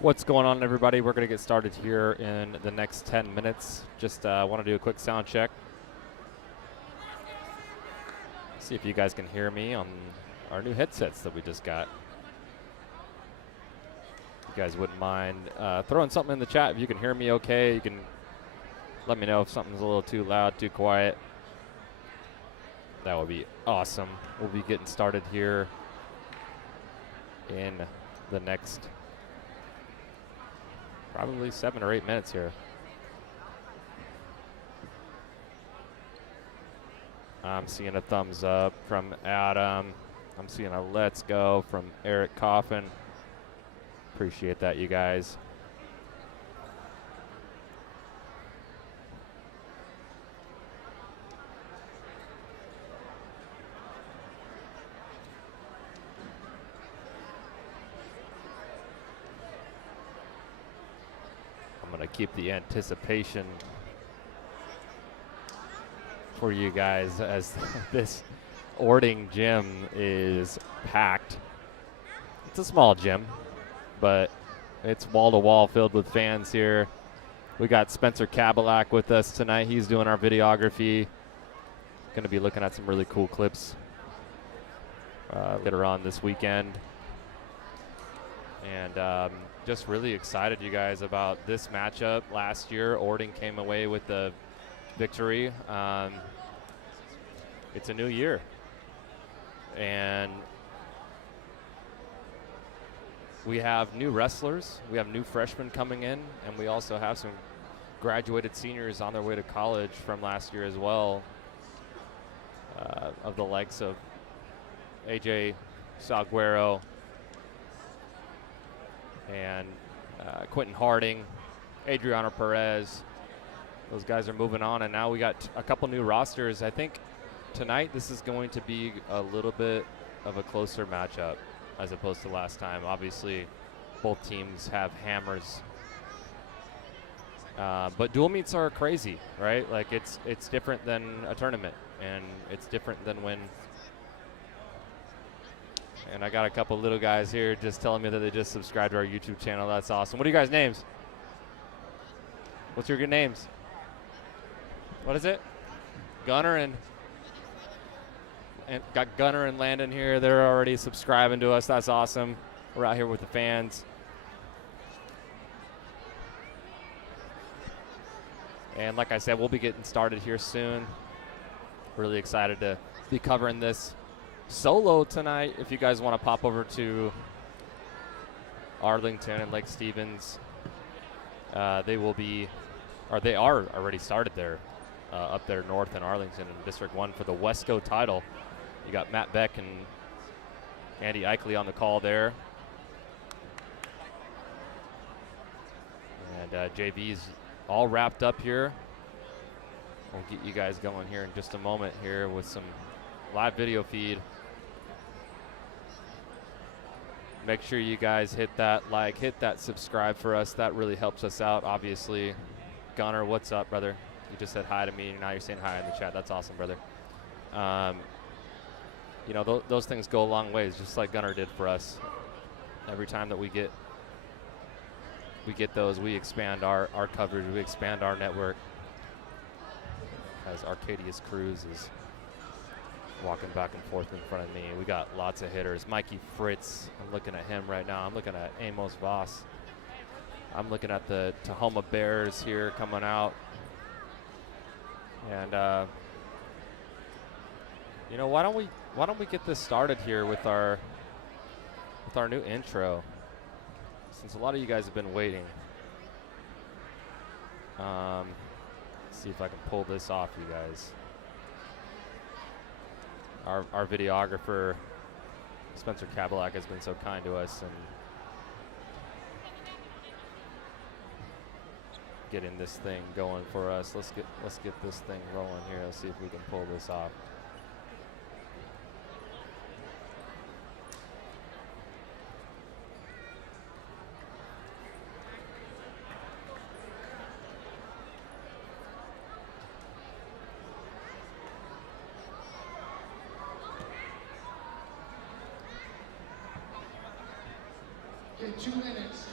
What's going on, everybody? We're going to get started here in the next 10 minutes. Just want to do a quick sound check. See if you guys can hear me on our new headsets that we just got. If you guys wouldn't mind throwing something in the chat. If you can hear me okay, you can let me know if something's a little too loud, too quiet. That would be awesome. We'll be getting started here in the next probably 7 or 8 minutes here. I'm seeing a thumbs up from Adam. I'm seeing a let's go from Eric Coffin. Appreciate that, you guys. I'm going to keep the anticipation for you guys as this Orting gym is packed. It's a small gym, but it's wall-to-wall filled with fans here. We got Spencer Kabalak with us tonight. He's doing our videography. Going to be looking at some really cool clips later on this weekend. And just really excited, you guys, about this matchup. Last year, Orting came away with the victory. It's a new year, and we have new wrestlers, we have new freshmen coming in, and we also have some graduated seniors on their way to college from last year as well, of the likes of AJ Salguero and Quentin Harding, Adriano Perez. Those guys are moving on, and now we got a couple new rosters. I think tonight this is going to be a little bit of a closer matchup as opposed to last time. Obviously, both teams have hammers, but dual meets are crazy, right? Like it's different than a tournament, and it's different than when. And I got a couple little guys here just telling me that they just subscribed to our YouTube channel. That's awesome. What are you guys' names? What's your good names? What is it? Gunner and got Gunner and Landon here. They're already subscribing to us. That's awesome. We're out here with the fans. And like I said, we'll be getting started here soon. Really excited to be covering this solo tonight. If you guys want to pop over to Arlington and Lake Stevens, they will be, or they are already started there, up there north in Arlington in District 1 for the Wesco title. You got Matt Beck and Andy Eichley on the call there. And JV's all wrapped up here. We'll get you guys going here in just a moment here with some live video feed. Make sure you guys hit that like, hit that subscribe for us. That really helps us out, obviously. Gunner, what's up, brother? You just said hi to me, and now you're saying hi in the chat. That's awesome, brother. You know, those things go a long ways, just like Gunner did for us. Every time that we get those, we expand our coverage, we expand our network. As Arcadius Cruz is walking back and forth in front of me. We got lots of hitters. Mikey Fritz, I'm looking at him right now. I'm looking at Amos Voss. I'm looking at the Tahoma Bears here coming out. And you know, why don't we get this started here with our new intro, since a lot of you guys have been waiting. Let's see if I can pull this off, you guys. Our videographer Spencer Kabalak has been so kind to us and getting this thing going for us. Let's get this thing rolling here. Let's see if we can pull this off. Okay, 2 minutes.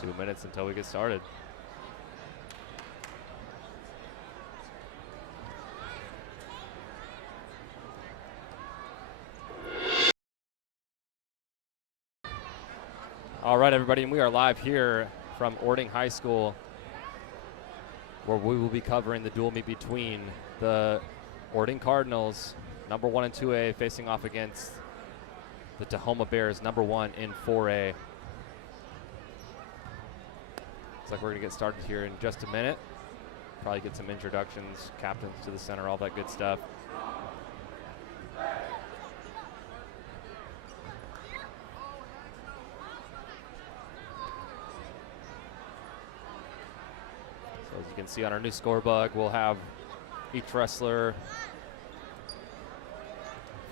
2 minutes until we get started. All right, everybody, and we are live here from Orting High School, where we will be covering the dual meet between the Orting Cardinals, number 1 in 2A, facing off against the Tahoma Bears, number 1 in 4A. Looks like we're going to get started here in just a minute. Probably get some introductions, captains to the center, all that good stuff. So as you can see on our new scorebug, we'll have each wrestler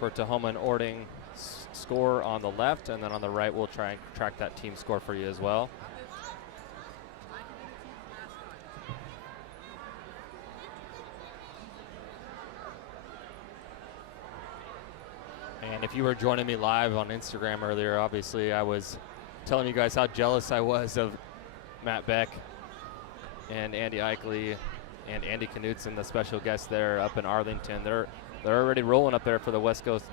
for Tahoma and Orting score on the left, and then on the right we'll try and track that team score for you as well. And if you were joining me live on Instagram earlier, obviously I was telling you guys how jealous I was of Matt Beck and Andy Eichley and Andy Knudsen, the special guest there up in Arlington. They're already rolling up there for the West Coast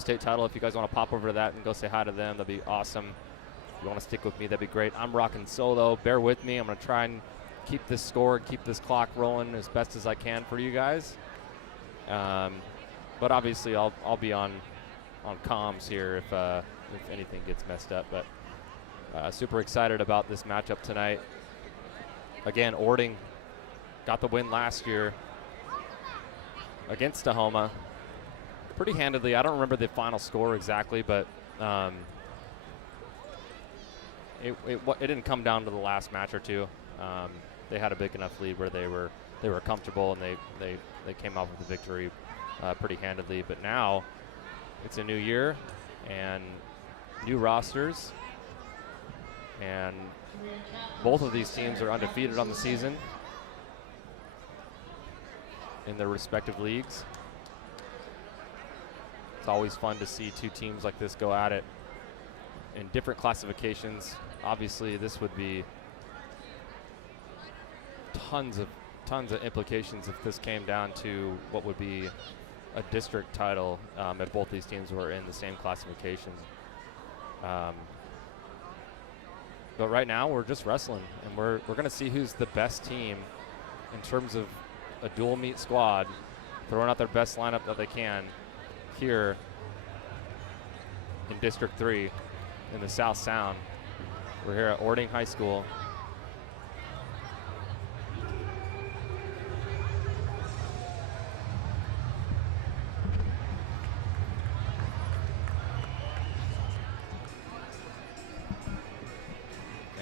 State title. If you guys want to pop over to that and go say hi to them, that'd be awesome. If you want to stick with me, that'd be great. I'm rocking solo. Bear with me. I'm going to try and keep this score, keep this clock rolling as best as I can for you guys. But obviously, I'll be on comms here if anything gets messed up. But super excited about this matchup tonight. Again, Orting got the win last year against Tahoma pretty handedly. I don't remember the final score exactly, but it didn't come down to the last match or two. They had a big enough lead where they were comfortable, and they came out with the victory pretty handedly. But now it's a new year and new rosters, and both of these teams are undefeated on the season in their respective leagues. It's always fun to see two teams like this go at it in different classifications. Obviously, this would be tons of implications if this came down to what would be a district title if both these teams were in the same classification. But right now we're just wrestling, and we're going to see who's the best team in terms of a dual meet squad, throwing out their best lineup that they can here in District 3 in the South Sound. We're here at Orting High School.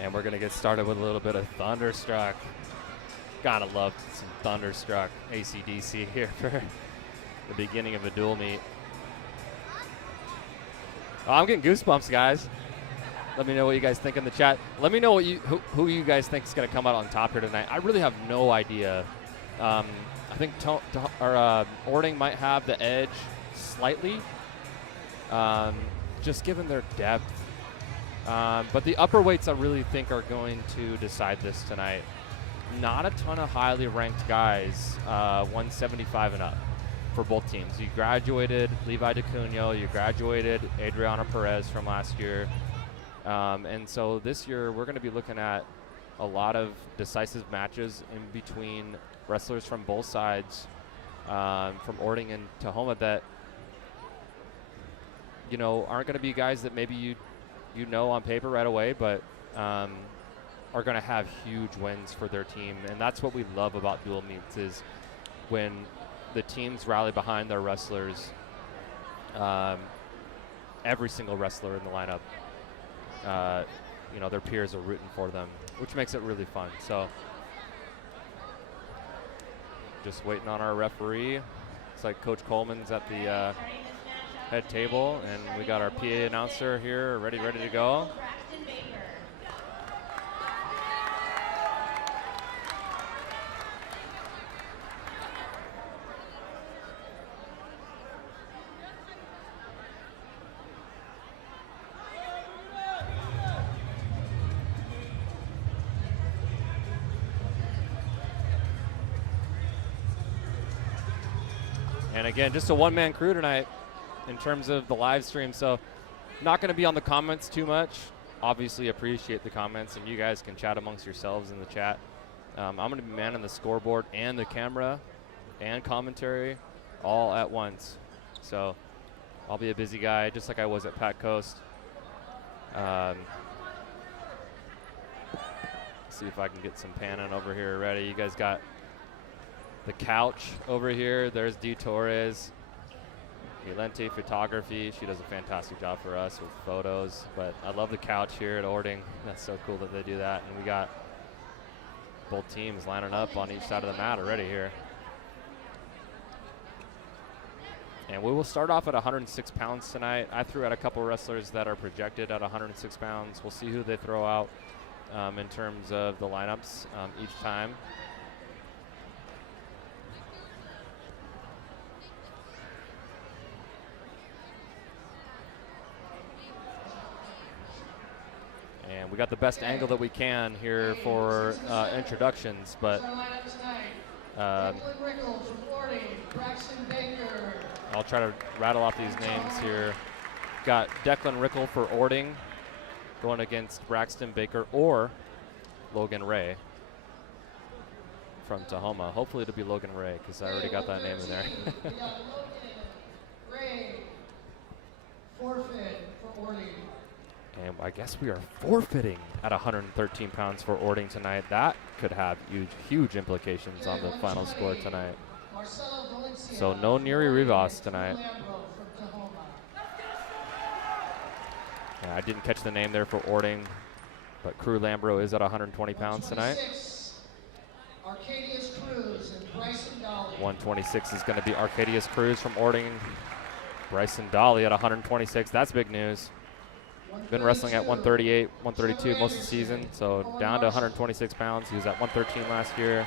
And we're going to get started with a little bit of Thunderstruck. Gotta love some Thunderstruck AC/DC here for the beginning of a dual meet. Oh, I'm getting goosebumps, guys. Let me know what you guys think in the chat. Let me know what who you guys think is going to come out on top here tonight. I really have no idea. I think Orting might have the edge slightly, just given their depth. But the upper weights I really think are going to decide this tonight. Not a ton of highly ranked guys, 175 and up for both teams. You graduated Levi DeCunio, you graduated Adriana Perez from last year. And so this year we're going to be looking at a lot of decisive matches in between wrestlers from both sides, from Orting and Tahoma, that aren't going to be guys that maybe you know on paper right away, but are going to have huge wins for their team. And that's what we love about dual meets, is when the teams rally behind their wrestlers, every single wrestler in the lineup, their peers are rooting for them, which makes it really fun. So just waiting on our referee. It's like Coach Coleman's at the head table, and we got our PA announcer here ready to go. And again, just a one-man crew tonight in terms of the live stream, so not going to be on the comments too much. Obviously appreciate the comments, and you guys can chat amongst yourselves in the chat. I'm going to be manning the scoreboard and the camera and commentary all at once. So I'll be a busy guy, just like I was at Pat Coast. See if I can get some panning over here ready. You guys got the couch over here. There's D. Torres. Milente Photography. She does a fantastic job for us with photos. But I love the couch here at Orting. That's so cool that they do that. And we got both teams lining up on each side of the mat already here. And we will start off at 106 pounds tonight. I threw out a couple wrestlers that are projected at 106 pounds. We'll see who they throw out in terms of the lineups each time. And we got the best angle that we can here for introductions, but I'll try to rattle off these names here. Got Declan Rickle for Orting going against Braxton Baker or Logan Ray from Tahoma. Hopefully it'll be Logan Ray because I already got that name in there. We got Logan Ray, forfeit for Orting. And I guess we are forfeiting at 113 pounds for Orting tonight. That could have huge implications on the final score tonight. So no Neri Rivas tonight. Yeah, I didn't catch the name there for Orting, but Crew Lambro is at 120 pounds tonight. 126 is going to be Arcadius Cruz from Orting. Bryson Dolly at 126. That's big news. Been wrestling at 138, 132 most of the season, so down to 126 pounds. He was at 113 last year.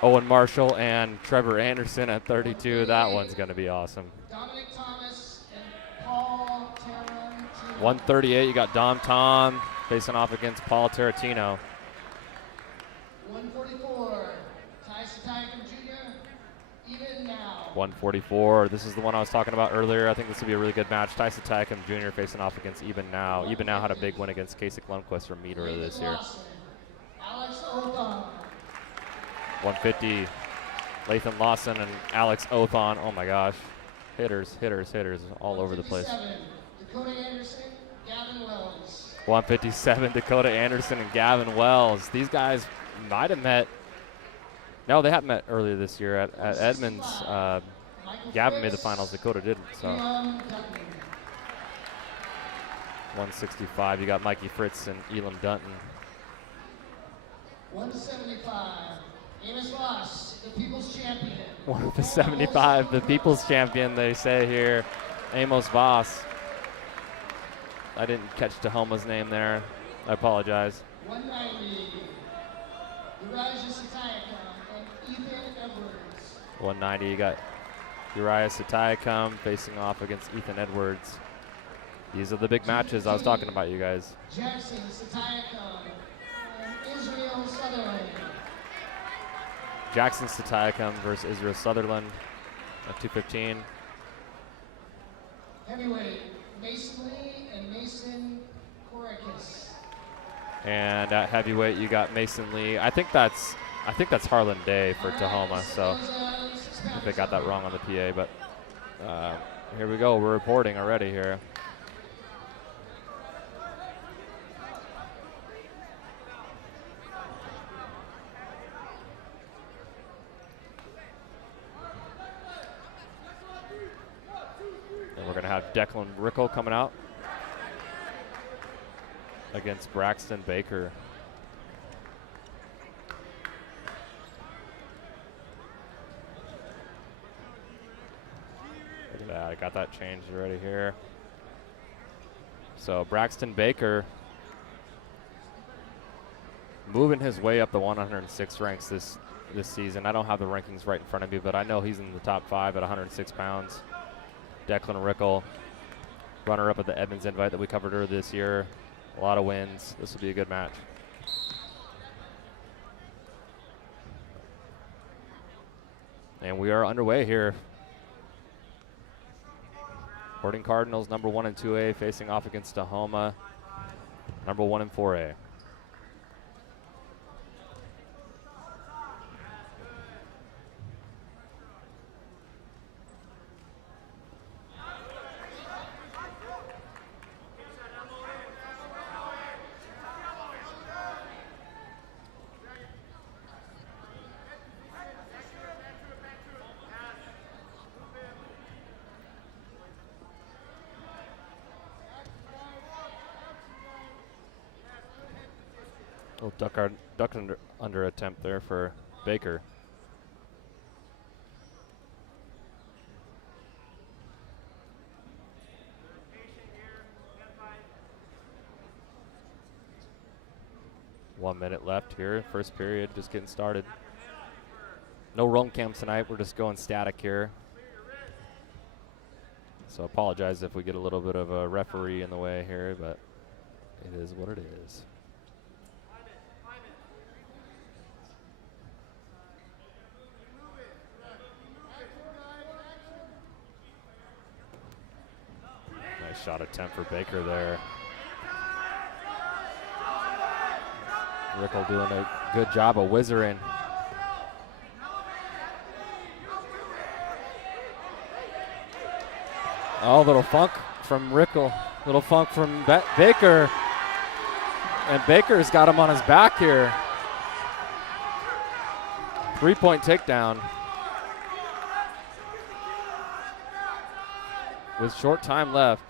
Owen Marshall and Trevor Anderson at 32. That one's going to be awesome. 138, you got Dom Tom facing off against Paul Tarantino. 144, Ty Satayakam Jr., even now. 144, this is the one I was talking about earlier. I think this would be a really good match. Ty Satayakam Jr. facing off against Even Now. Even Now had a big win against Kasich Lundquist from Meteor this year. 150, Lathan Lawson and Alex Othon. Oh my gosh. Hitters all over the place. Dakota Anderson, Gavin Wells. 157, Dakota Anderson and Gavin Wells. These guys might have met. No, they haven't met earlier this year at Edmonds. Gavin made the finals. Dakota didn't. So 165, you got Mikey Fritz and Elam Dunton. 175, Amos Ross, the People's Champion. 175, the People's Champion, they say here. Amos Voss. I didn't catch Tahoma's name there. I apologize. 190, Uriah Satayakam and Ethan Edwards. 190, you got Uriah Satayakam facing off against Ethan Edwards. These are the big matches I was talking about, you guys. Jackson Satayakam and Israel Sutherland. Jackson Satayakam versus Israel Sutherland at 215. Heavyweight, Mason Lee and Mason Korakis. And at heavyweight, you got Mason Lee. I think that's Harlan Day for Tahoma. So I think they got that wrong on the PA, but here we go. We're reporting already here. And we're going to have Declan Rickle coming out against Braxton Baker. Look at that, I got that changed already here. So Braxton Baker moving his way up the 106 ranks this season. I don't have the rankings right in front of me, but I know he's in the top 5 at 106 pounds. Declan Rickle, runner-up at the Edmonds Invite that we covered earlier this year. A lot of wins. This will be a good match. And we are underway here. Orting Cardinals, number 1 in 2A, facing off against Tahoma, number 1 in 4A. Little duck under attempt there for Baker. One minute left here, first period, just getting started. No run cams tonight, we're just going static here. So apologize if we get a little bit of a referee in the way here, but it is what it is. Nice shot attempt for Baker there. Rickle doing a good job of whizzering. Oh, little funk from Rickle. Little funk from Baker. And Baker's got him on his back here. 3-point takedown. With short time left.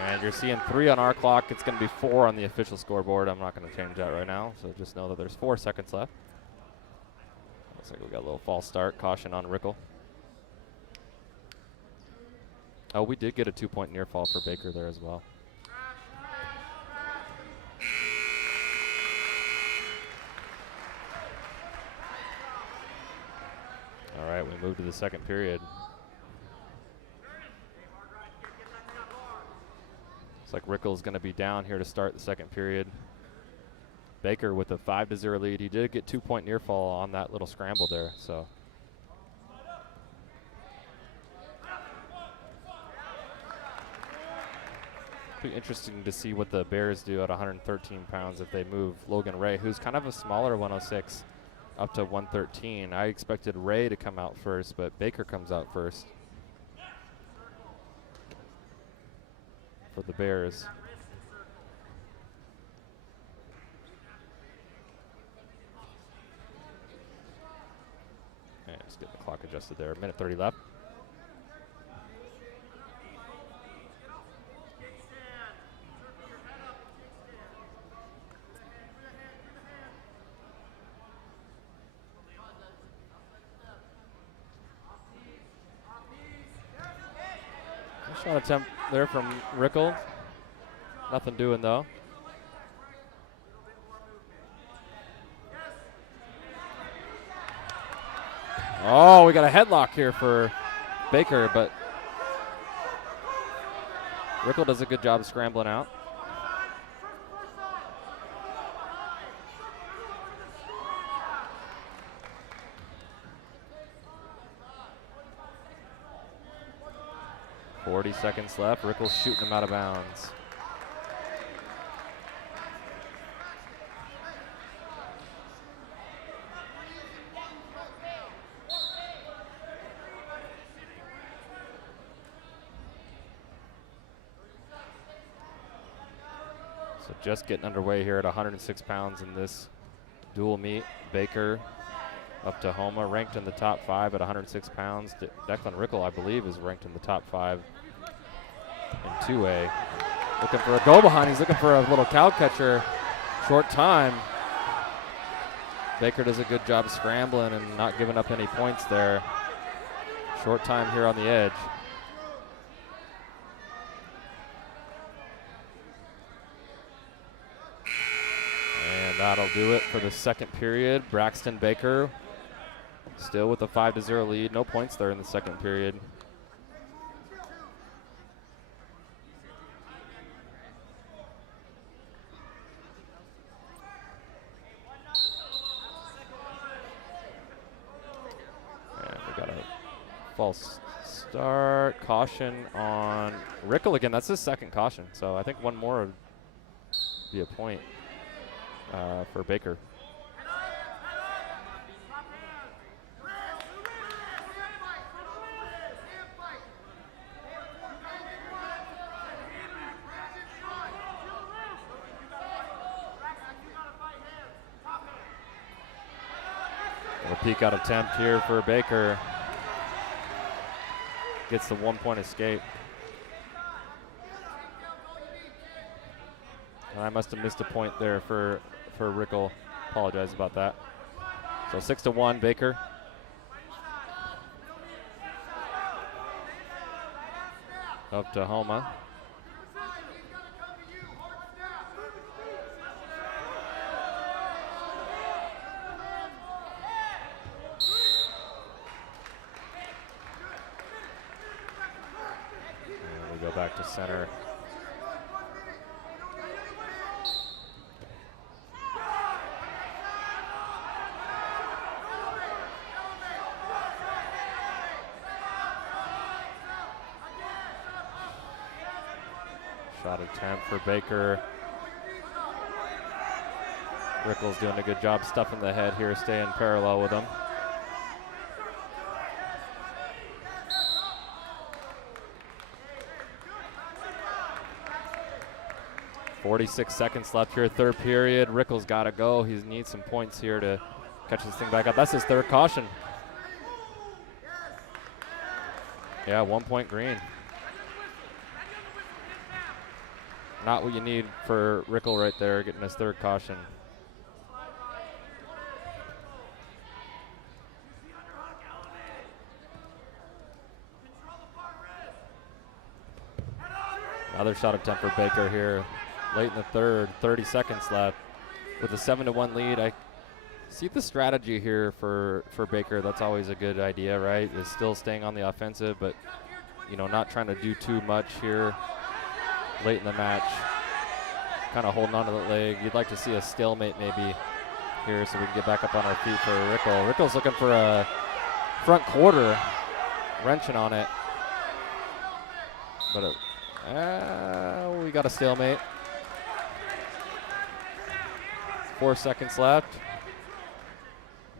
And you're seeing 3 on our clock. It's going to be 4 on the official scoreboard. I'm not going to change that right now, so just know that there's 4 seconds left. Looks like we got a little false start. Caution on Rickle. Oh, we did get a 2-point near fall for Baker there as well. All right, we move to the second period. Looks like Rickle's going to be down here to start the second period. Baker with a 5-0 lead. He did get 2-point near fall on that little scramble there, so. Be interesting to see what the Bears do at 113 pounds if they move Logan Ray, who's kind of a smaller 106, up to 113. I expected Ray to come out first, but Baker comes out first for the Bears. And just get the clock adjusted there. 1:30 left. Shot attempt there from Rickle. Nothing doing though. Oh, we got a headlock here for Baker, but Rickle does a good job of scrambling out. .40 seconds left. Rickle's shooting him out of bounds. So just getting underway here at 106 pounds in this dual meet. Baker up to Tahoma, ranked in the top 5 at 106 pounds. Declan Rickle, I believe, is ranked in the top 5 in 2A. Looking for a go behind. He's looking for a little cow catcher. Short time. Baker does a good job of scrambling and not giving up any points there. Short time here on the edge. And that'll do it for the second period. Braxton Baker still with a 5-0 lead. No points there in the second period. False start. Caution on Rickle again. That's his second caution. So I think one more would be a point for Baker. A peek out attempt here for Baker. Gets the 1-point escape. And I must have missed a point there for Rickle. Apologize about that. So 6-1 Baker. Up to Tahoma. Go back to center. Shot attempt for Baker. Rickle's doing a good job stuffing the head here, staying parallel with him. 46 seconds left here, third period. Rickle's got to go. He needs some points here to catch this thing back up. That's his third caution. Yeah, 1 point green. Not what you need for Rickle right there, getting his third caution. Another shot attempt for Baker here. Late in the third, 30 seconds left. With a 7-1 lead, I see the strategy here for Baker. That's always a good idea, right? Is still staying on the offensive, but not trying to do too much here late in the match. Kind of holding on to the leg. You'd like to see a stalemate maybe here so we can get back up on our feet for Rickle. Rickle's looking for a front quarter, wrenching on it. But we got a stalemate. 4 seconds left.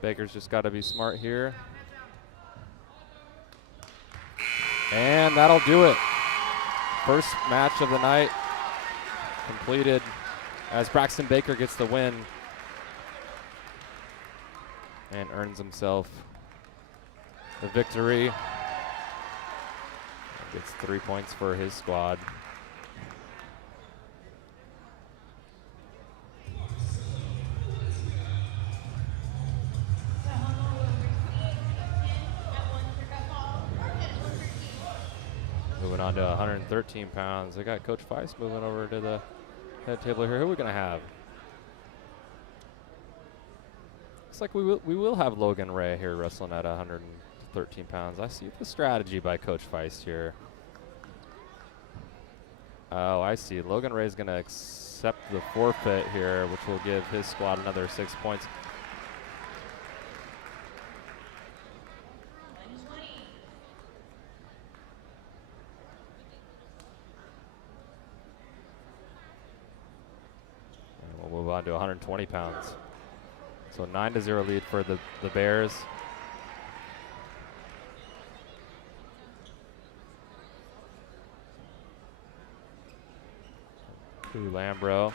Baker's just got to be smart here. And that'll do it. First match of the night completed as Braxton Baker gets the win and earns himself the victory. Gets 3 points for his squad. Moving on to 113 pounds. They got Coach Feist moving over to the head table here. Who are we going to have? Looks like we will have Logan Ray here wrestling at 113 pounds. I see the strategy by Coach Feist here. Oh, I see. Logan Ray's going to accept the forfeit here, which will give his squad another 6 points. And we'll move on to 120 pounds. So 9-0 lead for the Bears. Lambro.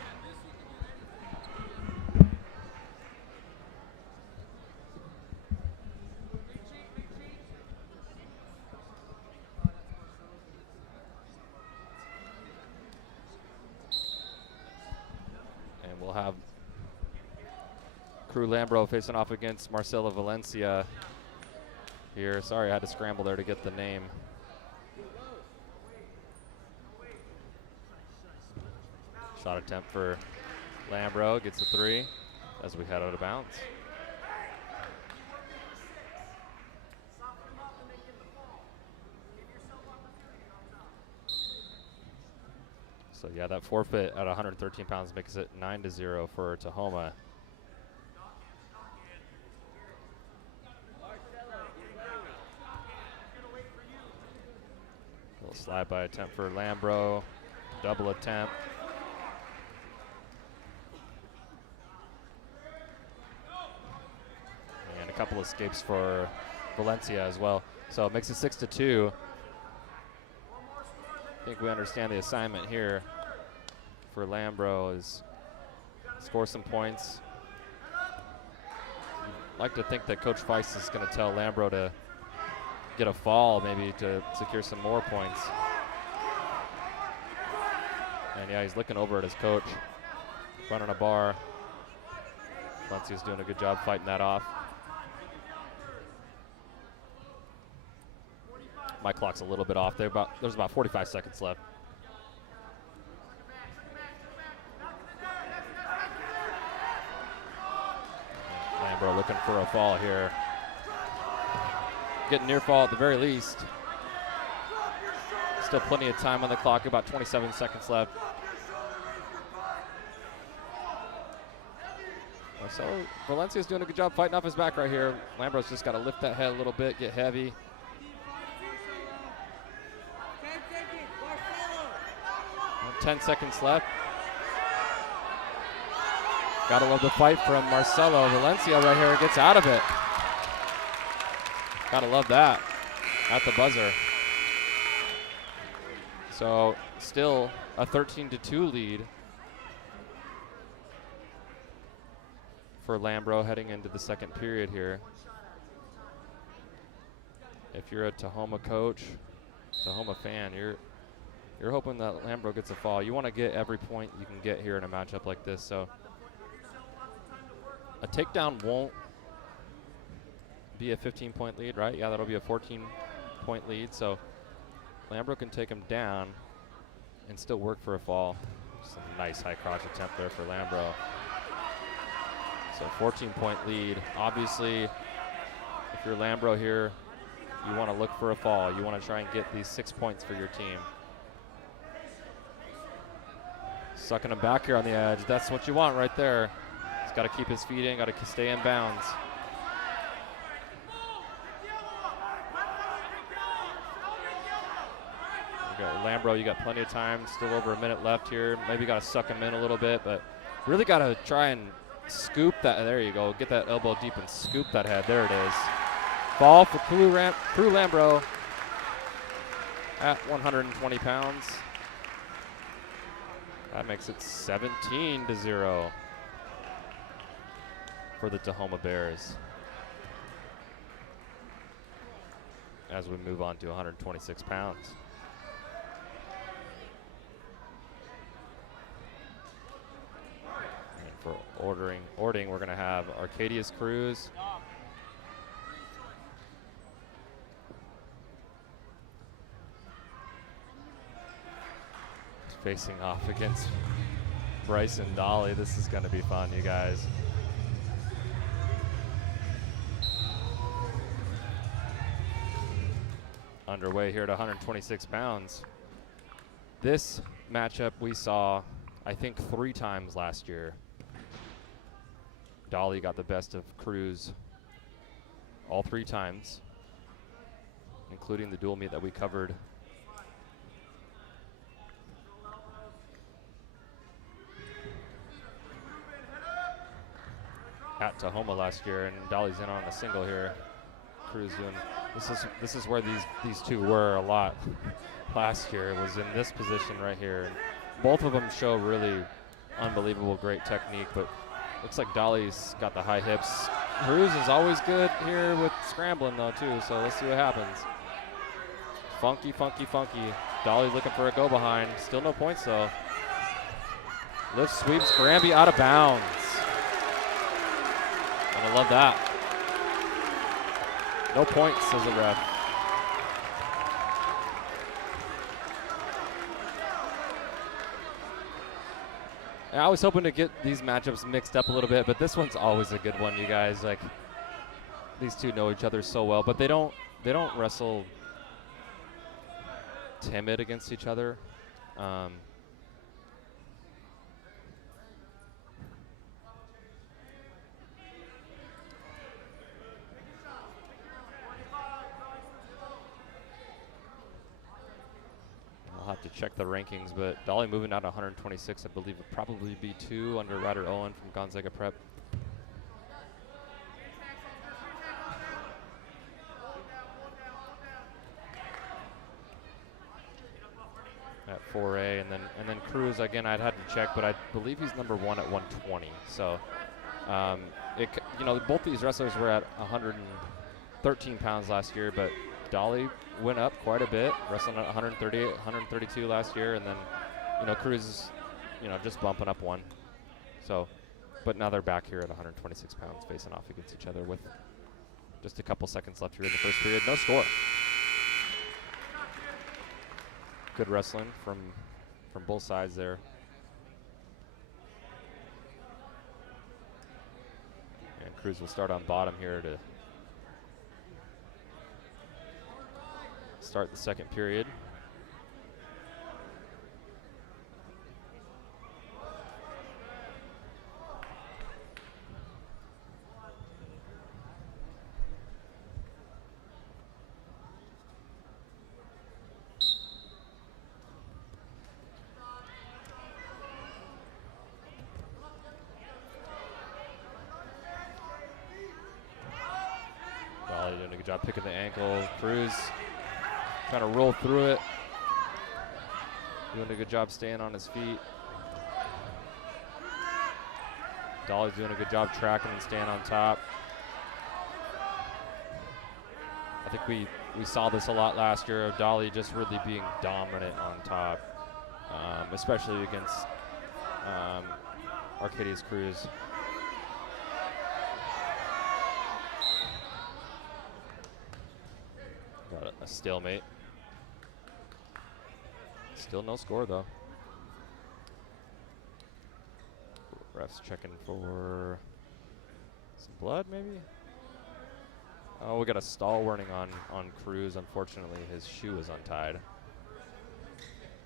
And we'll have Crew Lambro facing off against Marcelo Valencia here. Sorry, I had to scramble there to get the name. Shot attempt for Lambro, gets a 3 as we head out of bounds. So yeah, that forfeit at 113 pounds makes it 9-0 for Tahoma. Slide by attempt for Lambro. Double attempt. And a couple escapes for Valencia as well. So it makes it 6-2. I think we understand the assignment here for Lambro is score some points. I'd like to think that Coach Feist is going to tell Lambro to get a fall, maybe to secure some more points. And yeah, he's looking over at his coach, running a bar. Valencia's doing a good job fighting that off. My clock's a little bit off there, but there's about 45 seconds left. Lambro looking for a fall here. Getting near fall at the very least. Still plenty of time on the clock, about 27 seconds left. So Valencia's doing a good job fighting off his back right here. Lambro's just got to lift that head a little bit, get heavy. 10 seconds left. Gotta love the fight from Marcelo. Valencia right here gets out of it. Gotta love that at the buzzer. So still a 13-2 lead for Lambro heading into the second period here. If you're a Tahoma coach, Tahoma fan, you're hoping that Lambro gets a fall. You want to get every point you can get here in a matchup like this. So a takedown won't be a 15-point lead, right? Yeah, that'll be a 14-point lead. So Lambro can take him down and still work for a fall. Just a nice high crotch attempt there for Lambro. So 14-point lead. Obviously, if you're Lambro here, you want to look for a fall. You want to try and get these 6 points for your team. Sucking him back here on the edge. That's what you want right there. He's got to keep his feet in, got to stay in bounds. You got Lambro, you got plenty of time, still over a minute left here. Maybe got to suck him in a little bit, but really got to try and scoop that. There you go. Get that elbow deep and scoop that head. There it is. Fall for Crew Lambro at 120 pounds. That makes it 17-0 for the Tahoma Bears as we move on to 126 pounds. And for Orting, we're going to have Arcadius Cruz. Facing off against Bryson Dolly. This is going to be fun, you guys. Underway here at 126 pounds. This matchup we saw, I think, 3 times last year. Dolly got the best of Cruz all 3 times, including the dual meet that we covered at Tahoma last year, and Dolly's in on a single here. Cruz doing this is where these two were a lot last year. It was in this position right here. And both of them show really unbelievable great technique, but looks like Dolly's got the high hips. Cruz is always good here with scrambling though too, so let's see what happens. Funky. Dolly's looking for a go behind. Still no points though. Lift sweeps Granby out of bounds. I love that. No points, says the ref. And I was hoping to get these matchups mixed up a little bit, but this one's always a good one, you guys. Like, these two know each other so well, but they don't wrestle timid against each other. check the rankings, but Dolly moving out to 126, I believe would probably be 2 under Ryder Owen from Gonzaga Prep. At 4A, and then Cruz again. I'd had to check, but I believe he's number 1 at 120. So, both these wrestlers were at 113 pounds last year, but Dolly went up quite a bit, wrestling at 138, 132 last year, and then, Cruz is, just bumping up 1. So, but now they're back here at 126 pounds, facing off against each other with just a couple seconds left here in the first period. No score. Good wrestling from both sides there. And Cruz will start on bottom here to start the second period. Dolly doing a good job picking the ankle. Cruz trying to roll through it. Doing a good job staying on his feet. Dolly's doing a good job tracking and staying on top. I think we saw this a lot last year of Dolly just really being dominant on top, especially against Arcadius Cruz. Got a stalemate. Still no score though. Ref's checking for some blood maybe? Oh, we got a stall warning on Cruz. Unfortunately, his shoe is untied.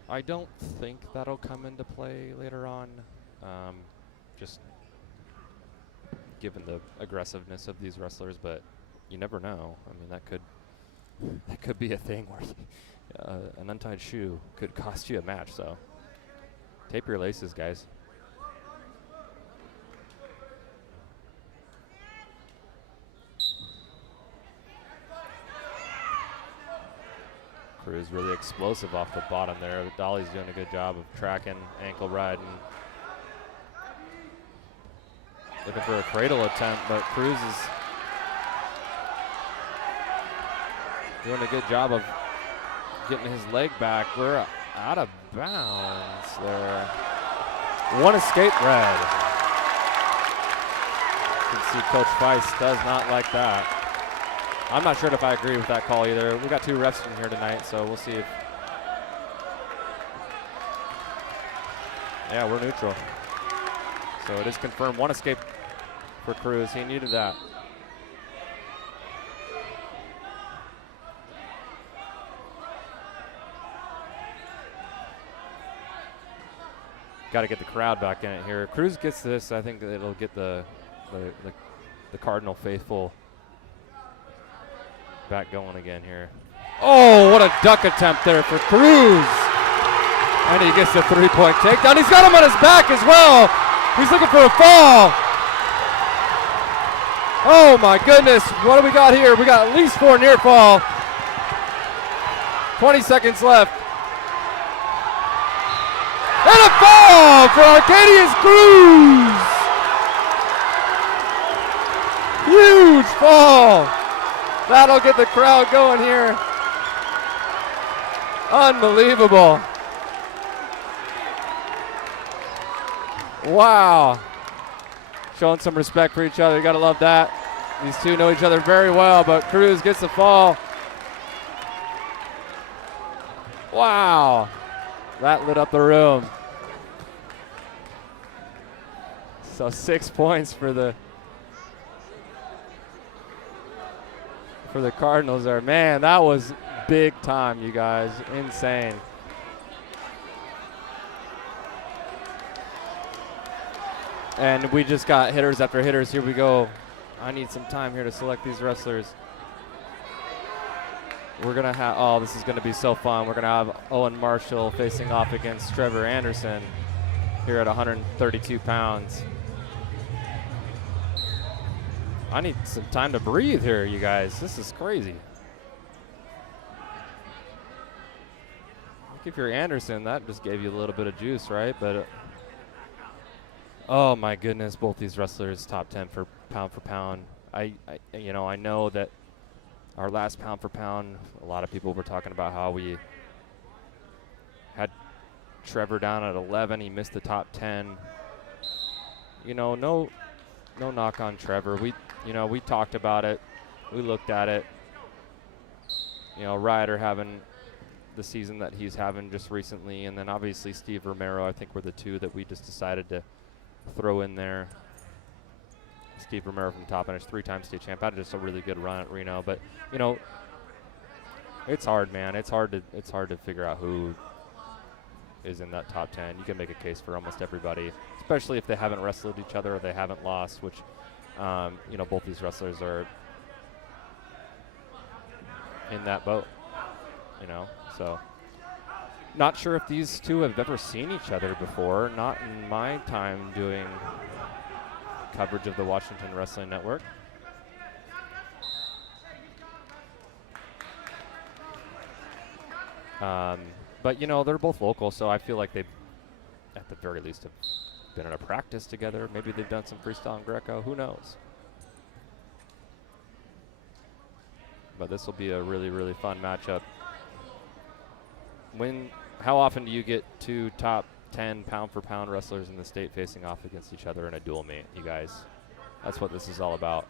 I don't think that'll come into play later on. Just given the aggressiveness of these wrestlers, but you never know. I mean, that could be a thing where an untied shoe could cost you a match. So tape your laces, guys. Cruz really explosive off the bottom there. Dolly's doing a good job of tracking, ankle riding. Looking for a cradle attempt, but Cruz is doing a good job of getting his leg back. We're out of bounds there. One escape red. You can see Coach Feist does not like that. I'm not sure if I agree with that call either. We got 2 refs in here tonight, so we'll see if. Yeah, we're neutral. So it is confirmed. 1 escape for Cruz. He needed that. Got to get the crowd back in it here. Cruz gets this. I think it'll get the Cardinal faithful back going again here. Oh, what a duck attempt there for Cruz. And he gets the 3-point takedown. He's got him on his back as well. He's looking for a fall. Oh my goodness, what do we got here? We got at least 4 near fall. 20 seconds left. And a fall for Arcadius Cruz. Huge fall. That'll get the crowd going here. Unbelievable. Wow. Showing some respect for each other. You gotta love that. These two know each other very well, but Cruz gets the fall. Wow. That lit up the room. So 6 points for the Cardinals there. Man, that was big time, you guys. Insane. And we just got hitters after hitters. Here we go. I need some time here to select these wrestlers. we're going to have, oh, this is going to be so fun. We're going to have Owen Marshall facing off against Trevor Anderson here at 132 pounds. I need some time to breathe here, you guys. This is crazy. If you're Anderson, that just gave you a little bit of juice, right? But oh my goodness, both these wrestlers top 10 for pound. I know that our last pound for pound, a lot of people were talking about how we had Trevor down at 11. He missed the top 10. No knock on Trevor. We talked about it. We looked at it. Ryder having the season that he's having just recently, and then obviously Steve Romero, I think, were the two that we just decided to throw in there. Steve Romero from Top Finish, 3-time state champ, had just a really good run at Reno. But it's hard, man. It's hard to figure out who is in that top 10. You can make a case for almost everybody, especially if they haven't wrestled each other or they haven't lost, which both these wrestlers are in that boat. So not sure if these two have ever seen each other before. Not in my time doing coverage of the Washington Wrestling Network. But they're both local, so I feel like they, at the very least, have been in a practice together. Maybe they've done some freestyle and Greco. Who knows? But this will be a really, really fun matchup. How often do you get two top 10 pound-for-pound wrestlers in the state facing off against each other in a dual meet, you guys? That's what this is all about.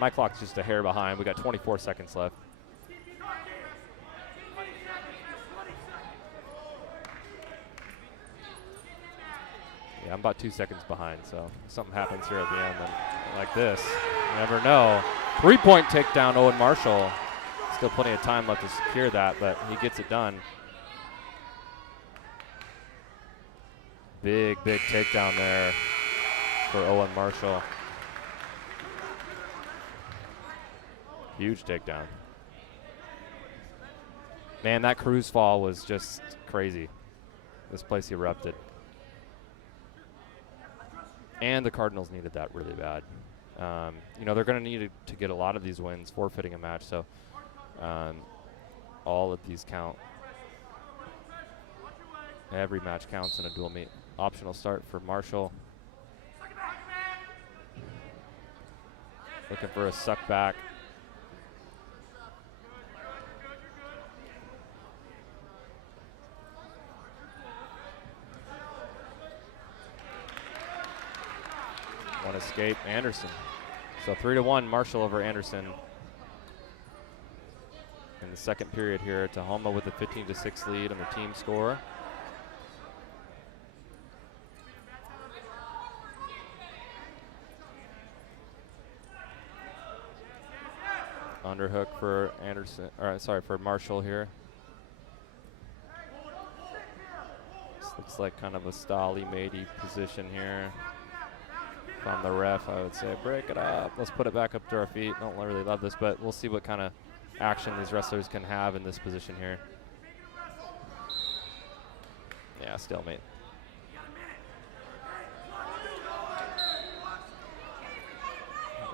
My clock's just a hair behind. We got 24 seconds left. Yeah, I'm about 2 seconds behind, so something happens here at the end, and like this, you never know. 3-point takedown, Owen Marshall. Still plenty of time left to secure that, but he gets it done. Big takedown there for Owen Marshall. Huge takedown. Man, that cruise fall was just crazy. This place erupted. And the Cardinals needed that really bad. They're going to need to get a lot of these wins, forfeiting a match, so all of these count. Every match counts in a dual meet. Optional start for Marshall. Looking for a suck back. One escape, Anderson. So 3-1, Marshall over Anderson. In the second period here, Tahoma with a 15-6 lead on the team score. Underhook for for Marshall here. This looks like kind of a Stali matey position here. From the ref, I would say, break it up. Let's put it back up to our feet. Don't really love this, but we'll see what kind of action these wrestlers can have in this position here. Yeah, stalemate.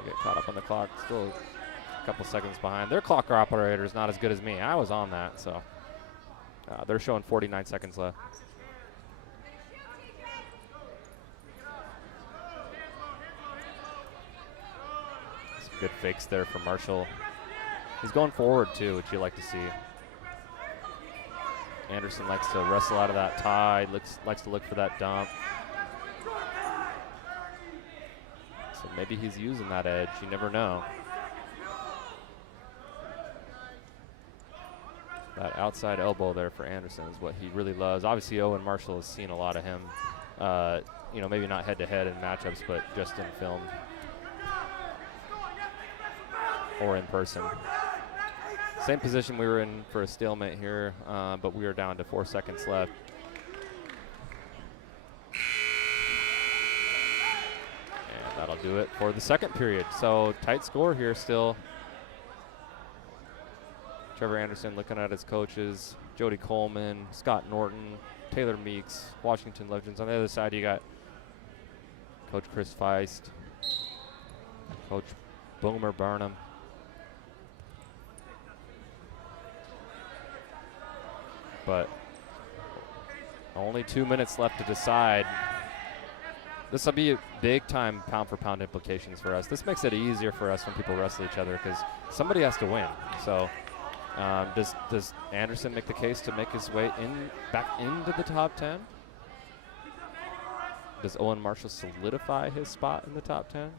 Get caught up on the clock. Still a couple seconds behind. Their clock operator is not as good as me. I was on that, so they're showing 49 seconds left. Good fakes there for Marshall. He's going forward too, which you like to see. Anderson likes to wrestle out of that tie, likes to look for that dump. So maybe he's using that edge, you never know. That outside elbow there for Anderson is what he really loves. Obviously Owen Marshall has seen a lot of him, maybe not head-to-head in matchups, but just in film. Or in person. Same position we were in for a stalemate here, but we are down to 4 seconds left. And that'll that'll do it for the second period. So tight score here still. Trevor Anderson looking at his coaches, Jody Coleman, Scott Norton, Taylor Meeks, Washington Legends. On the other side, you got Coach Chris Feist, Coach Boomer Burnham. But only 2 minutes left to decide. This will be big time pound for pound implications for us. This makes it easier for us when people wrestle each other because somebody has to win. So does Anderson make the case to make his way back into the top 10? Does Owen Marshall solidify his spot in the top 10?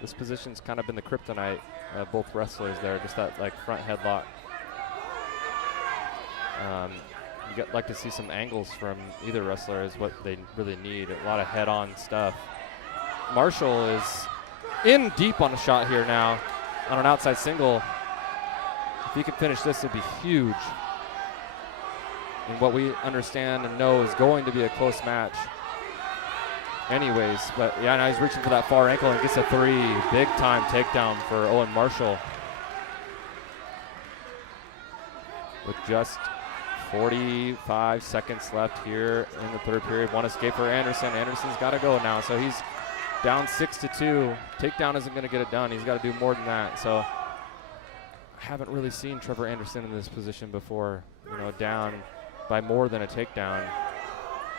This position's kind of been the kryptonite of both wrestlers there, just that like front headlock. You'd like to see some angles from either wrestler is what they really need. A lot of head-on stuff. Marshall is in deep on a shot here now on an outside single. If he can finish this, it'd be huge. And what we understand and know is going to be a close match anyways. But yeah, now he's reaching for that far ankle and gets a 3. Big time takedown for Owen Marshall. With just 45 seconds left here in the third period. One escape for Anderson. Anderson's got to go now. So he's down 6-2. Takedown isn't going to get it done. He's got to do more than that. So I haven't really seen Trevor Anderson in this position before, you know, down by more than a takedown.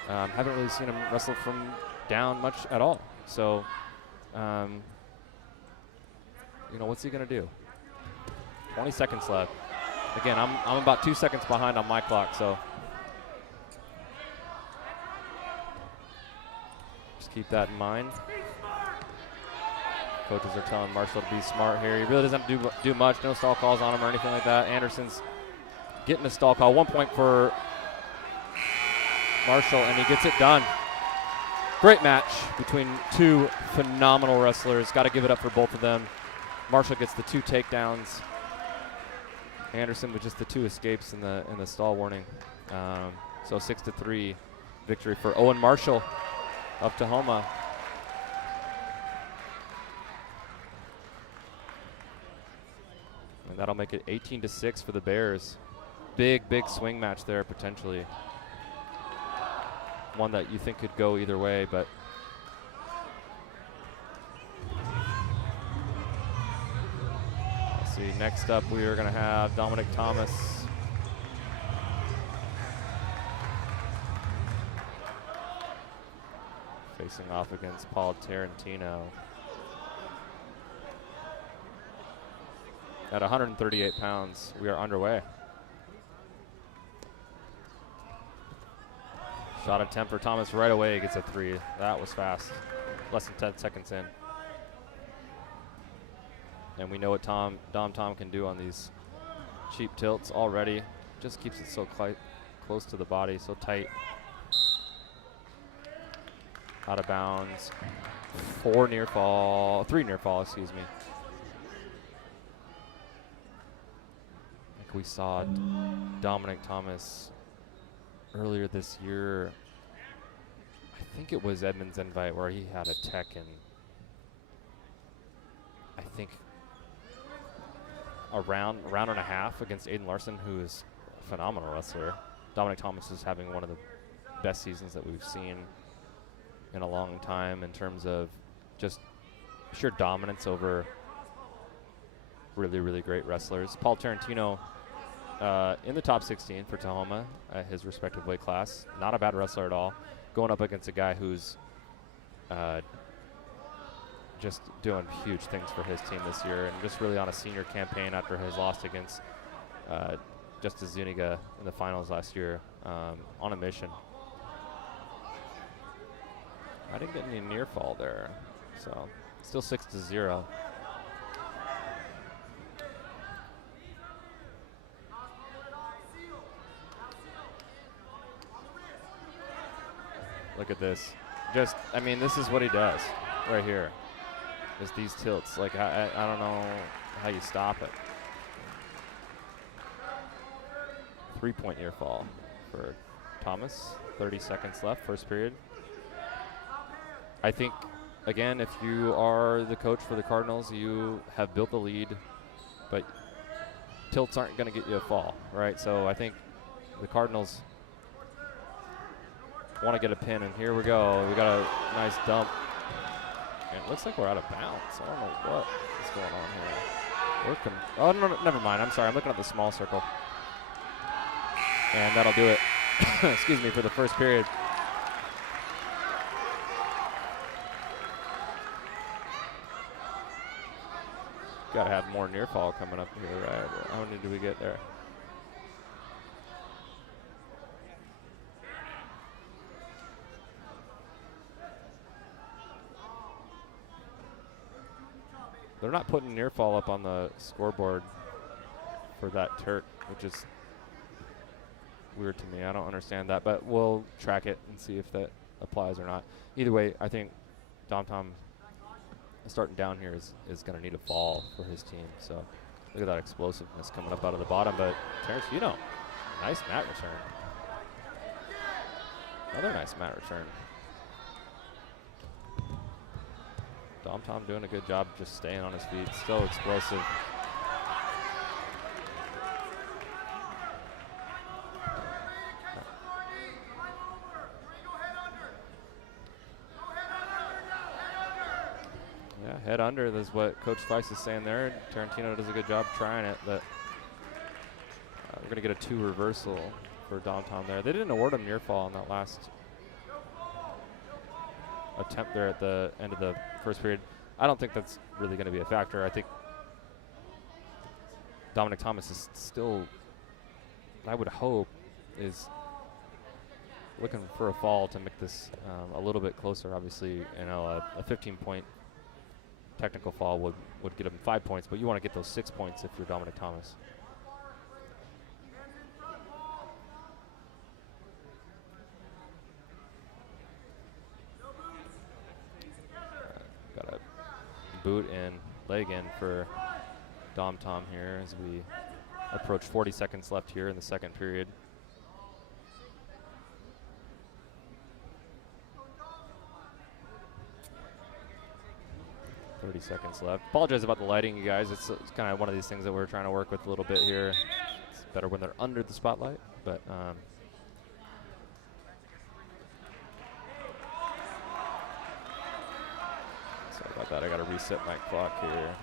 Haven't really seen him wrestle from down much at all. So, you know, what's he going to do? 20 seconds left. Again, I'm about 2 seconds behind on my clock, so just keep that in mind. Coaches are telling Marshall to be smart here. He really doesn't do much. No stall calls on him or anything like that. Anderson's getting a stall call. 1 point for Marshall, and he gets it done. Great match between two phenomenal wrestlers. Got to give it up for both of them. Marshall gets the 2 takedowns. Anderson with just the 2 escapes in the stall warning. So 6-3 victory for Owen Marshall of Tahoma. And that'll make it 18-6 for the Bears. Big swing match there potentially. One that you think could go either way, but let's see. Next up, we are going to have Dominic Thomas. Facing off against Paul Tarantino. At 138 pounds, we are underway. Shot attempt for Thomas right away, gets a 3. That was fast. Less than 10 seconds in. And we know what Dom Tom can do on these cheap tilts already. Just keeps it so close to the body, so tight. Out of bounds. 3 near fall, excuse me. Like we saw Dominic Thomas earlier this year. I think it was Edmund's invite where he had a tech in, I think, a round and a half against Aiden Larson, who is a phenomenal wrestler. Dominic Thomas is having one of the best seasons that we've seen in a long time in terms of just sheer dominance over really great wrestlers. Paul Tarantino in the top 16 for Tahoma at his respective weight class. Not a bad wrestler at all. Going up against a guy who's just doing huge things for his team this year and just really on a senior campaign after his loss against Justice Zuniga in the finals last year on a mission. I didn't get any near fall there, so still 6-0. Look at this. Just, I mean, this is what he does right here. Is these tilts. Like, I don't know how you stop it. 3-point near fall. for Thomas. 30 seconds left, first period. I think, again, if you are the coach for the Cardinals, you have built the lead, but tilts aren't going to get you a fall, right? So I think the Cardinals want to get a pin, and here we go. We got a nice dump. And it looks like we're out of bounds. I don't know what is going on here. Oh, no, never mind. I'm sorry. I'm looking at the small circle. And that'll do it, excuse me, for the first period. Got to have more near fall coming up here, right? How many do we get there? They're not putting near fall up on the scoreboard for that Turk, which is weird to me. I don't understand that, but we'll track it and see if that applies or not. Either way, I think Dom starting down here is going to need a fall for his team. So look at that explosiveness coming up out of the bottom. But Terrence, nice mat return. Another nice mat return. Dom doing a good job just staying on his feet. So explosive. Yeah, head under is what Coach Spice is saying there. Tarantino does a good job trying it, but we're going to get a 2 reversal for Dom there. They didn't award him near fall on that last attempt there at the end of the first period. I don't think that's really going to be a factor. I think Dominic Thomas is still, I would hope, is looking for a fall to make this a little bit closer. Obviously, a 15-point technical fall would get him 5 points, but you want to get those 6 points if you're Dominic Thomas. Got a boot and leg in for Dom here as we approach 40 seconds left here in the second period. Seconds left. Apologize about the lighting, you guys. It's kind of one of these things that we're trying to work with a little bit here. It's better when they're under the spotlight, but sorry about that. I got to reset my clock here.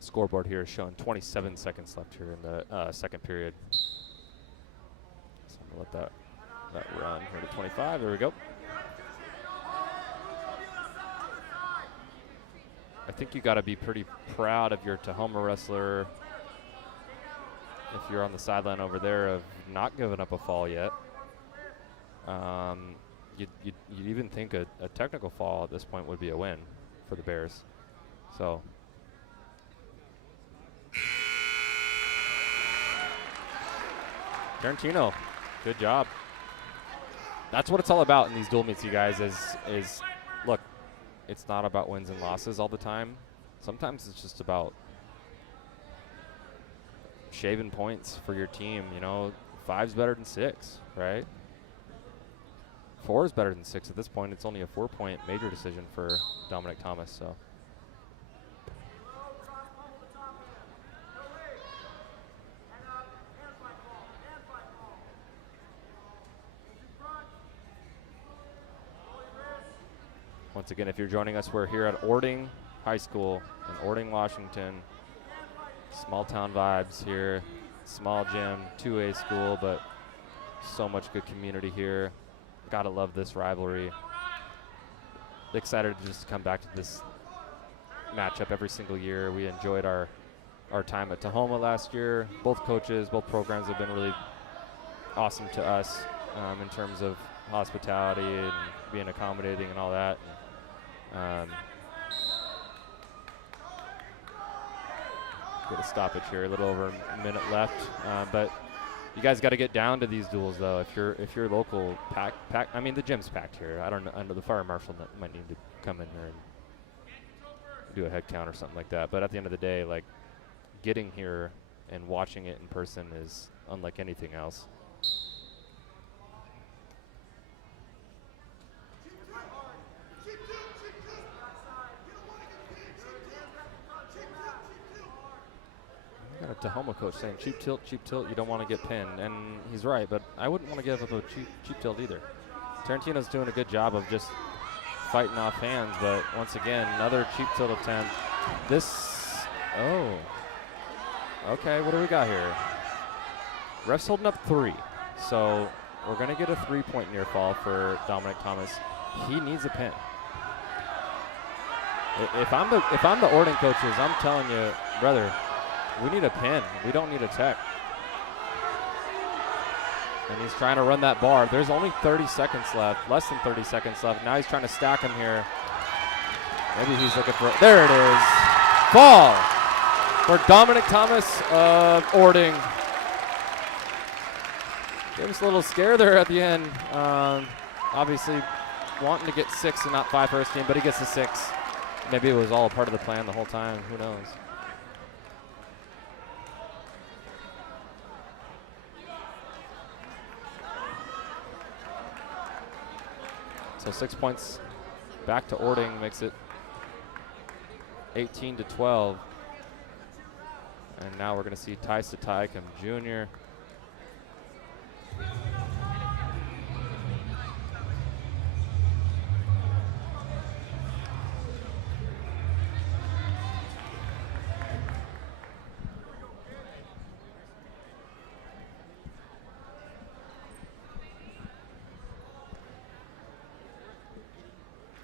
Scoreboard here is showing 27 seconds left here in the second period. So I'm gonna let that run here to 25. There we go. I think you got to be pretty proud of your Tahoma wrestler if you're on the sideline over there of not giving up a fall yet. You'd even think a technical fall at this point would be a win for the Bears. So. Tarantino, good job. That's what it's all about in these dual meets, you guys, is look, it's not about wins and losses all the time. Sometimes it's just about shaving points for your team. 5's better than 6, right? 4 is better than 6 at this point. It's only a 4-point major decision for Dominic Thomas, so. Once again, if you're joining us, we're here at Orting High School in Orting, Washington. Small town vibes here. Small gym, 2A school, but so much good community here. Gotta love this rivalry. Excited to just come back to this matchup every single year. We enjoyed our time at Tahoma last year. Both coaches, both programs have been really awesome to us in terms of hospitality and being accommodating and all that. Get a stoppage here, a little over a minute left. But You guys got to get down to these duels though. If you're local, pack. I mean, the gym's packed here. I don't know. I know the fire marshal might need to come in here and do a head count or something like that. But at the end of the day, like, getting here and watching it in person is unlike anything else. We got a Tahoma coach saying cheap tilt, you don't want to get pinned. And he's right, but I wouldn't want to give up a cheap tilt either. Tarantino's doing a good job of just fighting off hands, but once again, another cheap tilt attempt. Okay, what do we got here? Ref's holding up 3, so we're going to get a 3-point near fall for Dominic Thomas. He needs a pin. If I'm the Orting coaches, I'm telling you, brother, we need a pin. We don't need a tech. And he's trying to run that bar. There's only 30 seconds left, less than 30 seconds left. Now he's trying to stack him here. Maybe he's looking for, there it is. Fall for Dominic Thomas of Orting. Gave us a little scare there at the end. Obviously wanting to get 6 and not 5 for his team, but he gets the 6. Maybe it was all part of the plan the whole time. Who knows? So 6 points back to Orting makes it 18-12. And now we're going to see Taisa Taikum Jr.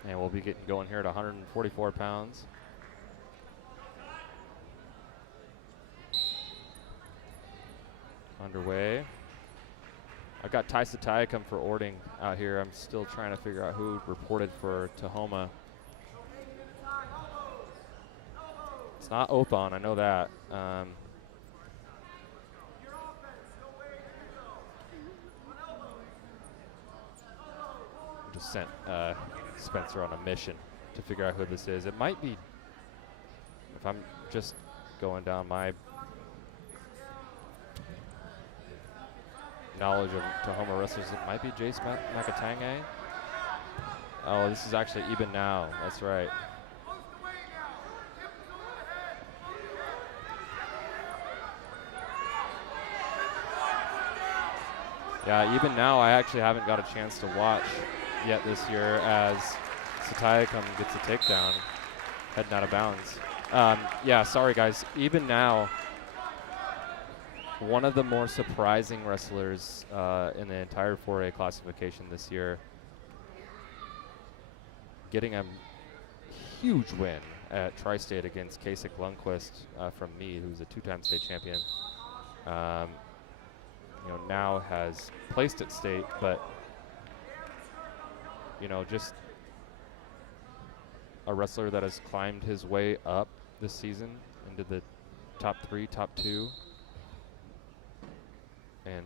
And we'll be getting going here at 144 pounds. Underway. I got Taisa Taikum for Orting out here. I'm still trying to figure out who reported for Tahoma. It's not Othon, I know that. Just sent Spencer on a mission to figure out who this is. It might be, if I'm just going down my knowledge of Tahoma wrestlers, it might be Jace Makatange. Oh, this is actually Eben Now. That's right. Yeah, Even Now I actually haven't got a chance to watch yet this year as Satayakam gets a takedown, heading out of bounds. Yeah, sorry guys. Even Now, one of the more surprising wrestlers in the entire 4A classification this year, getting a huge win at Tri-State against Kasich Lundquist from Meade, who's a 2-time state champion. You know, now has placed at state, but you know, just a wrestler that has climbed his way up this season into the top 3, top 2, and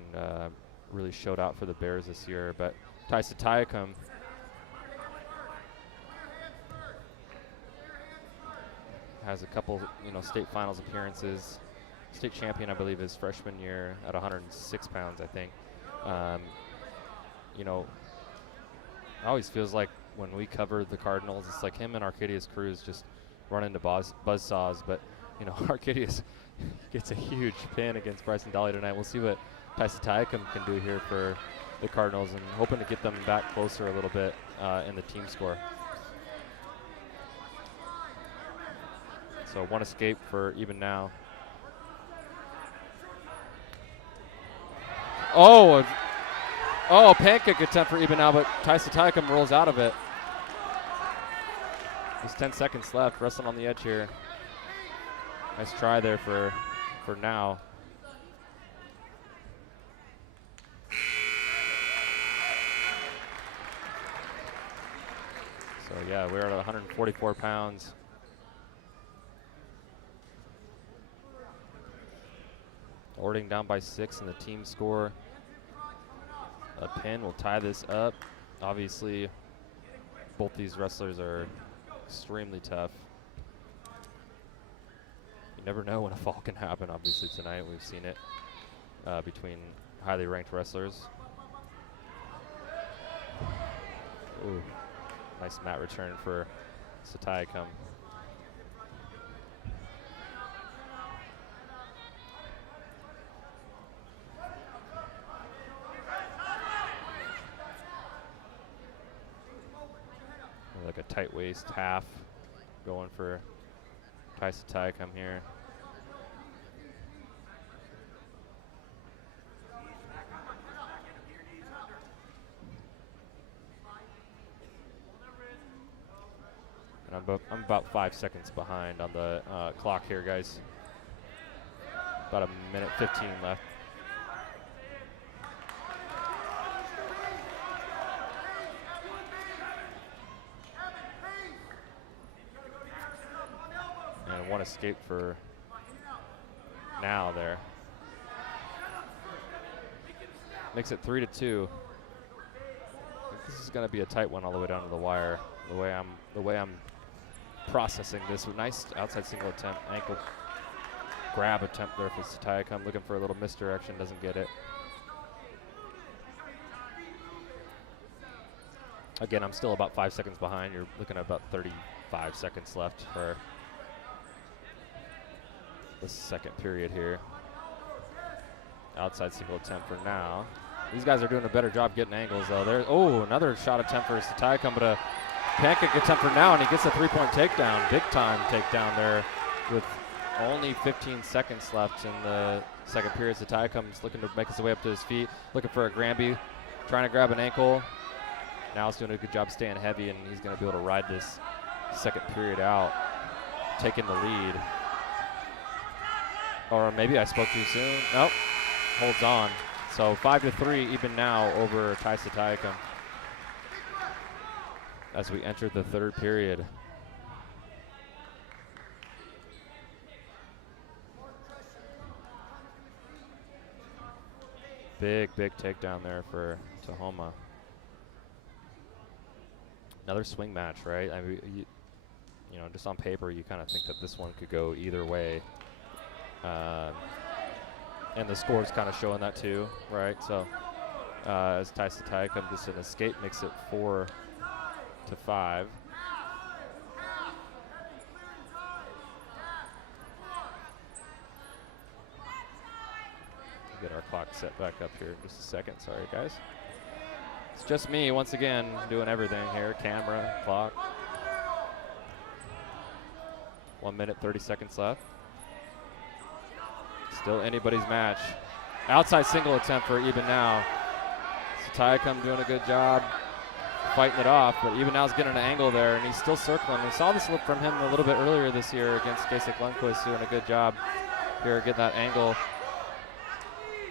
really showed out for the Bears this year. But Taisa Taikum has a couple, you know, state finals appearances. State champion, I believe, his freshman year at 106 pounds, I think. You know, it always feels like when we cover the Cardinals, it's like him and Arcadius Cruz just run into buzzsaws. But, you know, Arcadius gets a huge pin against Bryson Dolly tonight. We'll see what Taisa Taikum can do here for the Cardinals, and hoping to get them back closer a little bit in the team score. So one escape for Even Now. Oh, a pancake attempt for Even Now, but Taisa Taikum rolls out of it. There's 10 seconds left, wrestling on the edge here. Nice try there for Now. So yeah, we're at 144 pounds. Orting down by 6 and the team score. A pin will tie this up. Obviously, both these wrestlers are extremely tough. You never know when a fall can happen. Obviously tonight we've seen it between highly ranked wrestlers. Ooh, nice mat return for Satayakam. Like a tight waist half going for Satayakam here. And I'm about 5 seconds behind on the clock here, guys. About a minute 15 left. And one escape for now there. Makes it 3-2. I think this is going to be a tight one all the way down to the wire. The way I'm processing this. Nice outside single attempt, ankle grab attempt there for Satayakam. Looking for a little misdirection, doesn't get it. Again, I'm still about 5 seconds behind. You're looking at about 35 seconds left for the second period here. Outside single attempt for now. These guys are doing a better job getting angles though. There's another shot attempt for Satayakam, but a pancake attempt for now, and he gets a 3-point takedown. Big time takedown there with only 15 seconds left in the second period. Satayakam's looking to make his way up to his feet, looking for a Granby, trying to grab an ankle. Now he's doing a good job staying heavy, and he's going to be able to ride this second period out, taking the lead. Or maybe I spoke too soon. Nope, holds on. So 5-3 even now over Satayakam as we enter the third period. Big takedown there for Tahoma. Another swing match, right? I mean, you know, just on paper, you kind of think that this one could go either way. And the score's kind of showing that too, right? So as Satayakam just an escape makes it 4-5. Get our clock set back up here in just a second. Sorry, guys. It's just me once again doing everything here. Camera, clock. 1 minute, 30 seconds left. Still anybody's match. Outside single attempt for even now. Satayakam doing a good job fighting it off, but even now's getting an angle there, and he's still circling. We saw this look from him a little bit earlier this year against Kasich Lundquist, doing a good job here getting that angle.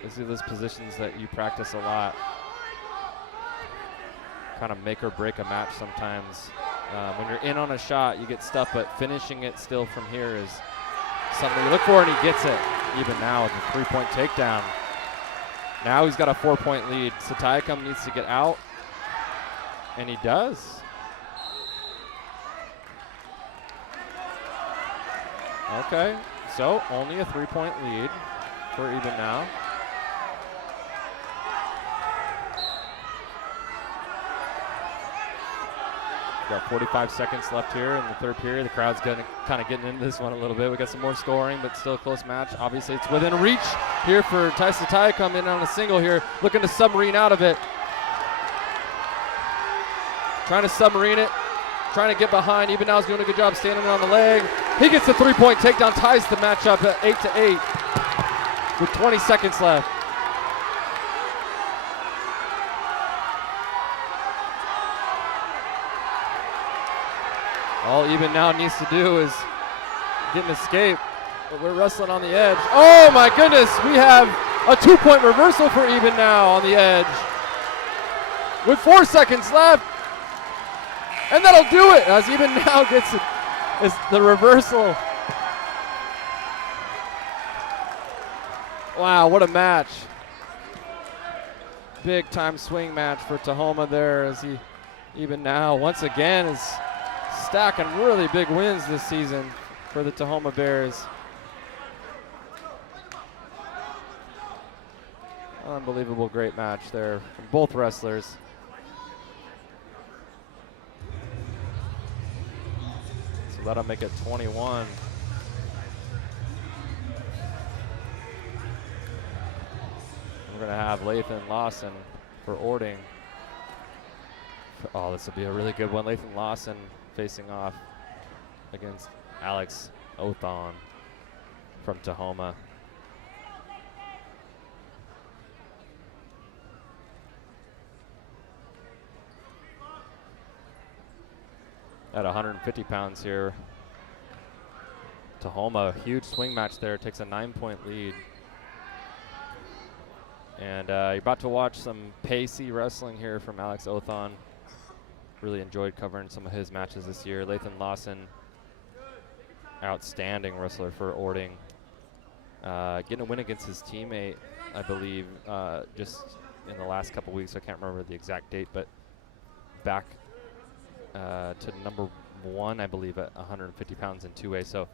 These are those positions that you practice a lot. Kind of make or break a match sometimes. When you're in on a shot, you get stuff, but finishing it still from here is something you look for, and he gets it. Even now with a 3-point takedown. Now he's got a 4-point lead. Satayakam needs to get out, and he does. Okay, so only a 3-point lead for even now. Got 45 seconds left here in the third period. The crowd's kind of getting into this one a little bit. We got some more scoring, but still a close match. Obviously, it's within reach here for Satayakam in on a single here, looking to submarine out of it. Trying to submarine it, trying to get behind. Even now he's doing a good job standing on the leg. He gets the 3-point takedown, ties the matchup at 8-8 with 20 seconds left. All even now needs to do is get an escape, but we're wrestling on the edge. Oh my goodness, we have a 2-point reversal for even now on the edge with 4 seconds left. And that'll do it as even now gets it. It's the reversal. Wow, what a match. Big time swing match for Tahoma there, as he even now once again is stacking really big wins this season for the Tahoma Bears. Unbelievable great match there from both wrestlers. So that'll make it 21. We're going to have Lathan Lawson for Orting. Oh, this will be a really good one. Lathan Lawson facing off against Alex Othon from Tahoma. At 150 pounds here. Tahoma, huge swing match there, takes a 9-point lead. And you're about to watch some pacey wrestling here from Alex Othon. Really enjoyed covering some of his matches this year. Lathan Lawson, outstanding wrestler for Orting. Getting a win against his teammate, I believe, just in the last couple weeks. I can't remember the exact date, but back to number 1, I believe, at 150 pounds in 2A. So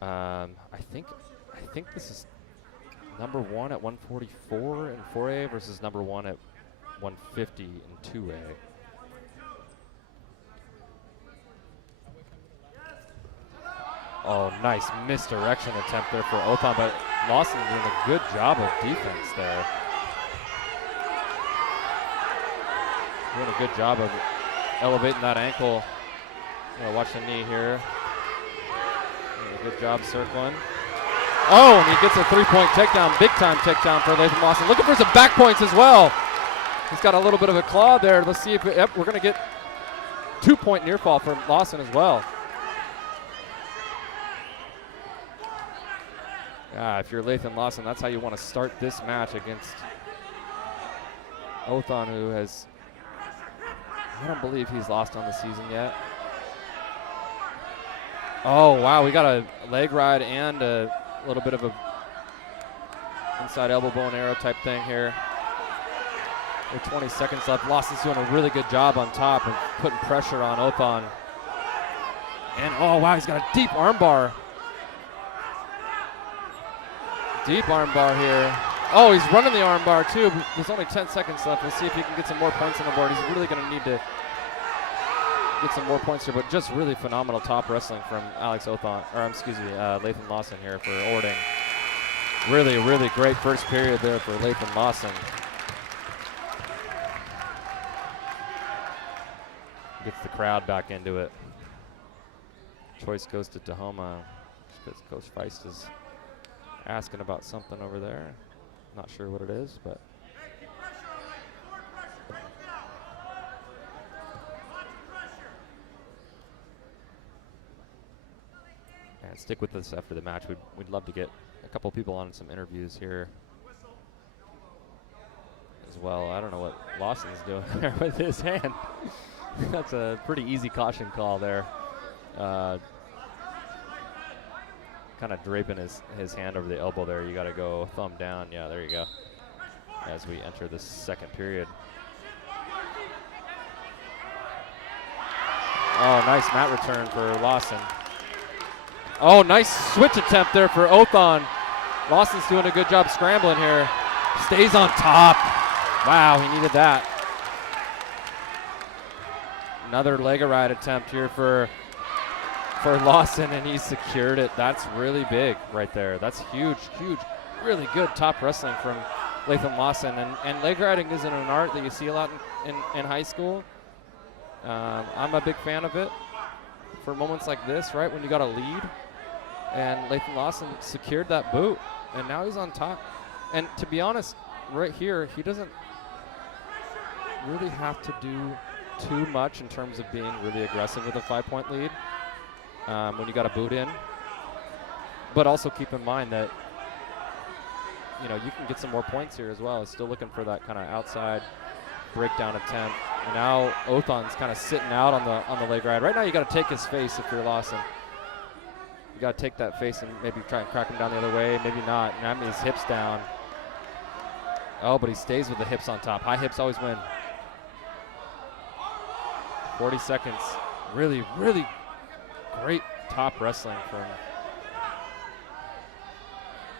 I think this is number 1 at 144 in 4A versus number 1 at 150 in 2A. Oh, nice misdirection attempt there for Othon, but Lawson doing a good job of defense there. Doing a good job of elevating that ankle. Watch the knee here. Doing a good job circling. Oh, and he gets a 3-point takedown, big time takedown for Lathan Lawson. Looking for some back points as well. He's got a little bit of a claw there. Let's see if yep, we're going to get 2-point near fall for Lawson as well. If you're Lathan Lawson, that's how you want to start this match against Othon, who has, I don't believe he's lost on the season yet. Oh, wow, we got a leg ride and a little bit of a inside elbow bow and arrow type thing here. With 20 seconds left, Lawson's doing a really good job on top of putting pressure on Othon. And oh, wow, he's got a deep arm bar. Deep arm bar here. Oh, he's running the arm bar too. There's only 10 seconds left. We'll see if he can get some more points on the board. He's really going to need to get some more points here, but just really phenomenal top wrestling from Alex Othon, or excuse me, Lathan Lawson here for Orting. Really, really great first period there for Lathan Lawson. Gets the crowd back into it. Choice goes to Tahoma because Coach Feist is asking about something over there. Not sure what it is, but and stick with us after the match. We'd love to get a couple people on some interviews here as well. I don't know what Lawson's doing there with his hand. That's a pretty easy caution call there. Kind of draping his hand over the elbow there. You got to go thumb down. Yeah, there you go. As we enter the second period. Oh, nice mat return for Lawson. Oh, nice switch attempt there for Othon. Lawson's doing a good job scrambling here. Stays on top. Wow, he needed that. Another leg ride attempt here for Lawson, and he secured it. That's really big right there. That's huge, huge, really good top wrestling from Lathan Lawson. And leg riding isn't an art that you see a lot in high school. I'm a big fan of it for moments like this, right, when you got a lead. And Lathan Lawson secured that boot, and now he's on top. And to be honest, right here, he doesn't really have to do too much in terms of being really aggressive with a 5-point lead. When you got a boot in, but also keep in mind that you can get some more points here as well. Still looking for that kind of outside breakdown attempt. And now Othon's kind of sitting out on the leg ride. Right now you got to take his face if you're Lawson. You got to take that face and maybe try and crack him down the other way. Maybe not. And that means hips down. Oh, but he stays with the hips on top. High hips always win. 40 seconds. Really, really great top wrestling from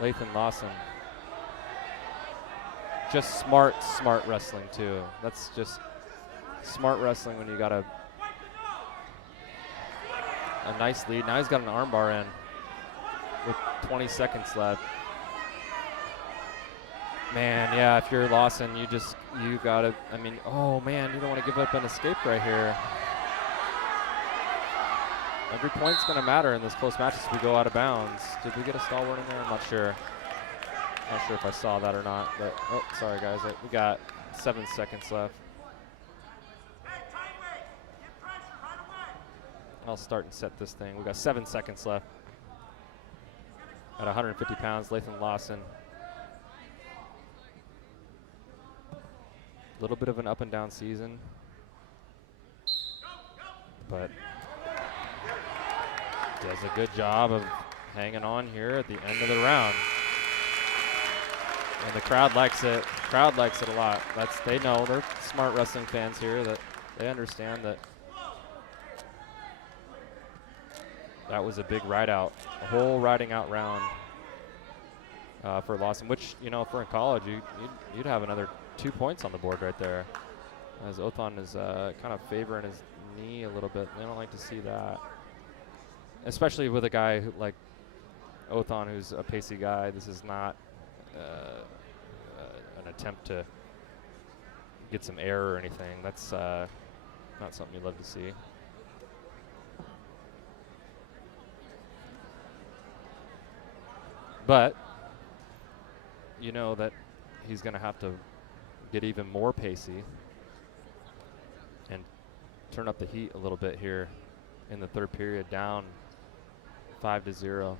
Lathan Lawson. Just smart wrestling too. That's just smart wrestling when you got a nice lead. Now he's got an armbar in with 20 seconds left. Man, yeah, if you're Lawson, you gotta, I mean, oh man, you don't want to give up an escape right here. Every point's gonna matter in this close matches if we go out of bounds. Did we get a stall warning there? I'm not sure. Not sure if I saw that or not, but, oh, sorry guys, we got 7 seconds left. I'll start and set this thing. We got 7 seconds left. At 150 pounds, Lathan Lawson. A little bit of an up and down season, but he does a good job of hanging on here at the end of the round. And the crowd likes it. Crowd likes it a lot. They know, they're smart wrestling fans here, that they understand that that was a big ride out, a whole riding out round for Lawson, which, you know, for in college, you'd have another 2 points on the board right there, as Othon is kind of favoring his knee a little bit. They don't like to see that, especially with a guy like Othon, who's a pacey guy. This is not an attempt to get some air or anything. That's not something you love to see. But you know that he's going to have to get even more pacey and turn up the heat a little bit here in the third period, down 5-0.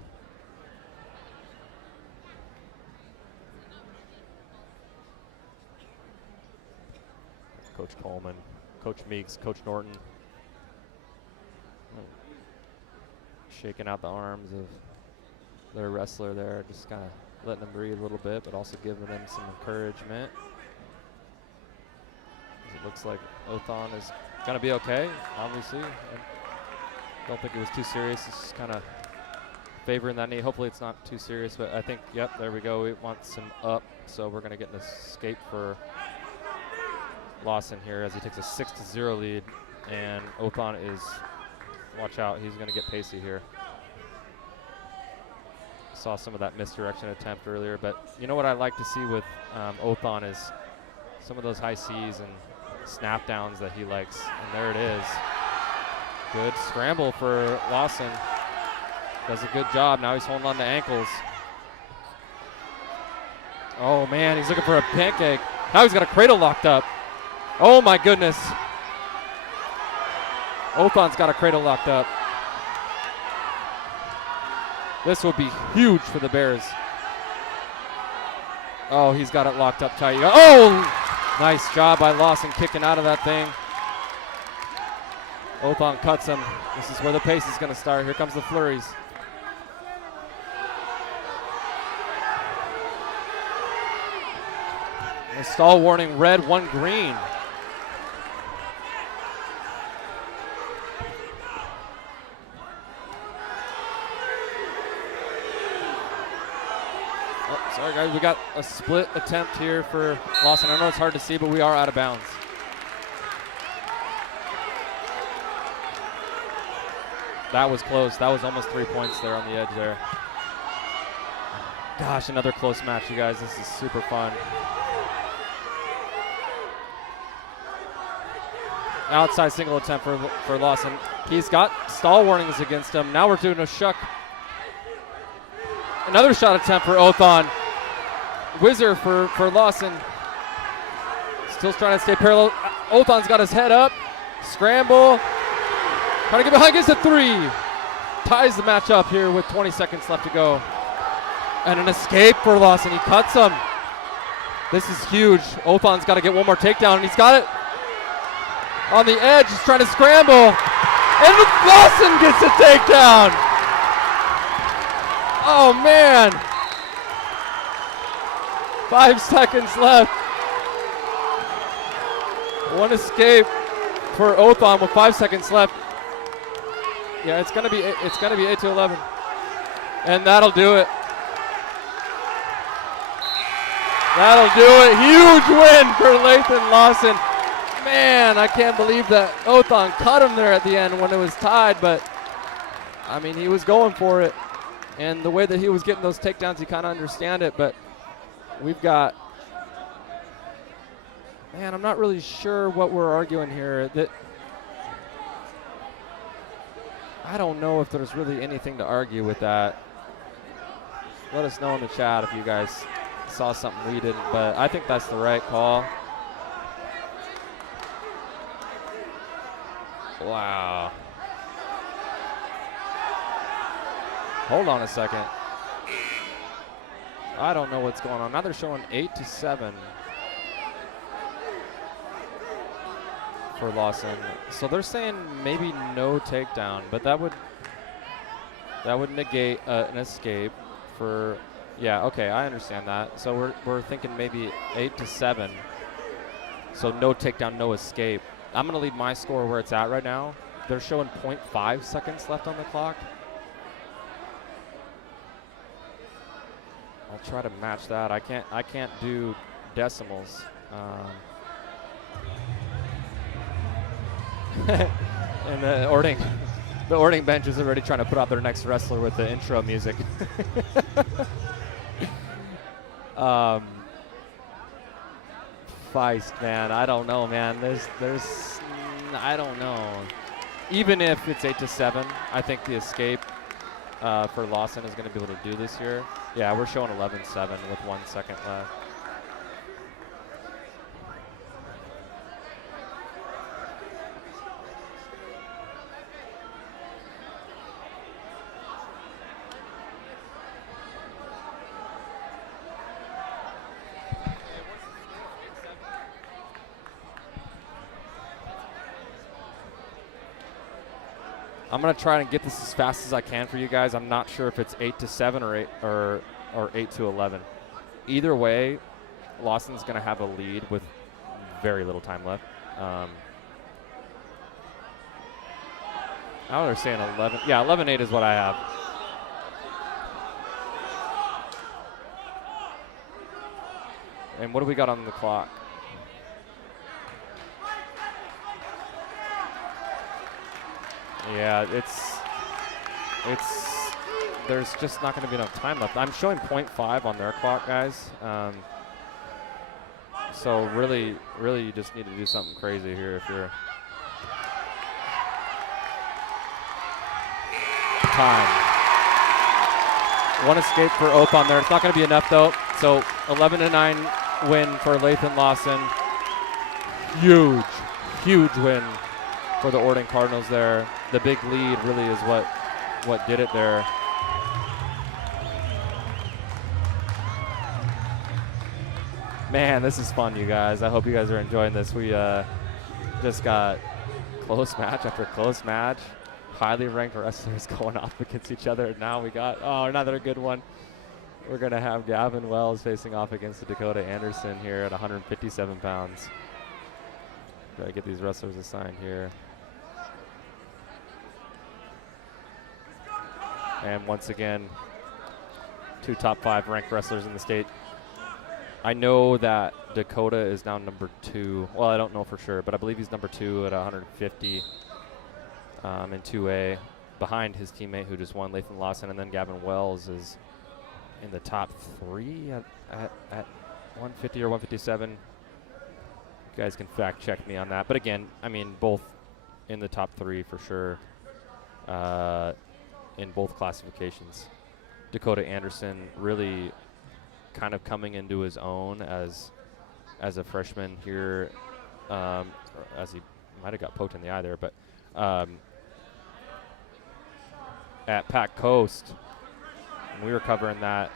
Coach Coleman, Coach Meeks, Coach Norton, shaking out the arms of their wrestler there, just kind of letting them breathe a little bit, but also giving them some encouragement. It looks like Othon is going to be okay, obviously. I don't think it was too serious. It's just kind of favoring that knee. Hopefully it's not too serious, but I think, yep, there we go. We want some up, so we're going to get an escape for Lawson here as he takes a 6-0 lead, and Othon is, watch out, he's going to get pacey here. Saw some of that misdirection attempt earlier, but you know what I like to see with Othon is some of those high C's and snap downs that he likes, and there it is. Good scramble for Lawson. Does a good job. Now he's holding on to ankles. Oh man, he's looking for a pancake. Now he's got a cradle locked up. Oh my goodness. Othon's got a cradle locked up. This will be huge for the Bears. Oh, he's got it locked up tight. Oh, nice job by Lawson kicking out of that thing. Othon cuts him. This is where the pace is going to start. Here comes the flurries. A stall warning, red, 1 green. Sorry guys, we got a split attempt here for Lawson. I know it's hard to see, but we are out of bounds. That was close. That was almost 3 points there on the edge there. Gosh, another close match, you guys. This is super fun. Outside single attempt for Lawson. He's got stall warnings against him. Now we're doing a shuck. Another shot attempt for Othon. Whizzer for Lawson. Still trying to stay parallel. Othon's got his head up. Scramble. Trying to get behind, gets a 3. Ties the match up here with 20 seconds left to go. And an escape for Lawson. He cuts him. This is huge. Othon's got to get one more takedown, and he's got it. On the edge, he's trying to scramble. And Lawson gets a takedown. Oh, man. 5 seconds left. One escape for Othon with 5 seconds left. Yeah, it's gonna be 8-11, and that'll do it. That'll do it. Huge win for Lathan Lawson. Man, I can't believe that Othon cut him there at the end when it was tied, but I mean, he was going for it, and the way that he was getting those takedowns, you kind of understand it. But we've got. Man, I'm not really sure what we're arguing here. I don't know if there's really anything to argue with that. Let us know in the chat if you guys saw something we didn't, but I think that's the right call. Wow. Hold on a second. I don't know what's going on. Now they're showing 8-7. For Lawson, so they're saying maybe no takedown, but that would negate an escape for. Yeah, okay, I understand that. So we're thinking maybe 8-7. So no takedown, no escape. I'm gonna leave my score where it's at right now. They're showing 0.5 seconds left on the clock. I'll try to match that. I can't do decimals. And the Orting bench is already trying to put out their next wrestler with the intro music. Feist, man, I don't know, man. There's, I don't know. Even if it's 8-7, I think the escape for Lawson is going to be able to do this here. Yeah, we're showing 11-7 with 1 second left. I'm gonna try and get this as fast as I can for you guys. I'm not sure if it's 8-7 or 8-11. Either way, Lawson's gonna have a lead with very little time left. Now they're saying 11. Yeah, 11-8 is what I have. And what do we got on the clock? Yeah, there's just not going to be enough time left. I'm showing 0.5 on their clock, guys. So really, you just need to do something crazy here if you're time. One escape for Othon there. It's not going to be enough though. So 11-9 win for Lathan Lawson. Huge win for the Orting Cardinals there. The big lead really is what did it there. Man, this is fun, you guys. I hope you guys are enjoying this. We just got close match after close match. Highly ranked wrestlers going off against each other. Now we got, another good one. We're going to have Gavin Wells facing off against Dakota Anderson here at 157 pounds. Try to get these wrestlers assigned here. And once again, 2 top 5 ranked wrestlers in the state. I know that Dakota is now number 2. Well, I don't know for sure, but I believe he's number 2 at 150 in 2A, behind his teammate who just won, Lathan Lawson, and then Gavin Wells is in the top 3 at 150 or 157. You guys can fact check me on that. But again, I mean, both in the top 3 for sure. In both classifications. Dakota Anderson really kind of coming into his own as a freshman here, as he might have got poked in the eye there, but at Pac Coast, and we were covering that,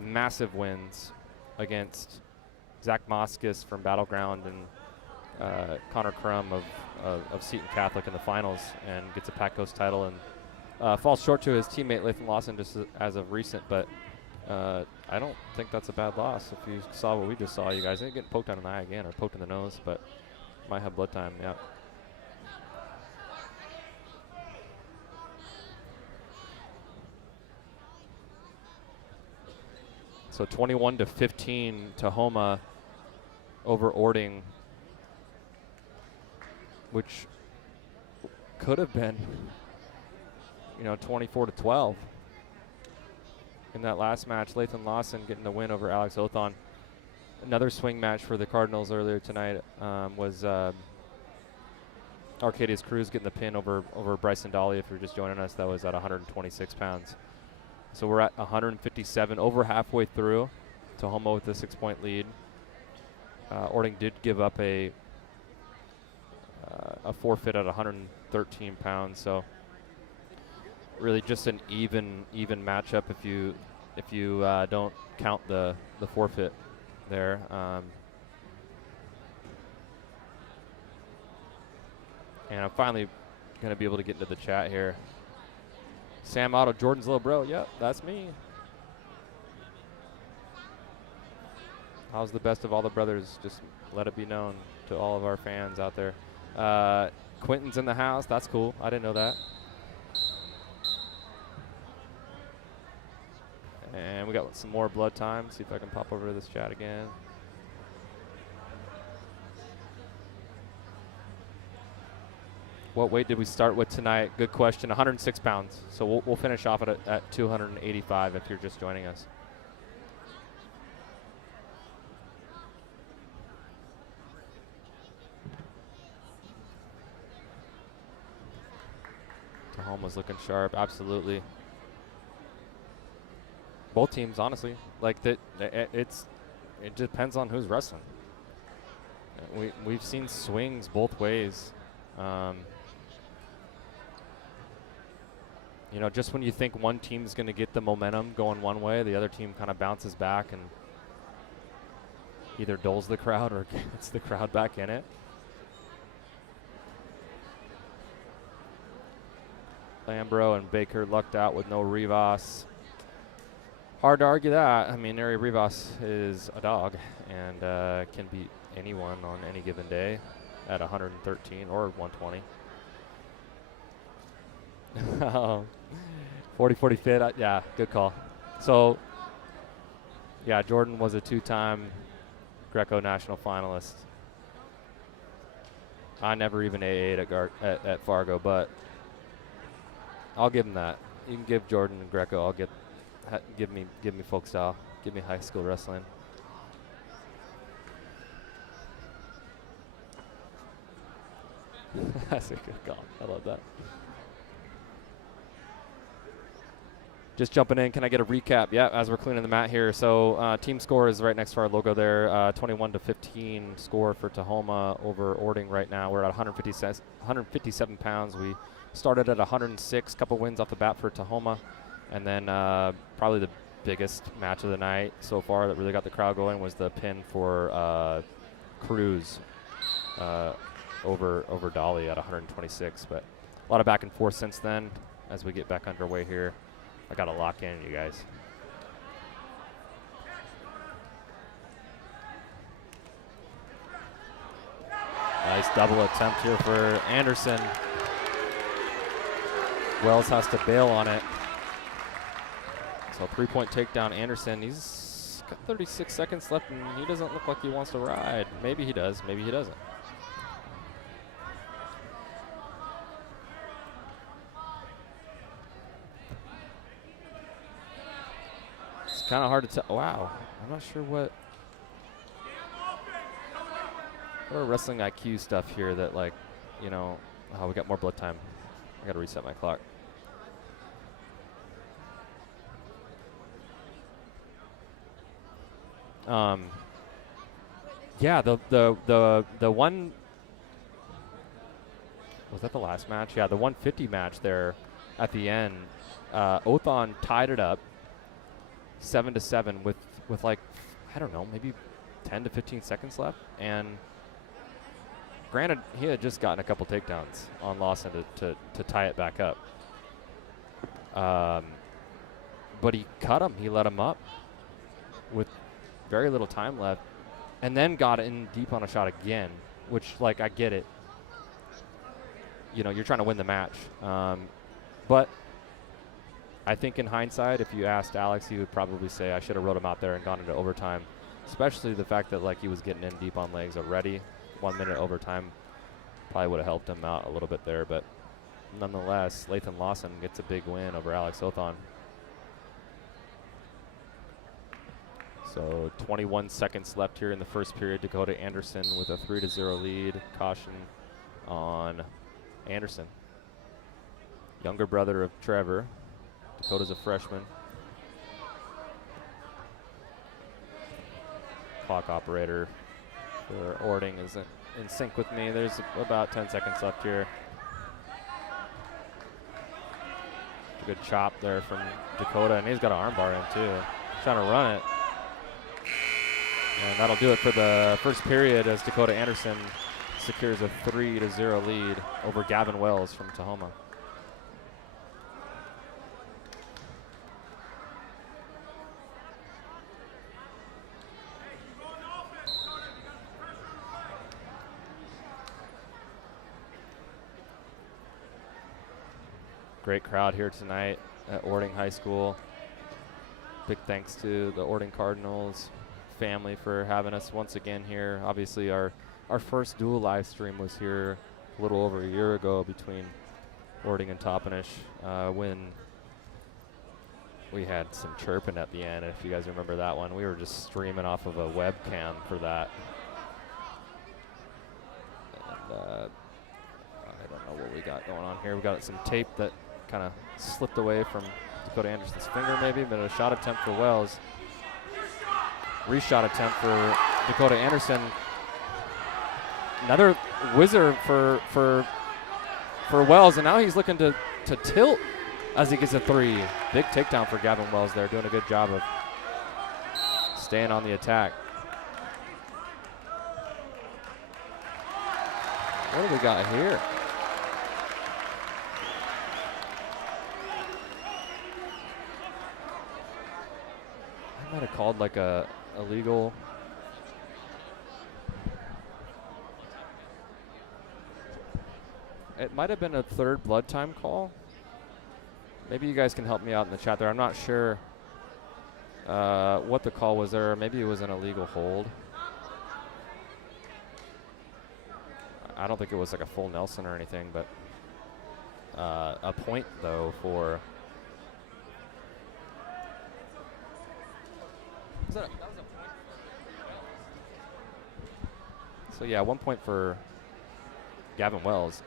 massive wins against Zach Moskis from Battleground and Connor Crum of Seton Catholic in the finals, and gets a Pac Coast title, and falls short to his teammate Lathan Lawson just as of recent, but I don't think that's a bad loss. If you saw what we just saw, you guys ain't getting poked on an eye again or poked in the nose, but might have blood time. Yeah. So 21-15 Tahoma over Orting, which could have been, 24-12 in that last match. Lathan Lawson getting the win over Alex Othon. Another swing match for the Cardinals earlier tonight was Arcadius Cruz getting the pin over Bryson Dolly. If you're just joining us, that was at 126 pounds. So we're at 157, over halfway through. Tahoma with a 6-point lead. Orting did give up a forfeit at 113 pounds. So really just an even matchup if you don't count the forfeit there. And I'm finally going to be able to get into the chat here. Sam Otto, Jordan's little bro. Yep, that's me. How's the best of all the brothers? Just let it be known to all of our fans out there. Quentin's in the house. That's cool. I didn't know that. And we got some more blood time. See if I can pop over to this chat again. What weight did we start with tonight? Good question. 106 pounds. So we'll finish off at 285 if you're just joining us. Tahoma's looking sharp. Absolutely. Both teams, honestly, like that. It depends on who's wrestling. We've seen swings both ways. Just when you think one team's going to get the momentum going one way, the other team kind of bounces back and either dulls the crowd or gets the crowd back in it. Lambro and Baker lucked out with no Rivas. Hard to argue that. I mean, Neri Rivas is a dog and can beat anyone on any given day at 113 or 120. 40-40 fit, yeah, good call. So, yeah, Jordan was a 2-time Greco national finalist. I never even AA'd at Fargo, but I'll give him that. You can give Jordan and Greco. I'll give me folk style. Give me high school wrestling. That's a good call. I love that. Just jumping in, can I get a recap? Yeah, as we're cleaning the mat here. So team score is right next to our logo there. 21-15 score for Tahoma over Orting right now. We're at 157 pounds. We started at 106, couple wins off the bat for Tahoma. And then probably the biggest match of the night so far that really got the crowd going was the pin for Cruz over Dolly at 126. But a lot of back and forth since then as we get back underway here. I got to lock in, you guys. Nice double attempt here for Anderson. Wells has to bail on it. So 3-point takedown, Anderson. He's got 36 seconds left, and he doesn't look like he wants to ride. Maybe he does, maybe he doesn't. Kind of hard to tell. Wow, I'm not sure what wrestling IQ stuff here that we got more blood time. I gotta reset my clock. Yeah, the one, was that the last match? Yeah, the 150 match there at the end. Othon tied it up 7-7 with I don't know, maybe 10 to 15 seconds left. And granted, he had just gotten a couple takedowns on Lawson to tie it back up. But he cut him. He let him up with very little time left, and then got in deep on a shot again, which, like, I get it. You know, you're trying to win the match. But I think in hindsight, if you asked Alex, he would probably say, I should have rode him out there and gone into overtime, especially the fact that, like, he was getting in deep on legs already. 1 minute overtime probably would have helped him out a little bit there, but nonetheless, Lathan Lawson gets a big win over Alex Othon. So 21 seconds left here in the first period. Dakota Anderson with a 3-0 lead. Caution on Anderson. Younger brother of Trevor. Dakota's a freshman. Clock operator for Orting isn't in sync with me. There's about 10 seconds left here. A good chop there from Dakota, and he's got an armbar in too. Trying to run it. And that'll do it for the first period as Dakota Anderson secures a 3-0 lead over Gavin Wells from Tahoma. Great crowd here tonight at Orting High School. Big thanks to the Orting Cardinals family for having us once again here. Obviously our first dual live stream was here a little over a year ago between Orting and Toppenish when we had some chirping at the end. If you guys remember that one, we were just streaming off of a webcam for that. And, I don't know what we got going on here. We got some tape that kind of slipped away from Dakota Anderson's finger maybe, but a shot attempt for Wells. Reshot attempt for Dakota Anderson. Another whizzer for Wells, and now he's looking to tilt as he gets a three. Big takedown for Gavin Wells there, doing a good job of staying on the attack. What do we got here? I might have called like a illegal. It might have been a third blood time call. Maybe you guys can help me out in the chat there. I'm not sure what the call was there. Maybe it was an illegal hold. I don't think it was like a full Nelson or anything, but a point though for. That was a point. So yeah, 1 point for Gavin Wells.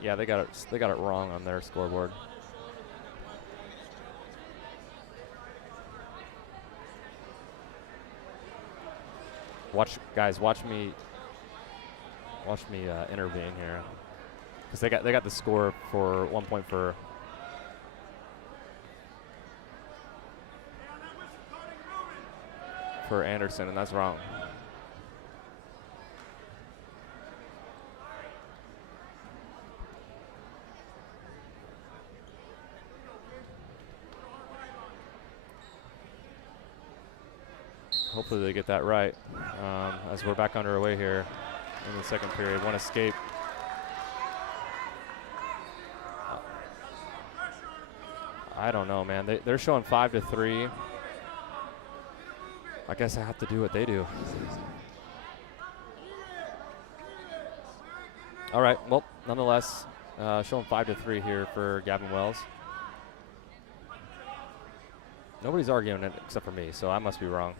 Yeah, they got it wrong on their scoreboard. Watch me intervene here, because they got the score for 1 point for Anderson, and that's wrong. Hopefully they get that right as we're back underway here in the second period. One escape. I don't know, man. They're showing 5-3. I guess I have to do what they do. All right, well, nonetheless, showing 5-3 here for Gavin Wells. Nobody's arguing it except for me, so I must be wrong.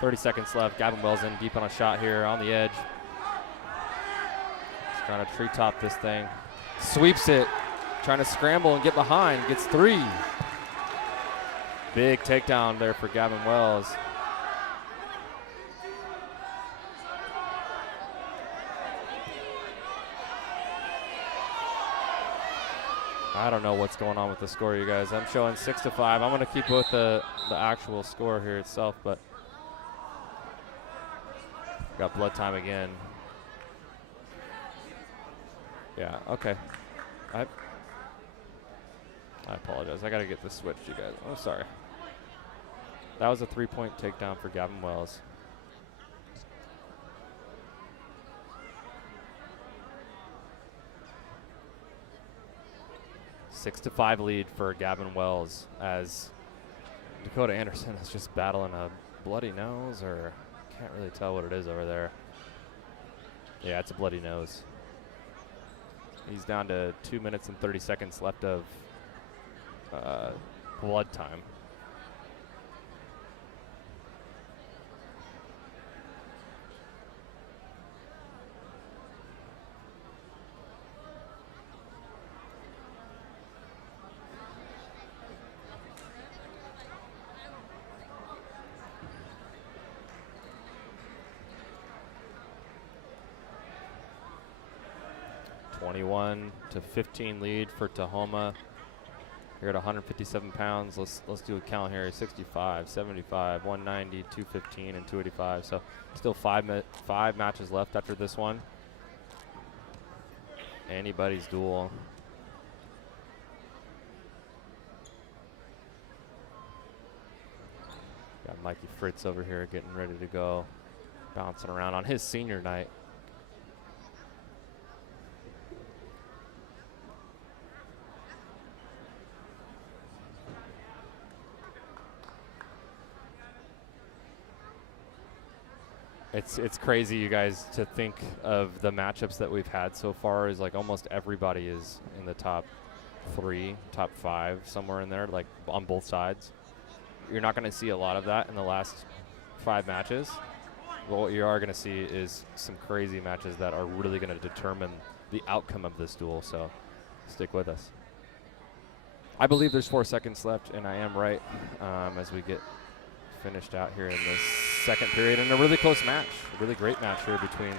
30 seconds left. Gavin Wells in deep on a shot here on the edge. He's trying to treetop this thing. Sweeps it. Trying to scramble and get behind. Gets three. Big takedown there for Gavin Wells. I don't know what's going on with the score, you guys. I'm showing 6-5. I'm going to keep with the actual score here itself, but got blood time again. Yeah, okay. I apologize. I got to get this switched, you guys. Oh, sorry. That was a 3-point takedown for Gavin Wells. Six to 5 lead for Gavin Wells as Dakota Anderson is just battling a bloody nose, or can't really tell what it is over there. Yeah, it's a bloody nose. He's down to 2 minutes and 30 seconds left of blood time. To 15 lead for Tahoma. Here at 157 pounds. Let's do a count here. 65, 75, 190, 215, and 285. So still five matches left after this one. Anybody's duel. Got Mikey Fritz over here getting ready to go, bouncing around on his senior night. It's crazy, you guys, to think of the matchups that we've had so far. Is like almost everybody is in the top 3, top 5, somewhere in there, like on both sides. You're not going to see a lot of that in the last 5 matches. But what you are going to see is some crazy matches that are really going to determine the outcome of this duel. So stick with us. I believe there's 4 seconds left, and I am right as we get finished out here in this second period, and a really close match, a really great match here between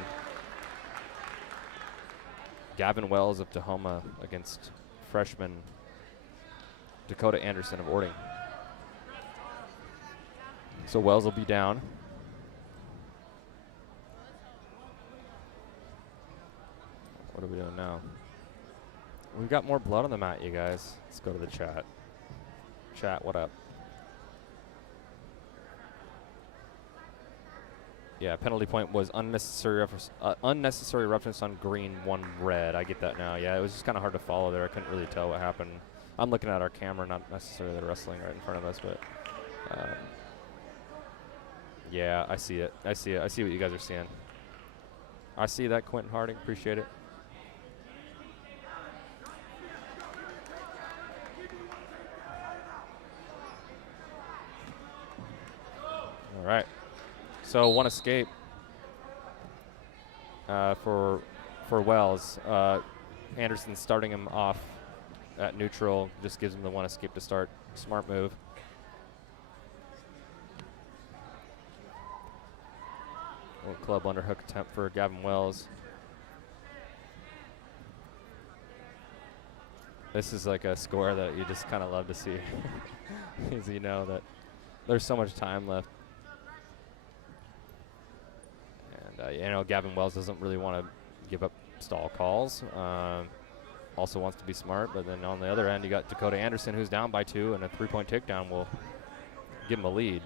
Gavin Wells of Tahoma against freshman Dakota Anderson of Orting. So Wells will be down. What are we doing now? We've got more blood on the mat, you guys. Let's go to the chat. Chat, what up? Yeah, penalty point was unnecessary reference on green, 1 red. I get that now. Yeah, it was just kind of hard to follow there. I couldn't really tell what happened. I'm looking at our camera, not necessarily the wrestling right in front of us, but yeah, I see it. I see it. I see what you guys are seeing. I see that, Quentin Harding. Appreciate it. All right. So 1 escape for Wells. Anderson starting him off at neutral, just gives him the 1 escape to start. Smart move. Little club underhook attempt for Gavin Wells. This is like a score that you just kind of love to see, because you know that there's so much time left. You know, Gavin Wells doesn't really want to give up stall calls. Also wants to be smart, but then on the other end, you got Dakota Anderson, who's down by 2, and a 3-point takedown will give him a lead.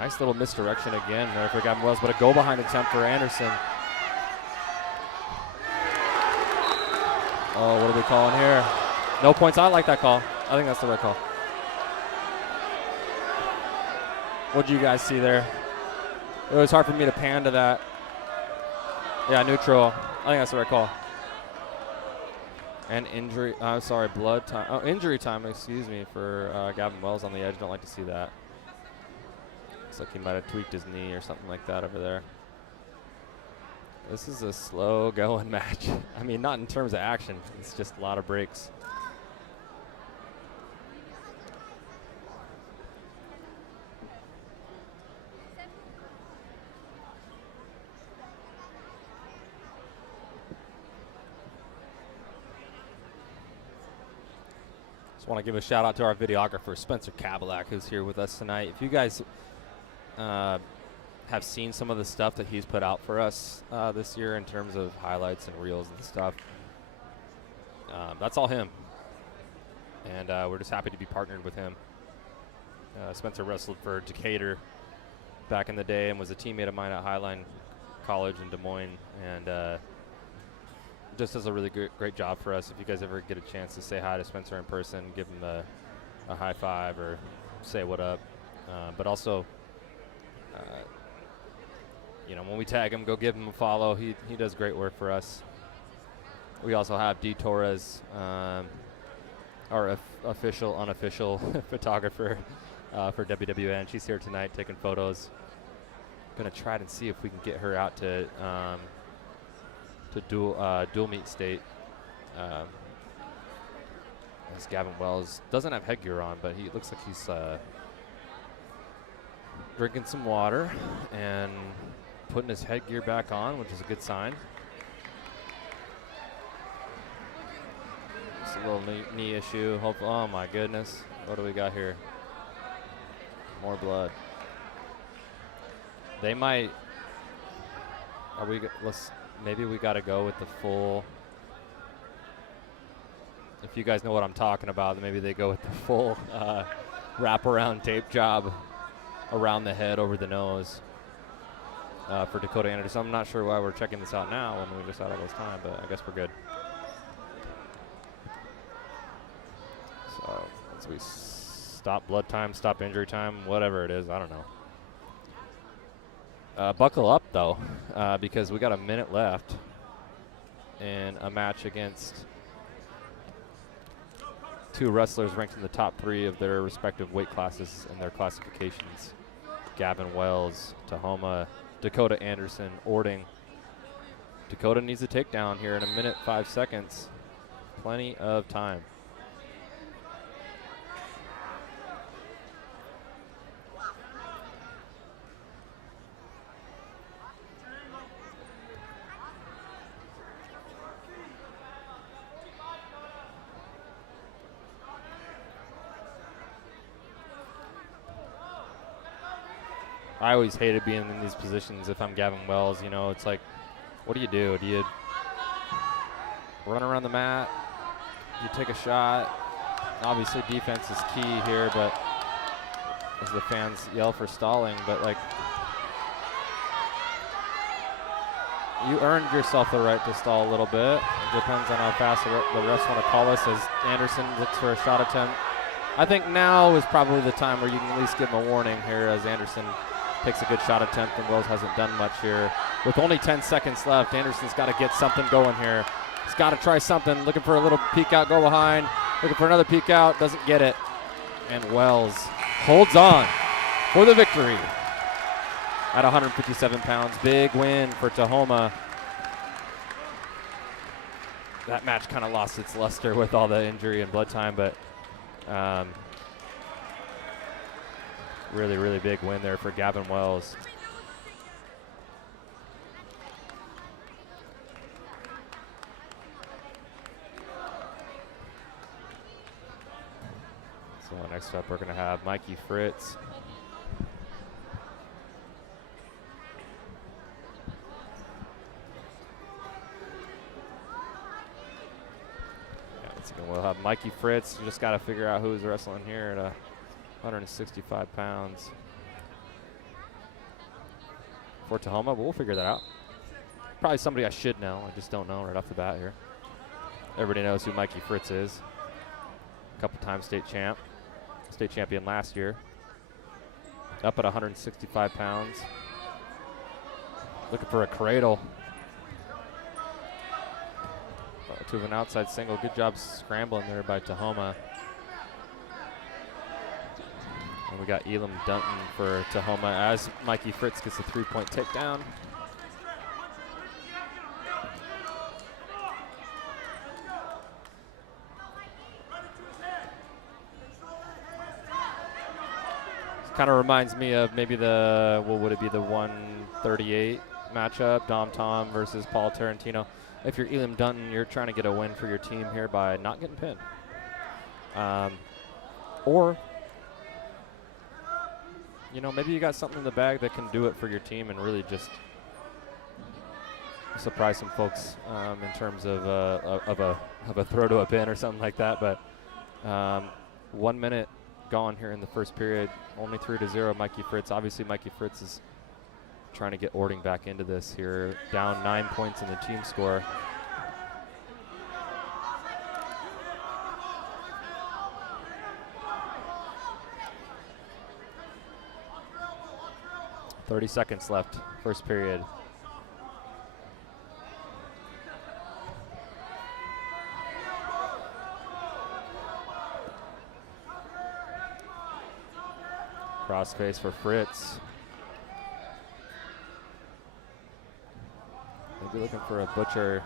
Nice little misdirection again there for Gavin Wells, but a go-behind attempt for Anderson. Oh, what are we calling here? No points. I like that call. I think that's the right call. What did you guys see there? It was hard for me to pan to that. Yeah, neutral. I think that's the right call. And injury, blood time. Oh, injury time, excuse me, for Gavin Wells on the edge. Don't like to see that. Looks like he might have tweaked his knee or something like that over there. This is a slow going match. I mean, not in terms of action. It's just a lot of breaks. Just want to give a shout out to our videographer, Spencer Kabalak, who's here with us tonight. If you guys have seen some of the stuff that he's put out for us this year in terms of highlights and reels and stuff, That's all him. And we're just happy to be partnered with him. Spencer wrestled for Decatur back in the day and was a teammate of mine at Highline College in Des Moines, and just does a really great job for us. If you guys ever get a chance to say hi to Spencer in person, give him a high five or say what up. But also, when we tag him, go give him a follow. He does great work for us. We also have Dee Torres, our official, unofficial photographer for WWN. She's here tonight taking photos. Gonna try to see if we can get her out to dual meet state. As Gavin Wells doesn't have headgear on, but he looks like he's drinking some water and putting his headgear back on, which is a good sign. It's a little knee issue. Oh my goodness, what do we got here? More blood. They might. Maybe we got to go with the full. If you guys know what I'm talking about, then maybe they go with the full wraparound tape job around the head, over the nose for Dakota Anderson. I'm not sure why we're checking this out now when we just had all this time, but I guess we're good. So once we stop blood time, stop injury time, whatever it is, I don't know. Buckle up, though, because we got a minute left in a match against two wrestlers ranked in the top 3 of their respective weight classes and their classifications. Gavin Wells, Tahoma, Dakota Anderson, Orting. Dakota needs a takedown here in a minute, 5 seconds. Plenty of time. I always hated being in these positions if I'm Gavin Wells. It's like, what do? Do you run around the mat? Do you take a shot? Obviously, defense is key here, but as the fans yell for stalling, but like, you earned yourself the right to stall a little bit. It depends on how fast the refs want to call us as Anderson looks for a shot attempt. I think now is probably the time where you can at least give him a warning here as Anderson takes a good shot attempt, and Wells hasn't done much here. With only 10 seconds left, Anderson's got to get something going here. He's got to try something. Looking for a little peek out, go behind. Looking for another peek out, doesn't get it. And Wells holds on for the victory at 157 pounds. Big win for Tahoma. That match kind of lost its luster with all the injury and blood time, but really, really big win there for Gavin Wells. So next up, we're going to have Mikey Fritz. We'll have Mikey Fritz. You just got to figure out who's wrestling here at 165 pounds. For Tahoma, but we'll figure that out. Probably somebody I should know. I just don't know right off the bat here. Everybody knows who Mikey Fritz is. Couple-time state champion last year. Up at 165 pounds. Looking for a cradle. To an outside single. Good job scrambling there by Tahoma. And we got Elam Dunton for Tahoma as Mikey Fritz gets a 3-point takedown. Kind of reminds me of maybe what would it be, the 138 matchup, Dom Tom versus Paul Tarantino. If you're Elam Dunton, you're trying to get a win for your team here by not getting pinned. Or, maybe you got something in the bag that can do it for your team and really just surprise some folks in terms of a throw to a pin or something like that. But 1 minute gone here in the first period. Only 3-0. Mikey Fritz. Obviously, Mikey Fritz is trying to get Orting back into this here. Down 9 points in the team score. .30 seconds left, first period. Cross face for Fritz. Maybe looking for a butcher.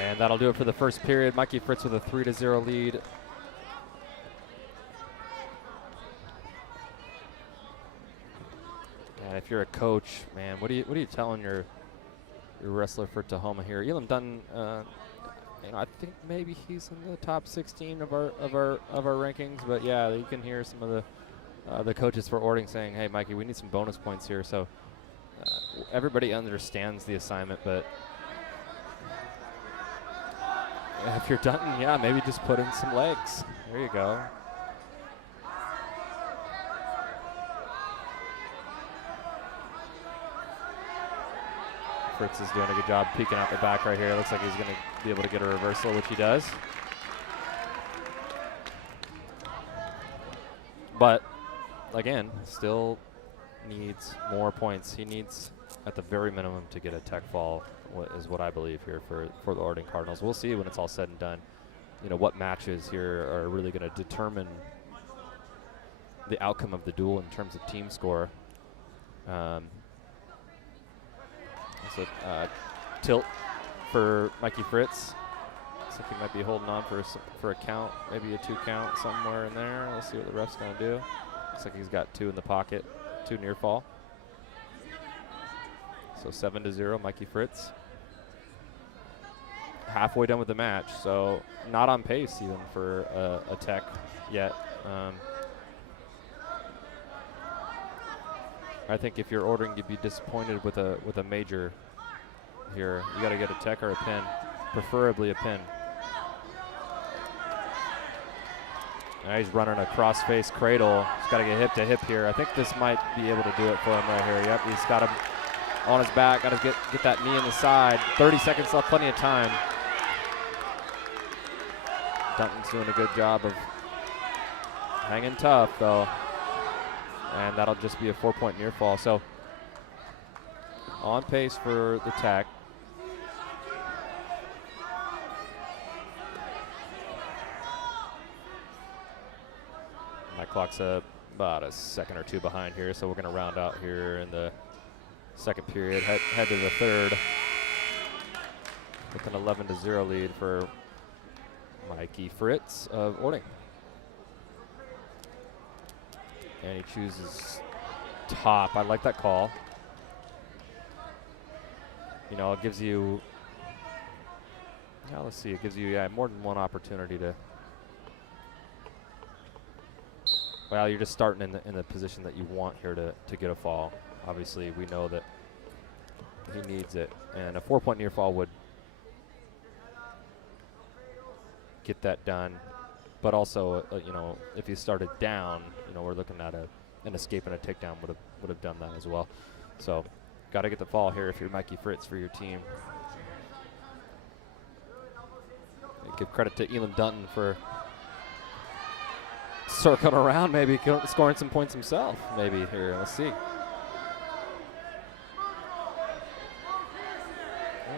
And that'll do it for the first period. Mikey Fritz with a 3-0 lead. And if you're a coach, man, what are you telling your wrestler for Tahoma here? Elam Dunn, I think maybe he's in the top 16 of our rankings. But yeah, you can hear some of the coaches for Orting saying, "Hey, Mikey, we need some bonus points here." So everybody understands the assignment, but if you're Dunton, yeah, maybe just put in some legs. There you go. Fritz is doing a good job peeking out the back right here. Looks like he's going to be able to get a reversal, which he does. But, again, still needs more points. He needs, at the very minimum, to get a tech fall, is what I believe here for the Orting Cardinals. We'll see when it's all said and done, what matches here are really going to determine the outcome of the duel in terms of team score. So tilt for Mikey Fritz. Looks like he might be holding on for a count, maybe a 2 count somewhere in there. Let's see what the ref's going to do. Looks like he's got 2 in the pocket, 2 near fall. So 7-0, Mikey Fritz. Halfway done with the match, so not on pace even for a tech yet. I think if you're ordering, you'd be disappointed with a major here. You got to get a tech or a pin, preferably a pin. Now he's running a cross-face cradle. He's got to get hip to hip here. I think this might be able to do it for him right here. Yep, he's got him on his back. Got to get that knee in the side. 30 seconds left, plenty of time. Dunton's doing a good job of hanging tough, though. And that'll just be a 4-point near fall. So on pace for the tech. My clock's about a second or 2 behind here, so we're going to round out here in the second period. Head to the third with an 11-0 lead for Mikey Fritz of Orting. And he chooses top. I like that call. It gives you, let's see, it gives you more than one opportunity to, well, you're just starting in the position that you want here to get a fall. Obviously, we know that he needs it. And a 4-point near fall would get that done. But also, if you started down, we're looking at an escape and a takedown would have done that as well. So, got to get the fall here if you're Mikey Fritz for your team. And give credit to Elam Dunton for circling around, maybe scoring some points himself. Maybe here, let's see.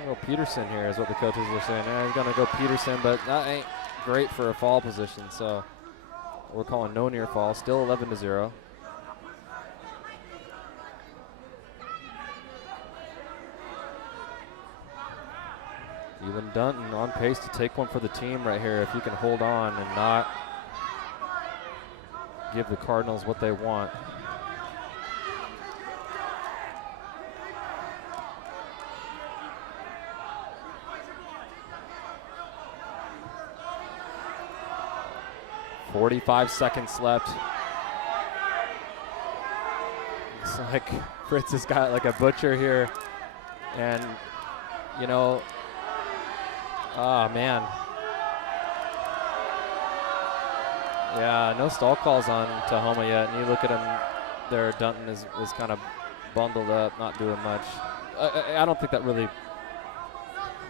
Go Peterson here is what the coaches are saying. He's going to go Peterson, but that ain't great for a fall position, so we're calling no near fall. Still 11-0. Elam Dunton on pace to take one for the team right here if he can hold on and not give the Cardinals what they want. 45 seconds left. Looks like Fritz has got like a butcher here. And, you know, oh, man. Yeah, no stall calls on Tahoma yet. And you look at him there, Dunton is kind of bundled up, not doing much. I don't think that really,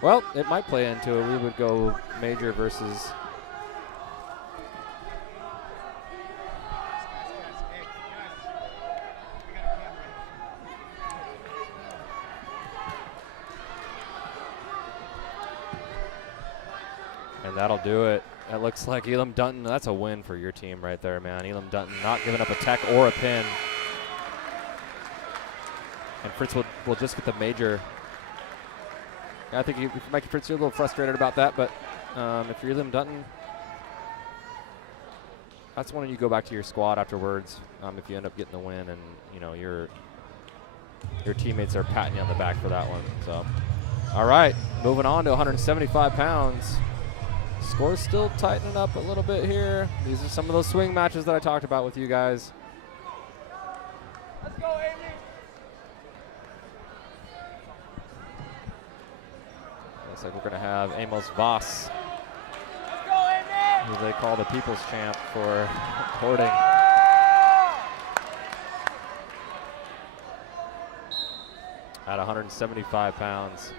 well, it might play into it. We would go major versus. And that'll do it. It looks like Elam Dunton, that's a win for your team right there, man. Elam Dunton not giving up a tech or a pin. And Fritz will just get the major. I think you might get Fritz, you're a little frustrated about that, but if you're Elam Dunton, that's when you go back to your squad afterwards if you end up getting the win, and you know your teammates are patting you on the back for that one. So, all right, moving on to 175 pounds. Score's still tightening up a little bit here. These are some of those swing matches that I talked about with you guys. Let's go, Amy. Looks like we're going to have Amos Voss, Let's go, Amy. who they call the people's champ for Orting. At 175 pounds.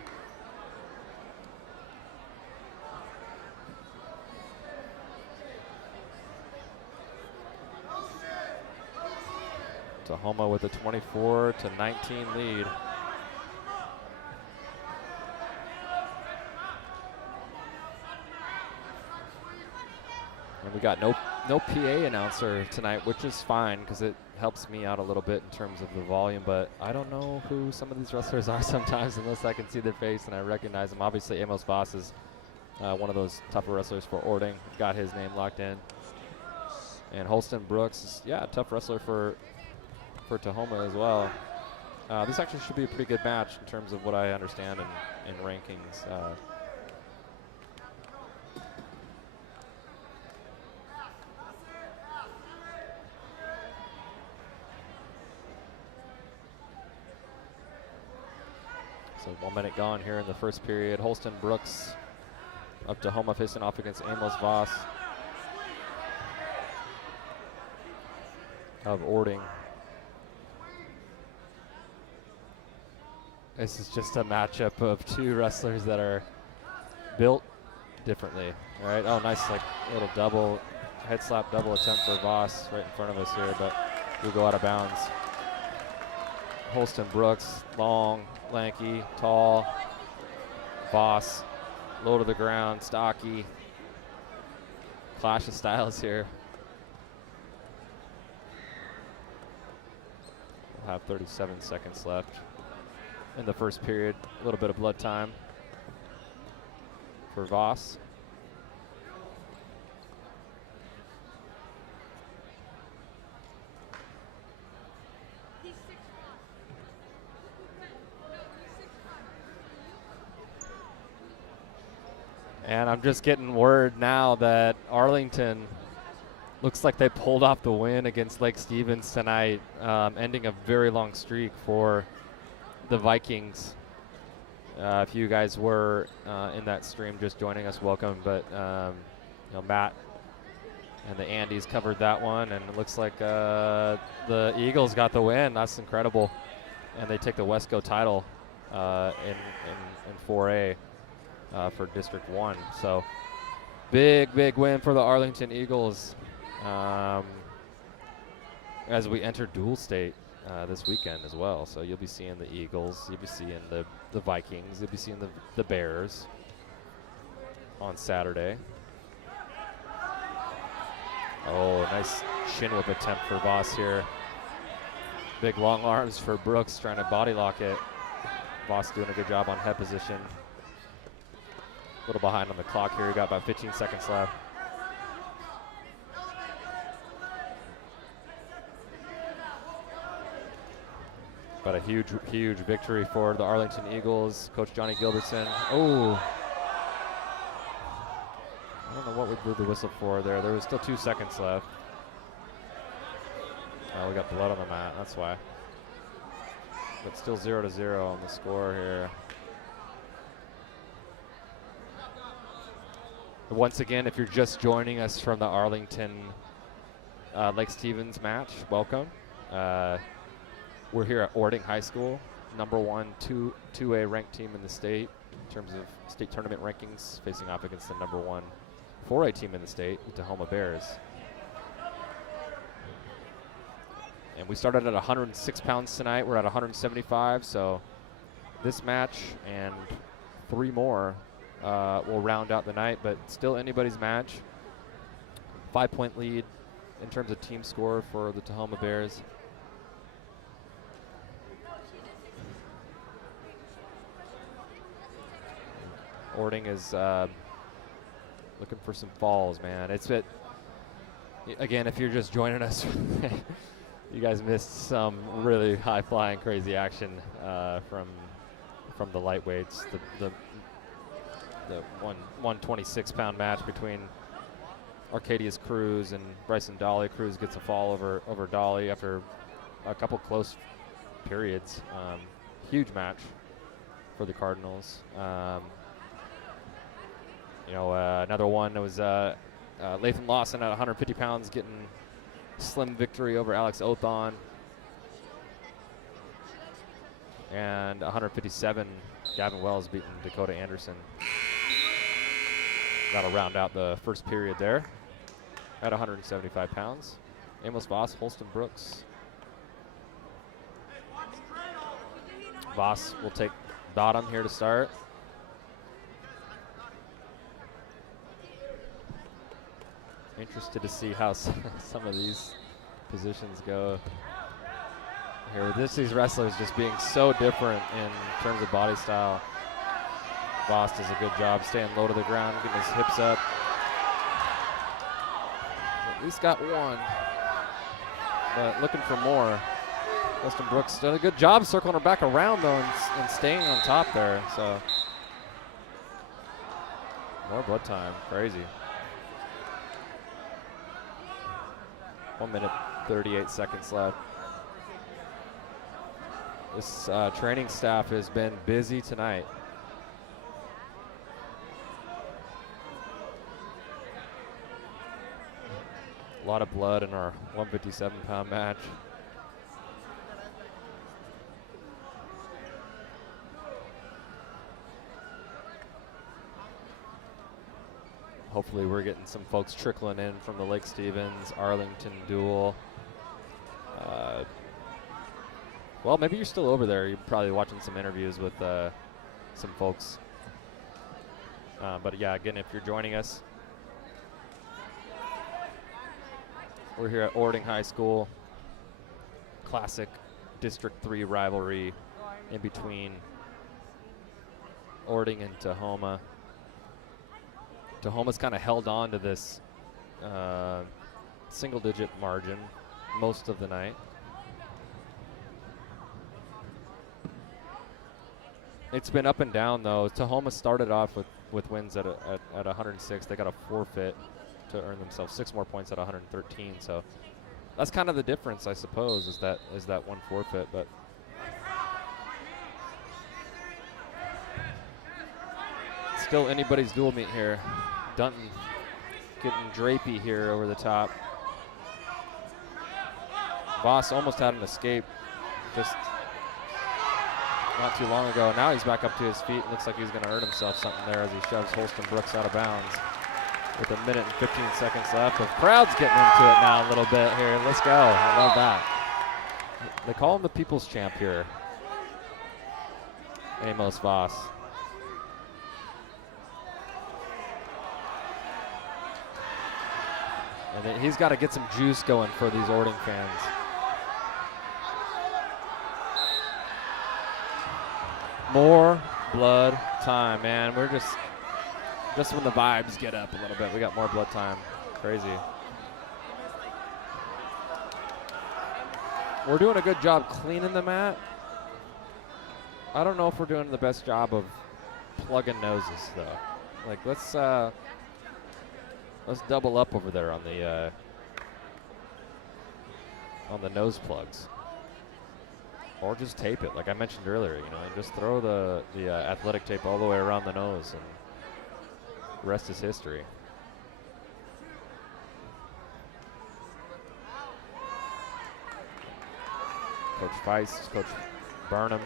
Tahoma with a 24-19 lead. And we got no PA announcer tonight, which is fine because it helps me out a little bit in terms of the volume, but I don't know who some of these wrestlers are sometimes unless I can see their face and I recognize them. Obviously, Amos Voss is one of those tougher wrestlers for Orting. Got his name locked in. And Holston Brooks is, yeah, a tough wrestler for Tahoma as well. This actually should be a pretty good match in terms of what I understand in rankings. So 1 minute gone here in the first period. Holston Brooks up to Tahoma facing off against Amos Voss of Orting. This is just a matchup of two wrestlers that are built differently. All right. Oh, nice, like little double head slap, double attempt for Voss right in front of us here, but we go out of bounds. Holston Brooks, long, lanky, tall. Voss, low to the ground, stocky. Clash of styles here. We'll have 37 seconds left in the first period. A little bit of blood time for Voss. And I'm just getting word now that Arlington looks like they pulled off the win against Lake Stevens tonight, ending a very long streak for the Vikings. If you guys were in that stream just joining us, welcome. But you know, Matt and the Andes covered that one, and it looks like the Eagles got the win. That's incredible, and they take the Wesco title in 4A for District 1. So big win for the Arlington Eagles as we enter dual state this weekend as well. So you'll be seeing the Eagles, you'll be seeing the Vikings, you'll be seeing the Bears on Saturday. Oh, nice shin whip attempt for Voss here. Big long arms for Brooks trying to body lock it. Voss doing a good job on head position. A little behind on the clock here. We got about 15 seconds left. But a huge victory for the Arlington Eagles. Coach Johnny Gilbertson. Oh, don't know what we blew the whistle for there. There was still 2 seconds left. Oh, we got blood on the mat. That's why. But still 0-0 on the score here. Once again, if you're just joining us from the Arlington Lake Stevens match, welcome. We're here at Orting High School, #1 2A ranked team in the state in terms of state tournament rankings, facing off against the #1 4A team in the state, the Tahoma Bears. And we started at 106 pounds tonight. We're at 175, so this match and 3 more will round out the night, but still anybody's match. 5-point lead in terms of team score for the Tahoma Bears. Orting is looking for some falls, man. It's again, if you're just joining us, you guys missed some really high-flying, crazy action from the lightweights. The 126-pound match between Arcadius Cruz and Bryson Dolly. Cruz gets a fall over Dolly after a couple close periods. Huge match for the Cardinals. Another one was Lathan Lawson at 150 pounds getting slim victory over Alex Othon. And 157, Gavin Wells beating Dakota Anderson. That'll round out the first period there at 175 pounds. Amos Voss, Holston Brooks. Voss will take bottom here to start. Interested to see how some of these positions go here with these wrestlers just being so different in terms of body style. Voss does a good job staying low to the ground, getting his hips up. At least got one, but looking for more. Holston Brooks done a good job circling her back around though and staying on top there. So more blood time, crazy. 1 minute, 38 seconds left. This training staff has been busy tonight. A lot of blood in our 157-pound match. Hopefully we're getting some folks trickling in from the Lake Stevens, Arlington duel. Well, maybe you're still over there. You're probably watching some interviews with some folks. But yeah, again, if you're joining us, we're here at Orting High School. Classic District 3 rivalry in between Orting and Tahoma. Tahoma's kind of held on to this single-digit margin most of the night. It's been up and down, though. Tahoma started off with wins at 106. They got a forfeit to earn themselves 6 more points at 113. So that's kind of the difference, I suppose, is that one forfeit. But still anybody's dual meet here. Dunton getting drapey here over the top. Voss almost had an escape just not too long ago. Now he's back up to his feet. Looks like he's going to earn himself something there as he shoves Holston Brooks out of bounds. With 1 minute and 15 seconds left. The crowd's getting into it now a little bit here. Let's go. I love that. They call him the people's champ here. Amos Voss. And then he's got to get some juice going for these Orting fans. More blood time, man. We're just when the vibes get up a little bit, we got more blood time. Crazy. We're doing a good job cleaning the mat. I don't know if we're doing the best job of plugging noses, though. Like, let's Let's double up over there on the nose plugs, or just tape it like I mentioned earlier. You know, and just throw the athletic tape all the way around the nose, and the rest is history. Coach Feist, Coach Burnham.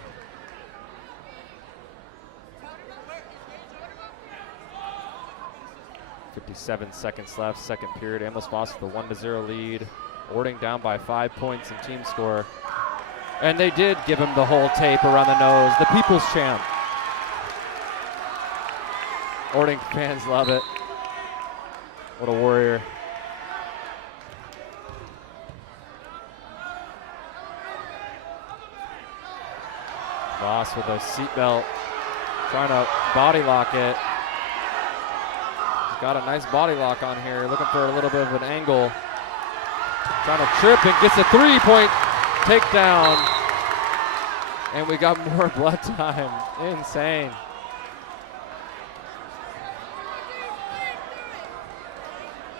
.57 seconds left, second period. Amos Voss with a 1-0 lead. Orting down by 5 points in team score. And they did give him the whole tape around the nose. The people's champ. Orting fans love it. What a warrior. Voss with a seatbelt, trying to body lock it. Got a nice body lock on here, looking for a little bit of an angle. Trying to trip and gets a 3-point takedown. And we got more blood time. Insane.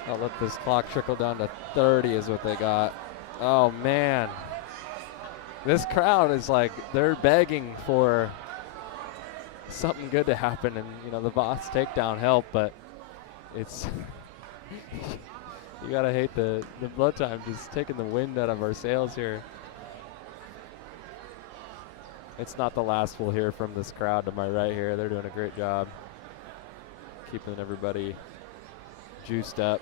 I'll let this clock trickle down to 30 is what they got. Oh man. This crowd is like, they're begging for something good to happen, and you know, the Voss takedown helped, but it's you gotta hate the blood time just taking the wind out of our sails here. It's not the last we'll hear from this crowd to my right here. They're doing a great job keeping everybody juiced up.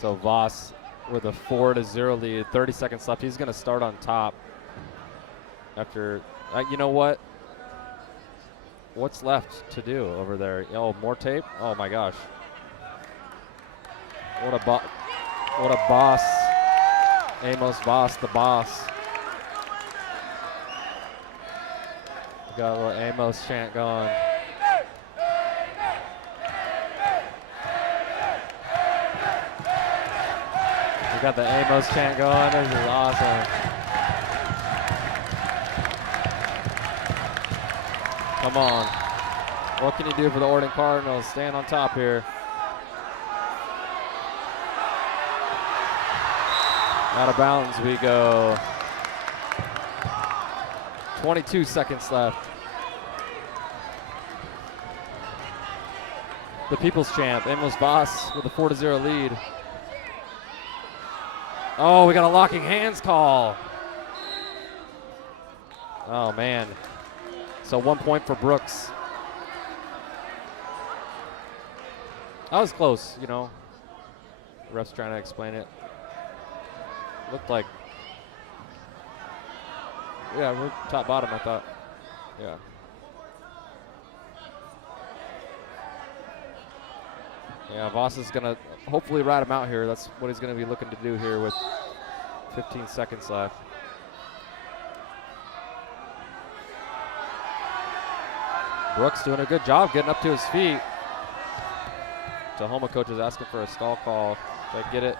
So Voss with a 4-0 lead, 30 seconds left. He's gonna start on top after, you know what? What's left to do over there? Oh, more tape? Oh my gosh. What a boss. Amos Voss, the boss. We got a little Amos chant going. We got the Amos chant going. This is awesome. Come on. What can you do for the Orting Cardinals? Staying on top here. Out of bounds we go. 22 seconds left. The people's champ, Amos Voss, with a 4-0 lead. Oh, we got a locking hands call. Oh, man. So 1 point for Brooks. That was close, you know. The ref's trying to explain it. Looked like, yeah, we're top bottom, I thought. Yeah. Yeah, Voss is gonna hopefully ride him out here. That's what he's gonna be looking to do here with 15 seconds left. Brooks doing a good job getting up to his feet. Tahoma coach is asking for a stall call. They get it.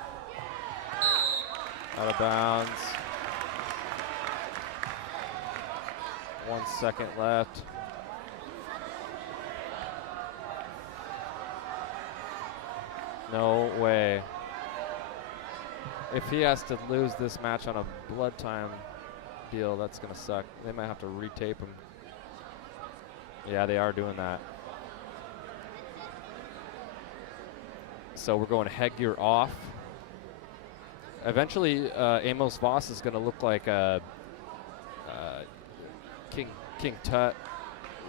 Out of bounds. 1 second left. No way. If he has to lose this match on a blood time deal, that's gonna suck. They might have to retape him. Yeah, they are doing that. So we're going headgear off. Eventually, Amos Voss is going to look like King Tut,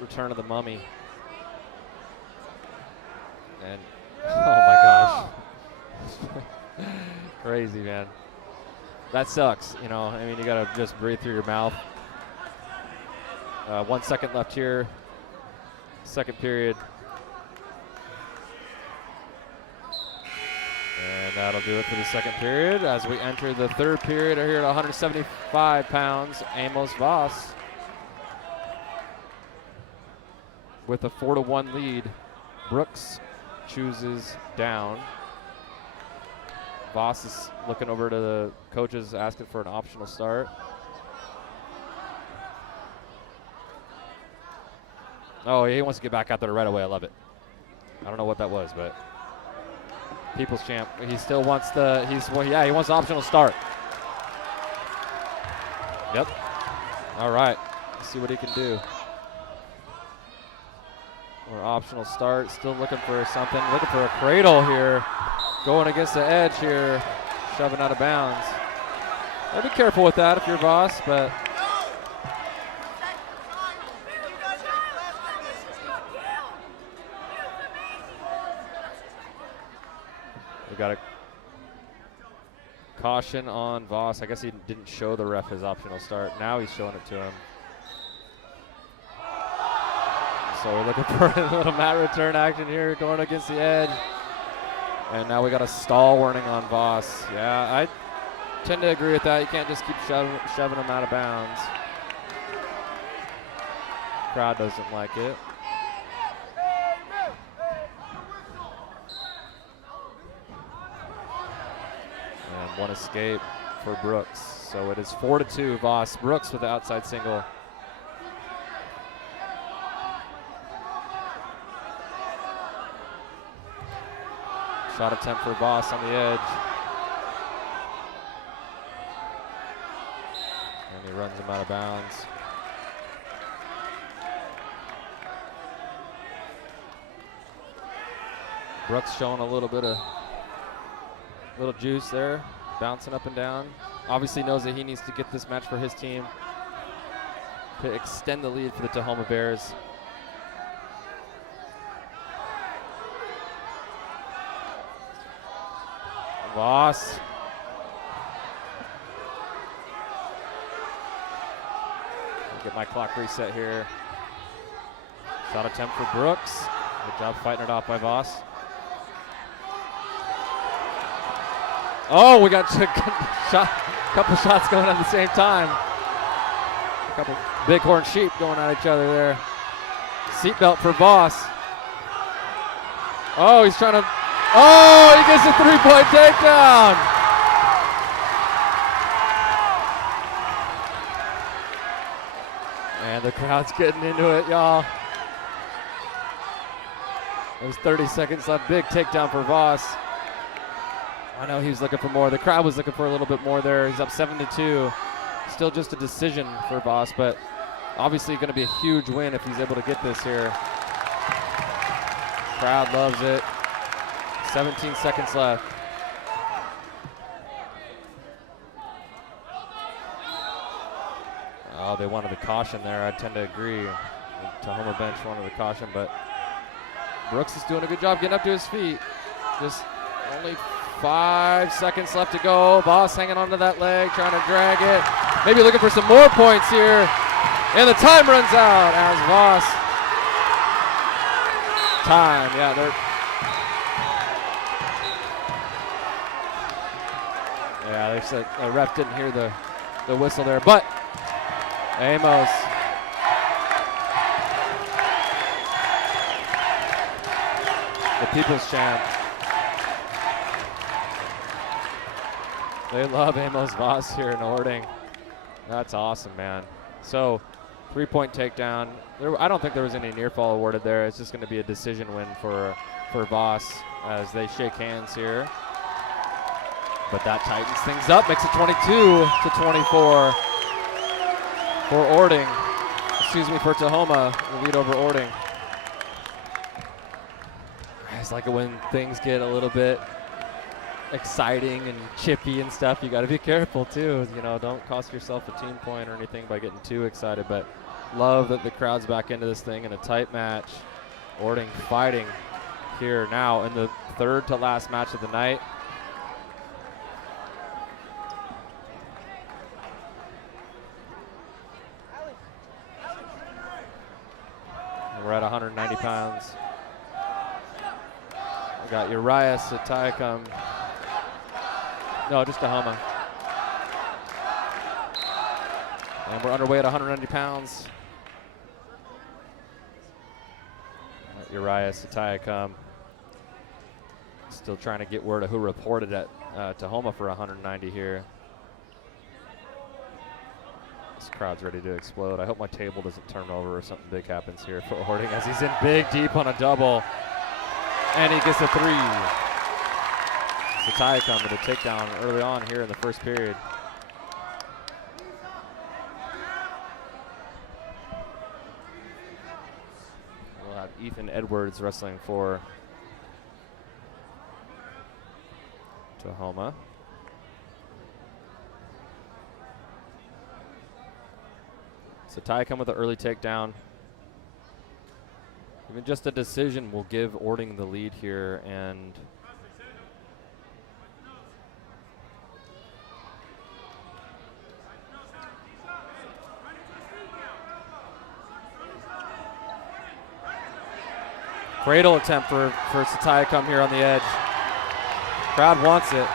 Return of the Mummy. And oh my gosh, crazy, man. That sucks, you know. I mean, you got to just breathe through your mouth. 1 second left here. Second period. And that'll do it for the second period. As we enter the third period, here at 175 pounds, Amos Voss with a 4-1 lead. Brooks chooses down. Voss is looking over to the coaches, asking for an optional start. Oh, he wants to get back out there right away. I love it. I don't know what that was, but People's Champ. He still wants the, he wants the optional start. Yep. All right. Let's see what he can do. Or optional start. Still looking for something. Looking for a cradle here. Going against the edge here. Shoving out of bounds. Gotta be careful with that if you're Voss, but we got a caution on Voss. I guess he didn't show the ref his optional start. Now he's showing it to him. So we're looking for a little mat return action here, going against the edge. And now we got a stall warning on Voss. Yeah, I tend to agree with that. You can't just keep shoving him out of bounds. Crowd doesn't like it. And one escape for Brooks. So it is 4-2 Voss. Brooks with the outside single. Shot attempt for Voss on the edge. And he runs him out of bounds. Brooks showing a little bit of juice there, bouncing up and down. Obviously knows that he needs to get this match for his team to extend the lead for the Tahoma Bears. Voss. Get my clock reset here. Shot attempt for Brooks. Good job fighting it off by Voss. Oh, we got a couple shots going at the same time. A couple bighorn sheep going at each other there. Seatbelt for Voss. Oh, he's trying to. Oh, he gets a 3-point takedown. And the crowd's getting into it, y'all. There's 30 seconds left. Big takedown for Voss. I know he was looking for more. The crowd was looking for a little bit more there. He's up 7-2. Still just a decision for Voss, but obviously going to be a huge win if he's able to get this here. Crowd loves it. 17 seconds left. Oh, they wanted the caution there. I tend to agree. The Tahoma bench wanted the caution, but Brooks is doing a good job getting up to his feet. Just only 5 seconds left to go. Voss hanging onto that leg, trying to drag it. Maybe looking for some more points here. And the time runs out as Voss. Time, yeah, they said the ref didn't hear the whistle there, but Amos. The People's Champ. They love Amos Voss here in Orting. That's awesome, man. So, 3-point takedown. I don't think there was any near fall awarded there. It's just going to be a decision win for Voss as they shake hands here. But that tightens things up, makes it 22-24 for Orting. Excuse me, for Tahoma, the lead over Orting. It's like when things get a little bit exciting and chippy and stuff. You got to be careful too. You know, don't cost yourself a team point or anything by getting too excited. But love that the crowd's back into this thing in a tight match. Orting fighting here now in the third to last match of the night. We're at 190 pounds. We got Uriah Satayacum. No, just Tahoma. And we're underway at 190 pounds. Uriah Satayacum. Still trying to get word of who reported at Tahoma for 190 here. This crowd's ready to explode. I hope my table doesn't turn over or something big happens here for Orting as he's in big deep on a double. And he gets a 3. Tahoma with a takedown early on here in the first period. We'll have Ethan Edwards wrestling for Tahoma. Tahoma with an early takedown. Even just a decision will give Orting the lead here, and cradle attempt for Tahoma here on the edge. Crowd wants it.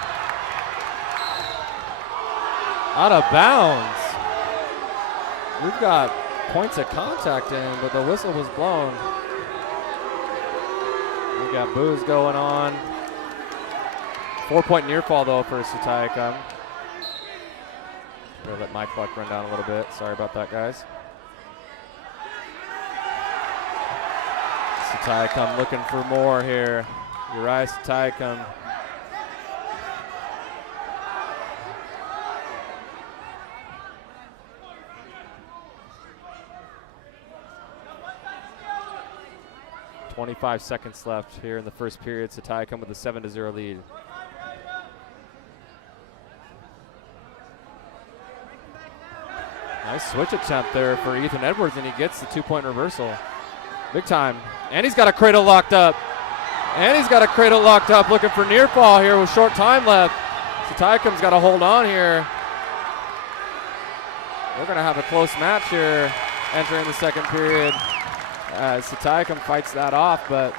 Out of bounds. We've got points of contact in, but the whistle was blown. We got boos going on. 4-point near fall though for Tahoma. Gonna let my clock run down a little bit. Sorry about that, guys. Tahoma looking for more here. Uriah Tahoma. .25 seconds left here in the first period. Tahoma with a 7-0 lead. Nice switch attempt there for Ethan Edwards, and he gets the 2-point reversal. Big time. And he's got a cradle locked up. Looking for near fall here with short time left. Tahoma's got to hold on here. We're going to have a close match here entering the second period. Tahoma fights that off, but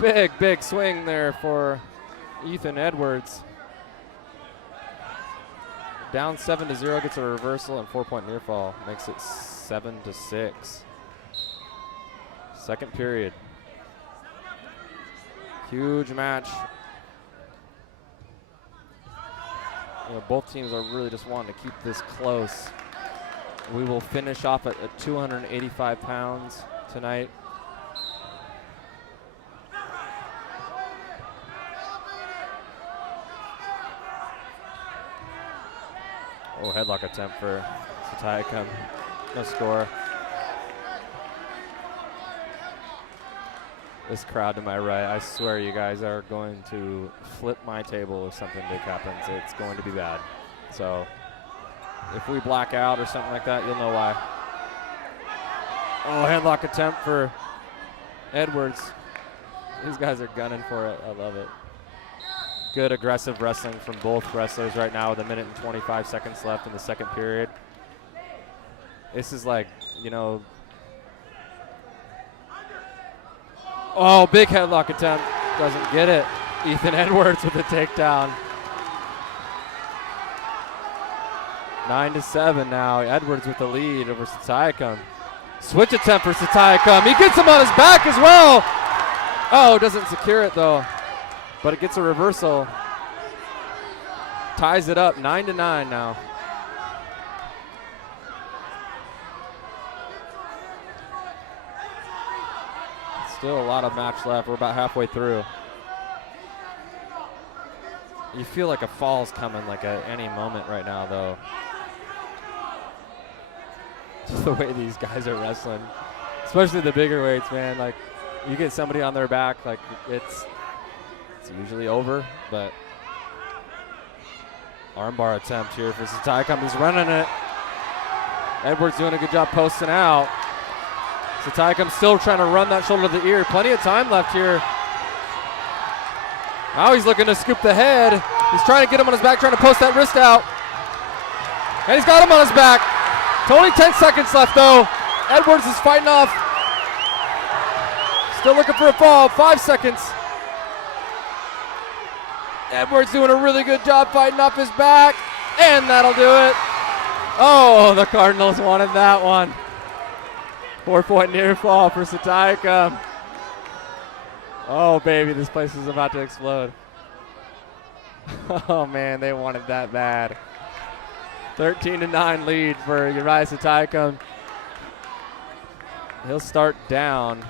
big swing there for Ethan Edwards. Down 7-0, gets a reversal and 4-point near fall. Makes it 7-6. Second period. Huge match. You know, both teams are really just wanting to keep this close. We will finish off at 285 pounds tonight. Oh, headlock attempt for Tahoma. No score. This crowd to my right, I swear you guys are going to flip my table if something big happens. It's going to be bad. So if we black out or something like that, you'll know why. Oh, headlock attempt for Edwards. These guys are gunning for it. I love it. Good aggressive wrestling from both wrestlers right now with 1 minute and 25 seconds left in the second period. This is like, you know. Oh, big headlock attempt. Doesn't get it. Ethan Edwards with a takedown. 9-7 now. Edwards with the lead over Tahoma. Switch attempt for Tahoma. He gets him on his back as well. Oh, doesn't secure it though. But it gets a reversal. Ties it up 9-9 now. Still a lot of match left. We're about halfway through. You feel like a fall's coming like at any moment right now though. Just the way these guys are wrestling. Especially the bigger weights, man. Like you get somebody on their back, like it's usually over, but armbar attempt here for Tahoma. He's running it. Edwards doing a good job posting out. Tahoma still trying to run that shoulder to the ear. Plenty of time left here. Now he's looking to scoop the head. He's trying to get him on his back, trying to post that wrist out. And he's got him on his back. It's only 10 seconds left though. Edwards is fighting off. Still looking for a fall. 5 seconds. Edwards doing a really good job fighting off his back, and that'll do it. Oh, the Cardinals wanted that one. 4-point near fall for Tahoma. Oh, baby, this place is about to explode. Oh, man, they wanted that bad. 13-9 lead for Uriah Sataycum. He'll start down.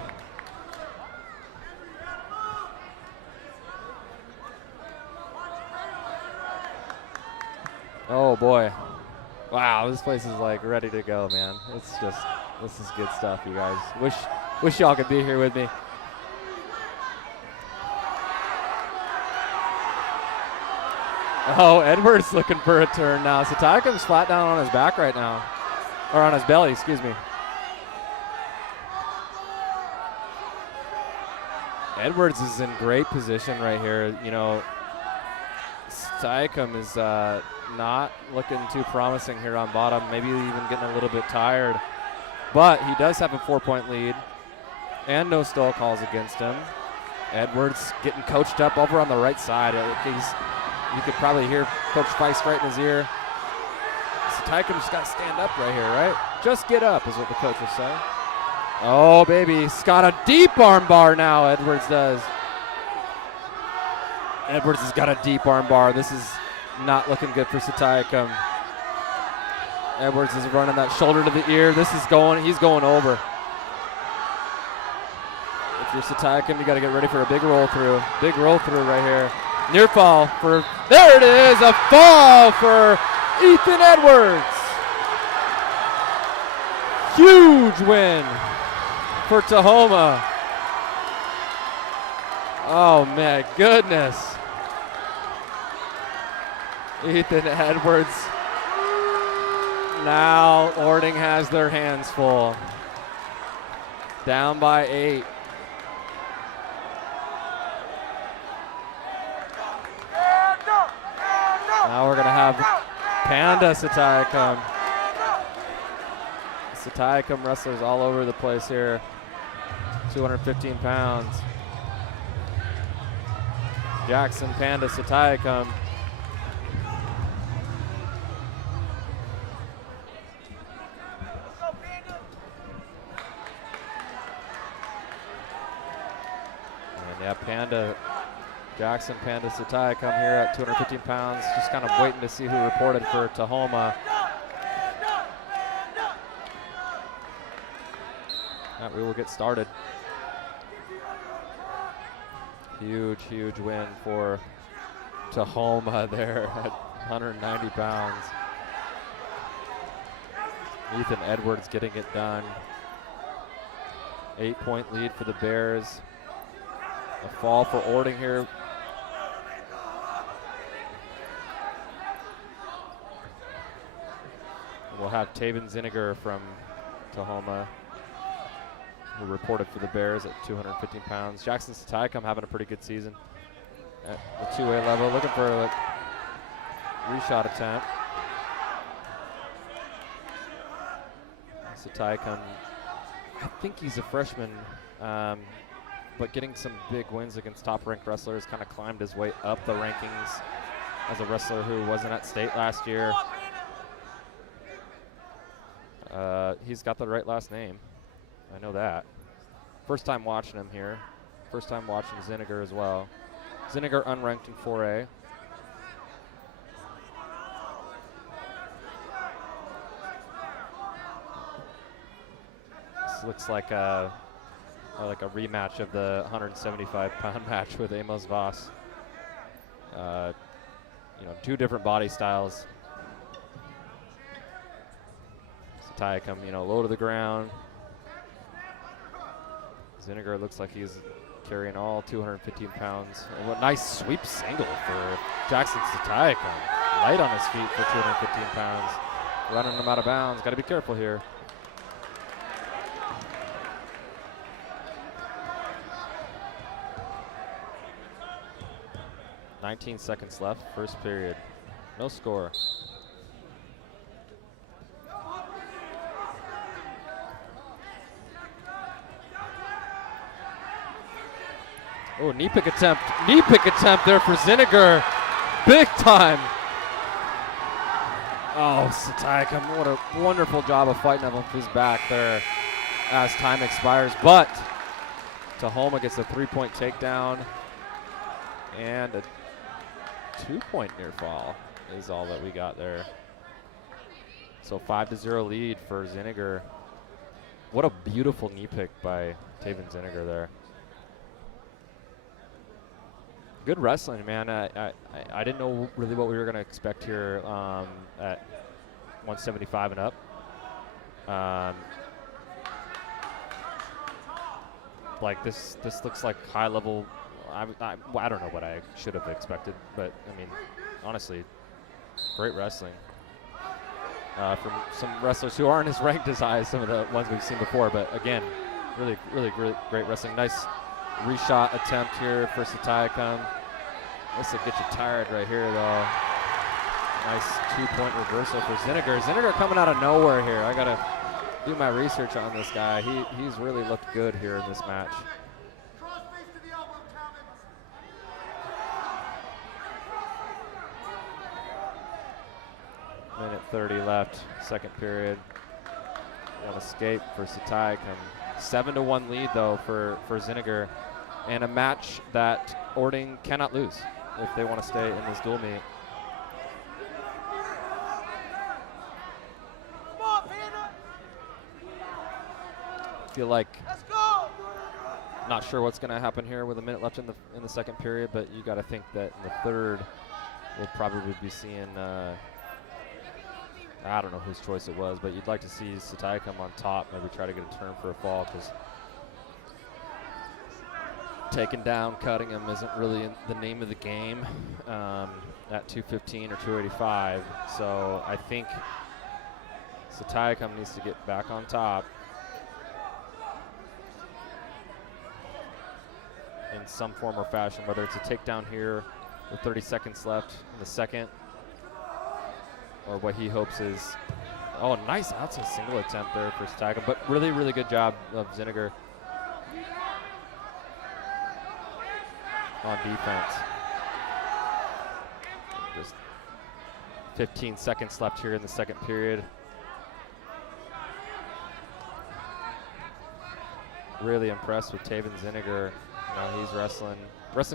Oh boy. Wow, this place is like ready to go, man. It's just, this is good stuff, you guys. Wish y'all could be here with me. Oh, Edwards looking for a turn now. Sataycum's flat down on his back right now. Or on his belly, excuse me. Edwards is in great position right here. You know, Sataycum is not looking too promising here on bottom. Maybe even getting a little bit tired. But he does have a 4-point lead. And no stall calls against him. Edwards getting coached up over on the right side. You could probably hear Coach Feist right in his ear. Sataycum just got to stand up right here, right? Just get up is what the coach was saying. Oh, baby. He's got a deep arm bar now, Edwards does. Edwards has got a deep arm bar. This is not looking good for Sataycum. Edwards is running that shoulder to the ear. He's going over. If you're Sataycum, you got to get ready for a big roll through. Big roll through right here. Near fall for, there it is, a fall for Ethan Edwards. Huge win for Tahoma. Oh my goodness. Ethan Edwards. Now Orting has their hands full. Down by 8. Now we're going to have Panda Sataycum. Sataycum wrestlers all over the place here. 215 pounds. Jackson Panda Sataycum. And yeah, Jackson Panda Sataycum here at 215 pounds. Just kind of waiting to see who reported for Tahoma. Right, we will get started. Huge win for Tahoma there at 190 pounds. Ethan Edwards getting it done. 8-point lead for the Bears. A fall for Orting here. We'll have Taven Zinniger from Tahoma, who reported for the Bears at 215 pounds. Jackson Sataycum having a pretty good season at the 2A level, looking for a reshot attempt. Sataycum, I think he's a freshman, but getting some big wins against top-ranked wrestlers, kind of climbed his way up the rankings as a wrestler who wasn't at state last year. He's got the right last name. I know that. First time watching him here. First time watching Zinniger as well. Zinniger unranked in 4A. This looks like a rematch of the 175-pound match with Amos Voss. Two different body styles. Sataycum, low to the ground. Zinniger looks like he's carrying all 215 pounds. And what nice sweep single for Jackson Sataycum. Light on his feet for 215 pounds. Running him out of bounds. Got to be careful here. "19 seconds left, first period. No score. Oh, knee pick attempt. Knee pick attempt there for Zinniger. Big time. Oh, Sataycum, what a wonderful job of fighting off his back there as time expires. But Tahoma gets a 3-point takedown, and a 2-point near fall is all that we got there. So 5-0 lead for Zinniger. What a beautiful knee pick by Taven Zinniger there. Good wrestling, man. I didn't know really what we were going to expect here at 175 and up. Like this looks like high level. I don't know what I should have expected, but I mean, honestly, great wrestling from some wrestlers who aren't as ranked as high as some of the ones we've seen before. But again, really great wrestling. Nice reshot attempt here for Satayakam. This will get you tired right here, though. Nice 2-point reversal for Zinniger. Zinniger coming out of nowhere here. I gotta do my research on this guy. He's really looked good here in this match. Minute 30 left, second period. One escape for Satayakam. 7-1 lead though for Zinniger, and a match that Orting cannot lose if they want to stay in this dual meet. Feel like not sure what's going to happen here with a minute left in the second period, but you got to think that in the third we'll probably be seeing I don't know whose choice it was, but you'd like to see Satayakam on top, maybe try to get a turn for a fall, because taking down, cutting him isn't really the name of the game at 215 or 285. So I think Satayakam needs to get back on top in some form or fashion, whether it's a takedown here with 30 seconds left in the second, or what he hopes is, oh, nice outside single attempt there for Satayakam, but really good job of Zinniger on defense. Just 15 seconds left here in the second period. Really impressed with Taven Zinniger. You know, he's wrestling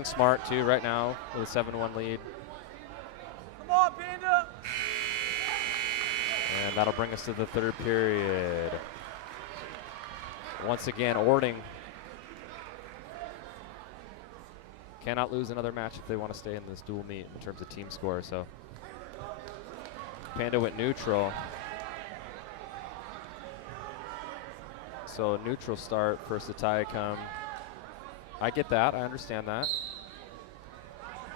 smart too right now with a 7-1 lead. Come on, Panda! And that'll bring us to the third period. Once again, Orting cannot lose another match if they want to stay in this dual meet in terms of team score. So Panda went neutral. So a neutral start for Satayakam. I get that. I understand that.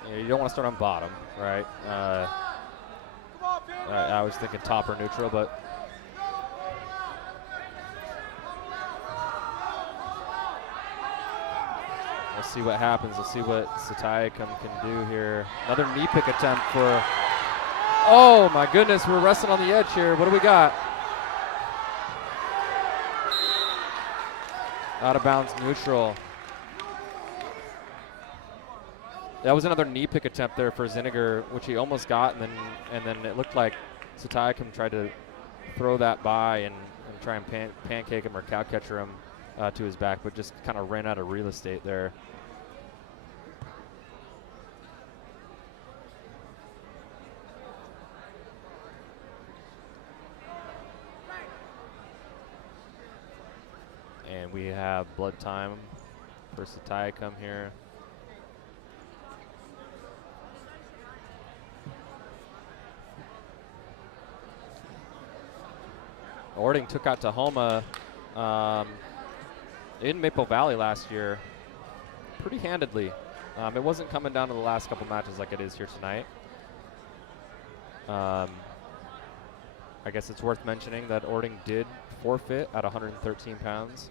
You don't want to start on bottom, right? I was thinking top or neutral, but we'll see what happens. We'll see what Satayakam can do here. Another knee pick attempt for, oh my goodness, we're wrestling on the edge here. What do we got? Out of bounds neutral. That was another knee pick attempt there for Zinniger, which he almost got, and then it looked like Satayakam tried to throw that by and try and pancake him or cow catcher him to his back, but just kind of ran out of real estate there. And we have blood time for Satayakam here. Orting took out Tahoma in Maple Valley last year pretty handedly. It wasn't coming down to the last couple matches like it is here tonight. I guess it's worth mentioning that Orting did forfeit at 113 pounds,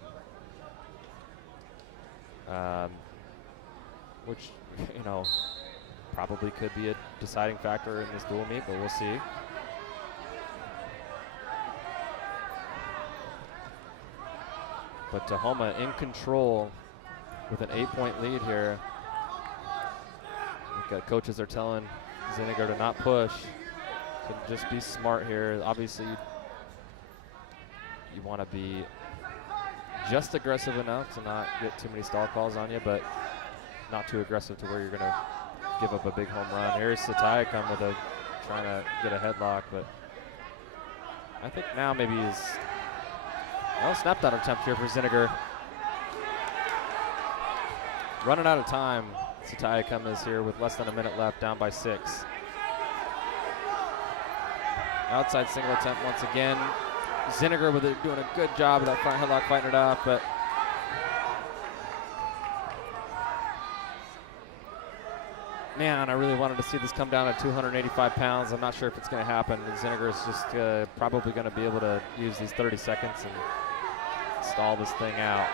which, you know, probably could be a deciding factor in this dual meet, but we'll see. But Tahoma in control with an 8-point lead here. Coaches are telling Zinniger to not push, to just be smart here. Obviously, you want to be just aggressive enough to not get too many stall calls on you, but not too aggressive to where you're going to give up a big home run. Here's Satayakam with trying to get a headlock, but I think now maybe he's, snap that attempt here for Zinniger. Running out of time. Satayacum is here with less than a minute left, down by 6. Outside single attempt once again. Zinniger doing a good job of that front headlock, fighting it off, but man, I really wanted to see this come down at 285 pounds. I'm not sure if it's going to happen. Zinniger is just probably going to be able to use these 30 seconds and stall this thing out.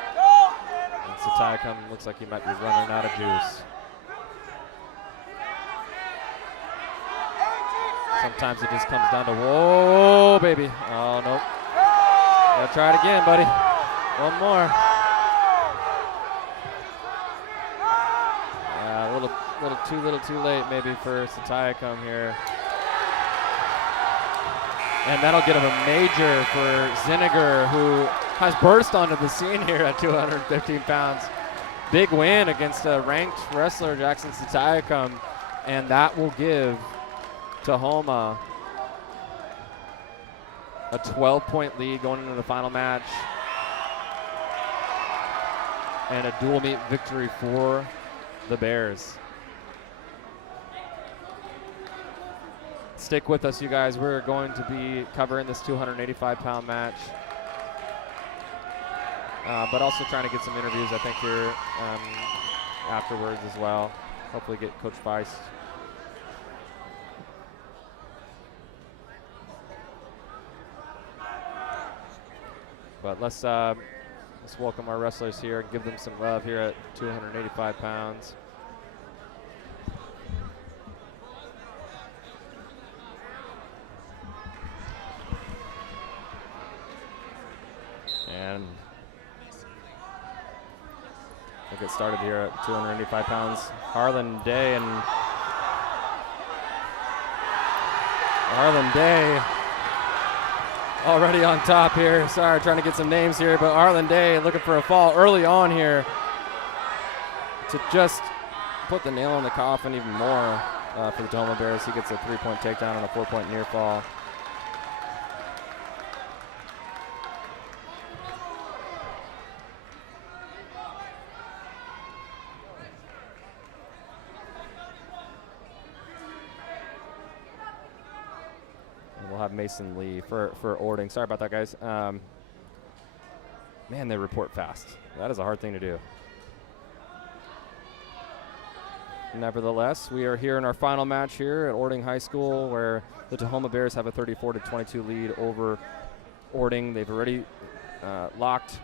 And Satayacum looks like he might be running out of juice. Sometimes it just comes down to, whoa, baby. Oh, nope. Gotta try it again, buddy. One more. Yeah, a little too late maybe for Satayacum here. And that'll get him a major for Zinniger, who has burst onto the scene here at 215 pounds. Big win against a ranked wrestler, Jackson Satayacum, and that will give Tahoma a 12-point lead going into the final match and a dual meet victory for the Bears. Stick with us, you guys. We're going to be covering this 285-pound match, but also trying to get some interviews, I think, here afterwards as well. Hopefully get Coach Feist. But let's welcome our wrestlers here and give them some love here at 285 pounds. And we'll get started here at 285 pounds. Harlan Day already on top here. Sorry, trying to get some names here, but Arlen Day looking for a fall early on here to just put the nail in the coffin even more for the Tahoma Bears. He gets a 3-point takedown and a 4-point near fall. We'll have Mason Lee for Orting. Sorry about that, guys. Man, they report fast. That is a hard thing to do. Nevertheless, we are here in our final match here at Orting High School, where the Tahoma Bears have a 34-22 lead over Orting. They've already locked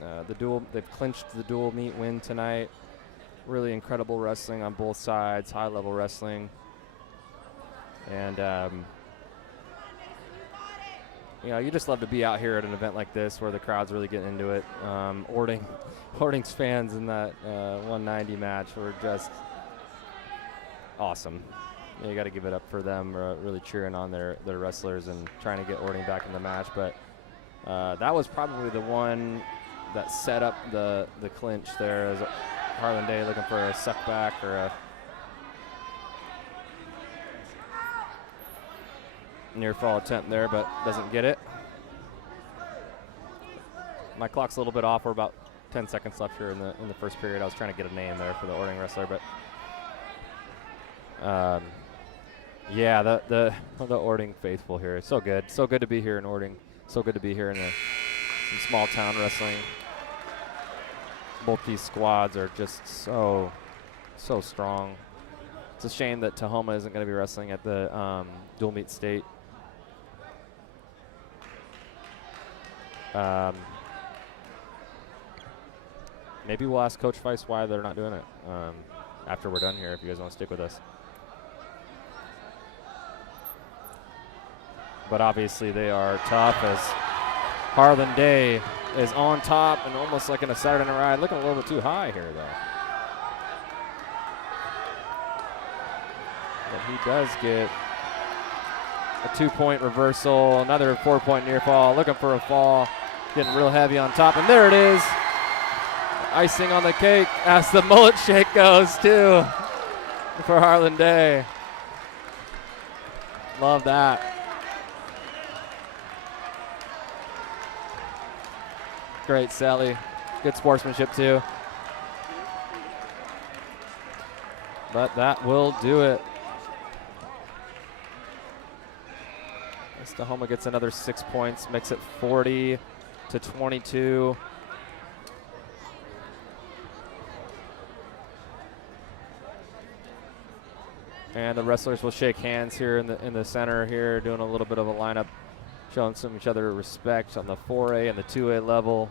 the dual. They've clinched the dual meet win tonight. Really incredible wrestling on both sides, high-level wrestling. And, you just love to be out here at an event like this where the crowd's really getting into it. Orting's fans in that 190 match were just awesome. You got to give it up for them, really cheering on their wrestlers and trying to get Orting back in the match. But that was probably the one that set up the clinch there, as Harlan Day looking for a suck back or a near fall attempt there, but doesn't get it. My clock's a little bit off. We're about 10 seconds left here in the first period. I was trying to get a name there for the Orting wrestler, but yeah, the Orting faithful here. It's so good to be here in Orting. So good to be here in some small town wrestling. Both these squads are just so strong. It's a shame that Tahoma isn't going to be wrestling at the dual meet state. Maybe we'll ask Coach Feist why they're not doing it after we're done here, if you guys want to stick with us. But obviously they are tough, as Harlan Day is on top and almost like in a Saturday Night Ride. Looking a little bit too high here, though. But he does get a 2-point reversal, another 4-point near fall, looking for a fall, getting real heavy on top, and there it is. Icing on the cake as the mullet shake goes, too, for Harlan Day. Love that. Great, Sally. Good sportsmanship, too. But that will do it. Tahoma gets another 6 points, makes it 40-22. And the wrestlers will shake hands here in the center here, doing a little bit of a lineup, showing some each other respect on the 4A and the 2A level.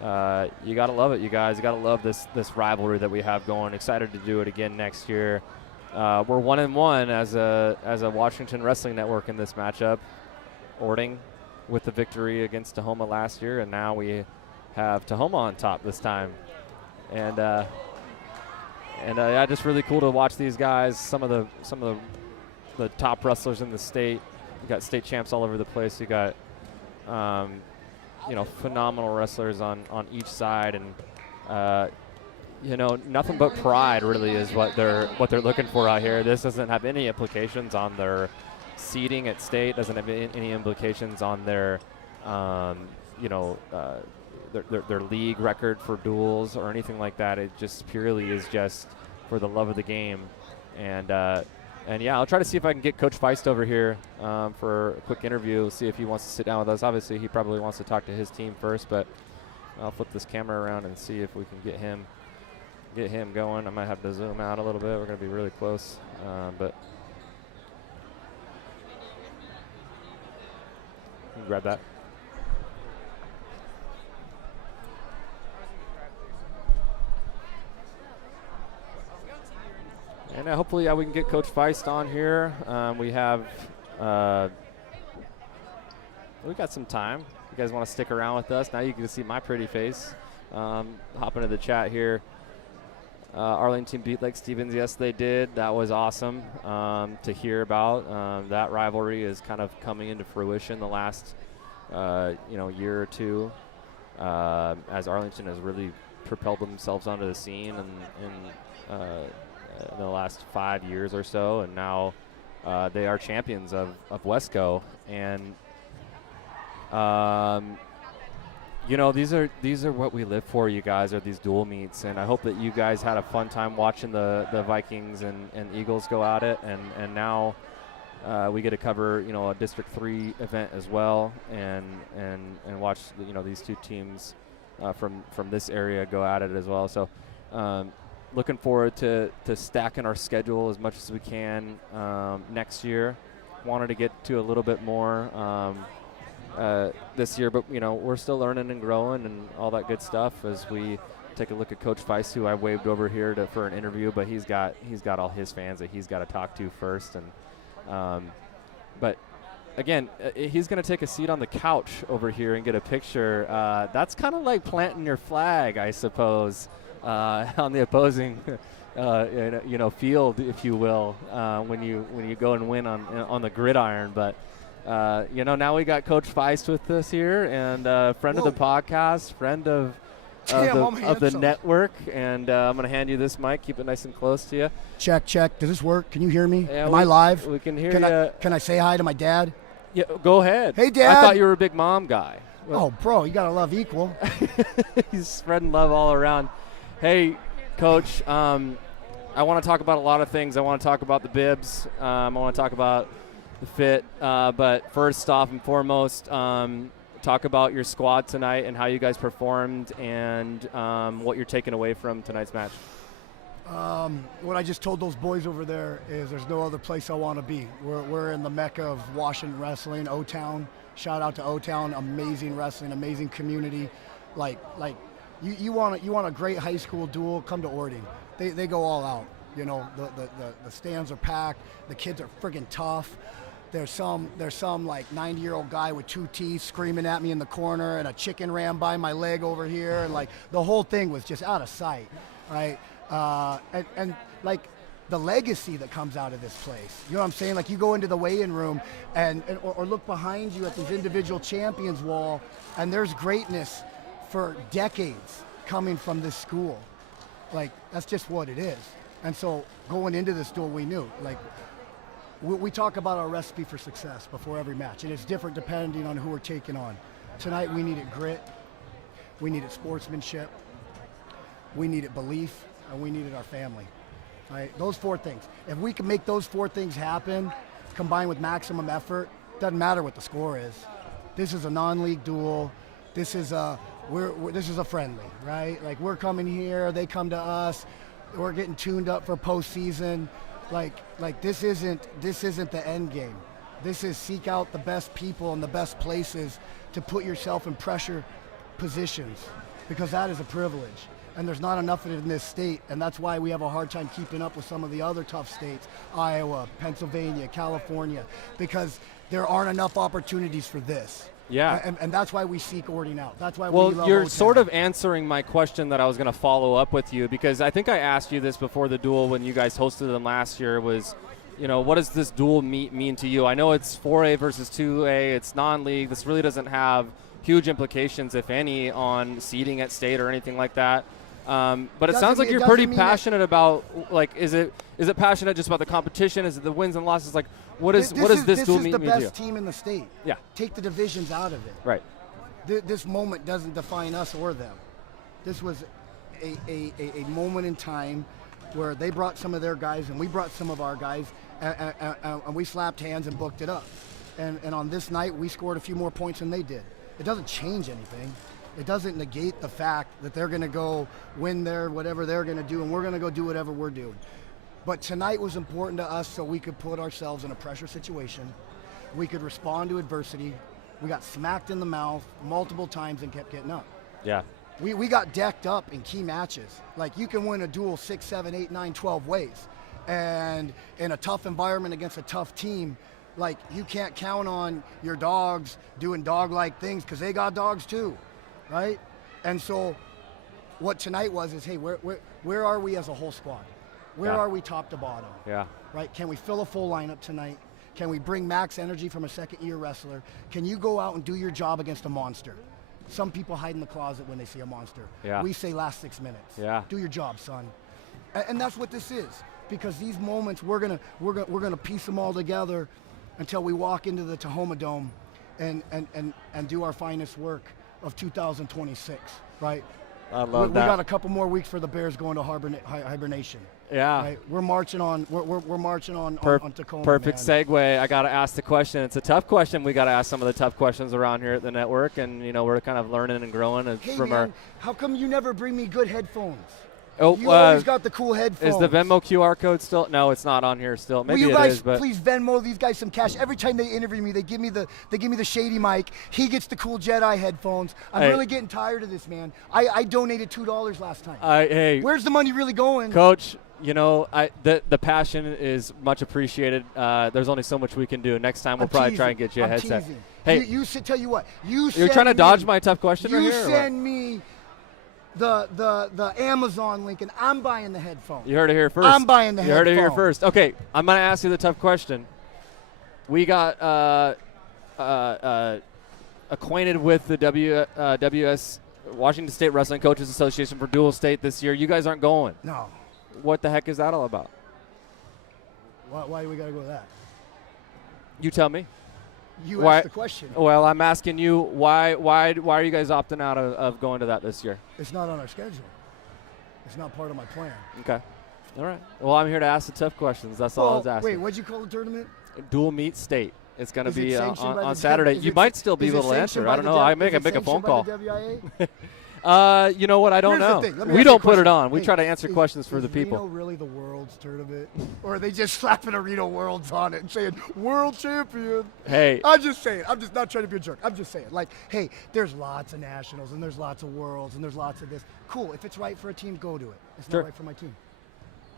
You got to love it, you guys. You got to love this rivalry that we have going. Excited to do it again next year. We're 1-1 as a Washington Wrestling Network in this matchup. Orting with the victory against Tahoma last year, and now we have Tahoma on top this time. And yeah, just really cool to watch these guys. Some of the top wrestlers in the state. You got state champs all over the place. You got phenomenal wrestlers on each side, and nothing but pride really is what they're looking for out here. This doesn't have any implications on their seeding at state, doesn't have any implications on their their league record for duels or anything like that. It just purely is just for the love of the game. And yeah, I'll try to see if I can get Coach Feist over here for a quick interview, see if he wants to sit down with us. Obviously, he probably wants to talk to his team first, but I'll flip this camera around and see if we can get him going. I might have to zoom out a little bit. We're going to be really close, but you can grab that. And hopefully, we can get Coach Feist on here. We got some time. You guys want to stick around with us? Now you can see my pretty face. Hop into the chat here. Arlington beat Lake Stevens. Yes, they did. That was awesome to hear about. That rivalry is kind of coming into fruition the last year or two, as Arlington has really propelled themselves onto the scene in the last 5 years or so, and now they are champions of Wesco. And these are what we live for, you guys, are these dual meets, and I hope that you guys had a fun time watching the Vikings and Eagles go at it, and now we get to cover a District 3 event as well, and watch these two teams from this area go at it as well. So looking forward to stacking our schedule as much as we can next year. Wanted to get to a little bit more this year, but we're still learning and growing and all that good stuff as we take a look at Coach Feist, who I waved over here for an interview, but he's got all his fans that he's got to talk to first. And but again, he's going to take a seat on the couch over here and get a picture. That's kind of like planting your flag, I suppose, on the opposing field, if you will, when you go and win on the gridiron. But now we got Coach Feist with us here, and friend of the podcast, friend of the network, and I'm going to hand you this mic. Keep it nice and close to you. Check. Does this work? Can you hear me? Yeah, Am I live? We can hear you. Can I say hi to my dad? Yeah, go ahead. Hey, Dad. I thought you were a big mom guy. Oh, bro, you got to love equal. He's spreading love all around. Hey, Coach, I want to talk about a lot of things. I want to talk about the bibs. I want to talk about the fit. But first off and foremost, talk about your squad tonight and how you guys performed and what you're taking away from tonight's match. What I just told those boys over there is there's no other place I want to be. We're in the mecca of Washington wrestling, O-Town. Shout out to O-Town, amazing wrestling, amazing community. You want a great high school duel, come to Orting. They go all out. The stands are packed. The kids are friggin' tough. There's some like 90-year-old guy with 2 teeth screaming at me in the corner, and a chicken ran by my leg over here, and like the whole thing was just out of sight, right? And like the legacy that comes out of this place. You know what I'm saying? Like you go into the weigh-in room or look behind you at these individual champions wall, and there's greatness for decades coming from this school. Like that's just what it is. And so going into this duel, we knew, like, we talk about our recipe for success before every match, and it's different depending on who we're taking on. Tonight we needed grit, we needed sportsmanship, we needed belief, and we needed our family. Right? Those 4 things. If we can make those 4 things happen, combined with maximum effort, doesn't matter what the score is. This is a non-league duel. This is a this is a friendly, right? Like, we're coming here, they come to us. We're getting tuned up for postseason. Like this isn't the end game. This is seek out the best people and the best places to put yourself in pressure positions, because that is a privilege. And there's not enough of it in this state, and that's why we have a hard time keeping up with some of the other tough states, Iowa, Pennsylvania, California, because there aren't enough opportunities for this. Yeah. And that's why we seek Orting out. That's why we love you're O-Town. sort of answering my question that I was going to follow up with you, because I think I asked you this before the duel when you guys hosted them last year was, what does this duel mean to you? I know it's 4A versus 2A. It's non-league. This really doesn't have huge implications, if any, on seeding at state or anything like that. But it sounds like you're pretty passionate about, like, is it passionate just about the competition? Is it the wins and losses? Like, what does this duel mean to you? This is the best team in the state. Yeah. Take the divisions out of it. Right. This moment doesn't define us or them. This was a moment in time where they brought some of their guys and we brought some of our guys, and we slapped hands and booked it up. And on this night, we scored a few more points than they did. It doesn't change anything. It doesn't negate the fact that they're going to go win their whatever they're going to do, and we're going to go do whatever we're doing. But tonight was important to us so we could put ourselves in a pressure situation. We could respond to adversity. We got smacked in the mouth multiple times and kept getting up. Yeah. We got decked up in key matches. Like, you can win a duel 6, 7, 8, 9, 12 ways. And in a tough environment against a tough team, like, you can't count on your dogs doing dog-like things, because they got dogs too, right? And so what tonight was is, hey, where are we as a whole squad? Where are we top to bottom? Yeah. Right? Can we fill a full lineup tonight? Can we bring max energy from a second-year wrestler? Can you go out and do your job against a monster? Some people hide in the closet when they see a monster. Yeah. We say last 6 minutes. Yeah. Do your job, son. And that's what this is. Because these moments, we're gonna piece them all together until we walk into the Tahoma Dome and do our finest work of 2026, right? I love that. We got a couple more weeks for the Bears going to hibernation. Yeah. Right? We're marching on. We're marching on Tacoma. Perfect man. segue. I got to ask the question. It's a tough question. We got to ask some of the tough questions around here at the network, and we're kind of learning and growing Hey, from man, how come you never bring me good headphones? Oh, you always got the cool headphones. Is the Venmo QR code still? No, it's not on here still. Maybe Will you guys it is, but please Venmo these guys some cash? Every time they interview me, they give me the shady mic. He gets the cool Jedi headphones. I'm really getting tired of this, man. I donated $2 last time. Hey, where's the money really going, Coach? The passion is much appreciated. There's only so much we can do. Next time we'll probably try and get you a headset. Teasing. Hey, you tell you what. You're trying to dodge my tough question right here. You send me the Amazon link, and I'm buying the headphones. You heard it here first. I'm buying the headphones. You heard it here first. Okay, I'm going to ask you the tough question. We got acquainted with the WS Washington State Wrestling Coaches Association for Dual State this year. You guys aren't going. No. What the heck is that all about? Why do we got to go to that? You tell me. You asked the question. Well, I'm asking you why are you guys opting out of going to that this year? It's not on our schedule. It's not part of my plan. Okay. All right. Well, I'm here to ask the tough questions. That's all I was asking. Wait, what'd you call the tournament? Dual Meet State. It's going to be on the Saturday. You might still be able to answer. I don't know. I make a phone call. You know what? I don't know. We don't put it on. We try to answer questions for the people. Is Reno really the World's tournament? Or are they just slapping a Reno Worlds on it and saying, World Champion? Hey. I'm just saying. I'm just not trying to be a jerk. I'm just saying. Like, hey, there's lots of nationals and there's lots of worlds and there's lots of this. Cool. If it's right for a team, go to it. It's not right for my team.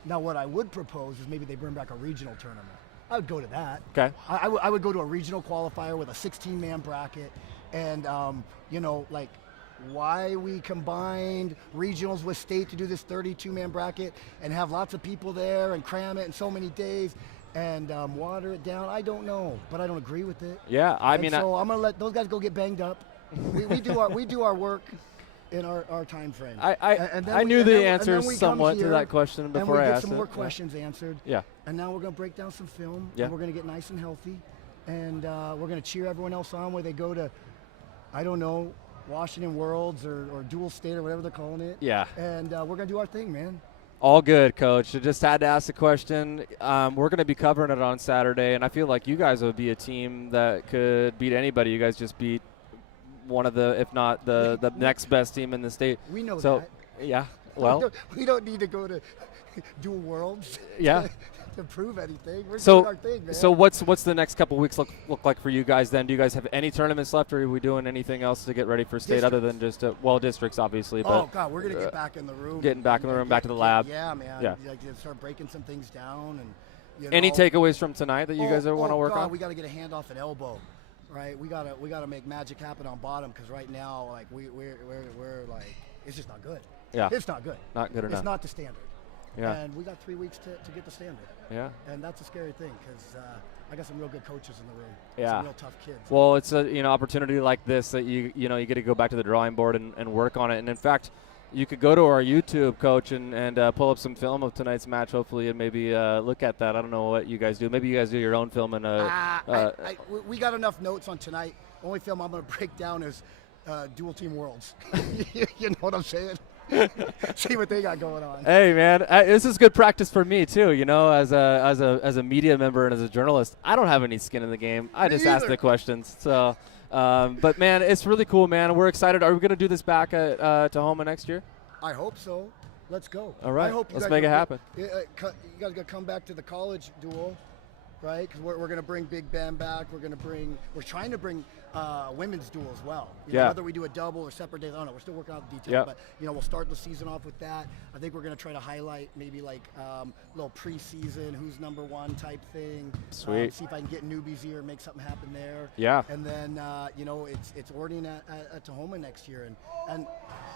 Now, what I would propose is maybe they bring back a regional tournament. I would go to that. Okay. I would go to a regional qualifier with a 16-man bracket and, why we combined regionals with state to do this 32-man bracket and have lots of people there and cram it in so many days and water it down. I don't know, but I don't agree with it. Yeah, I'm gonna let those guys go get banged up. we do our work in our time frame. I knew the answers somewhat to that question before I asked it. And we get some more questions answered. Yeah. And now we're gonna break down some film. Yeah. And we're gonna get nice and healthy, and we're gonna cheer everyone else on where they go to, I don't know, Washington Worlds or Dual State or whatever they're calling it. Yeah. And we're going to do our thing, man. All good, Coach. I just had to ask the question. We're going to be covering it on Saturday, and I feel like you guys would be a team that could beat anybody. You guys just beat one of the, if not the next best team in the state. We know so, that. Yeah. Well, we don't need to go to Dual Worlds. Yeah. To prove anything. We're doing our thing, man. So what's the next couple weeks look like for you guys then? Do you guys have any tournaments left, or are we doing anything else to get ready for state other than just districts obviously? But oh God, we're gonna get back in the room. Getting back in the room, back to the lab. Yeah, man. Yeah. Like start breaking some things down and. Any takeaways from tonight that you guys want to work on? We got to get a hand off an elbow, right? We gotta make magic happen on bottom because right now like we're like it's just not good. Yeah. It's not good. Not good enough. It's not the standard. Yeah. And we got 3 weeks to get the standard. Yeah. And that's a scary thing because I got some real good coaches in the room. Yeah. Some real tough kids. Well, it's a opportunity like this that you get to go back to the drawing board and work on it. And in fact, you could go to our YouTube, Coach, and pull up some film of tonight's match, hopefully, and maybe look at that. I don't know what you guys do. Maybe you guys do your own film. We got enough notes on tonight. Only film I'm going to break down is Dual Team Worlds. You know what I'm saying? See what they got going on. Hey, man, this is good practice for me too. As a media member and as a journalist, I don't have any skin in the game. I just ask the questions. So, but man, it's really cool, man. We're excited. Are we going to do this back at Tahoma next year? I hope so. Let's go. All right. I hope Let's make it happen. You guys got to come back to the college duel, right? Because we're going to bring Big Ben back. We're trying to bring women's duel as well. Whether we do a double or separate days, I don't know. We're still working out the details. But we'll start the season off with that. I think we're going to try to highlight maybe like a little preseason, who's number one type thing. Sweet. See if I can get newbies here and make something happen there. Yeah. And then it's Orting at Tahoma next year, and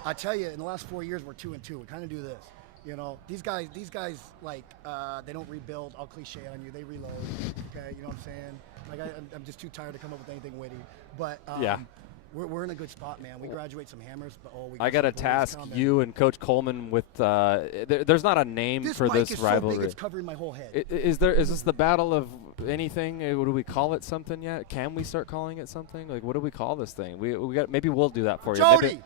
I tell you, in the last 4 years we're 2-2. We kind of do this. These guys like they don't rebuild. All cliche on you. They reload. Okay, you know what I'm saying? Like I'm just too tired to come up with anything witty. But we're in a good spot, man. We graduate some hammers, but I got to task you and Coach Coleman with. There's not a name for this rivalry. So big it's covering my whole head. Is this the battle of anything? What do we call it? Something yet? Can we start calling it something? Like what do we call this thing? We got maybe we'll do that for you. Jody!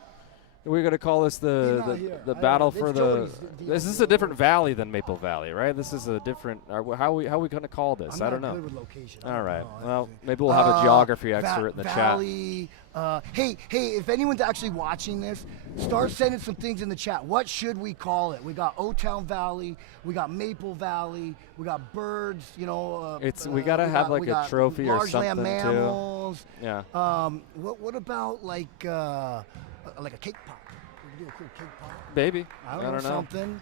We're going to call this the battle for the. Is this a different valley than Maple Valley, right? This is a different. How are we going to call this? I don't know. Good with location. All right. Well, maybe we'll have a geography expert in the valley, chat. Hey, if anyone's actually watching this, start sending some things in the chat. What should we call it? We got O-Town Valley. We got Maple Valley. We got birds. We got to have like a trophy or something large land mammals. Too. Yeah. What about like a cake pop? We can do a cool cake pop. Baby. I don't know. Something.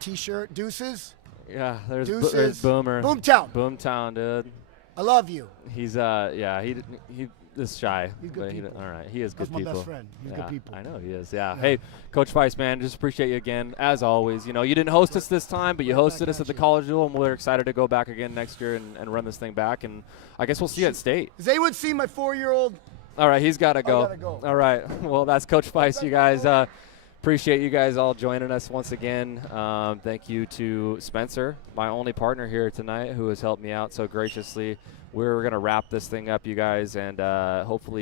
T-shirt. Deuces. Yeah, there's Boomer. Boomtown, dude. I love you. He's he is shy. He's good people. All right, he is That's good people. That's my best friend. He's good people. I know he is. Yeah. Hey, Coach Weiss, man, just appreciate you again as always. You didn't host us this time, but you hosted us at the College Duel, and we're excited to go back again next year and run this thing back. And I guess we'll see you at state. Does anyone see my 4-year-old? All right, he's got to go. I gotta go. All right. Well, that's Coach Weiss, you guys. Appreciate you guys all joining us once again. Thank you to Spencer, my only partner here tonight, who has helped me out so graciously. We're going to wrap this thing up, you guys, and hopefully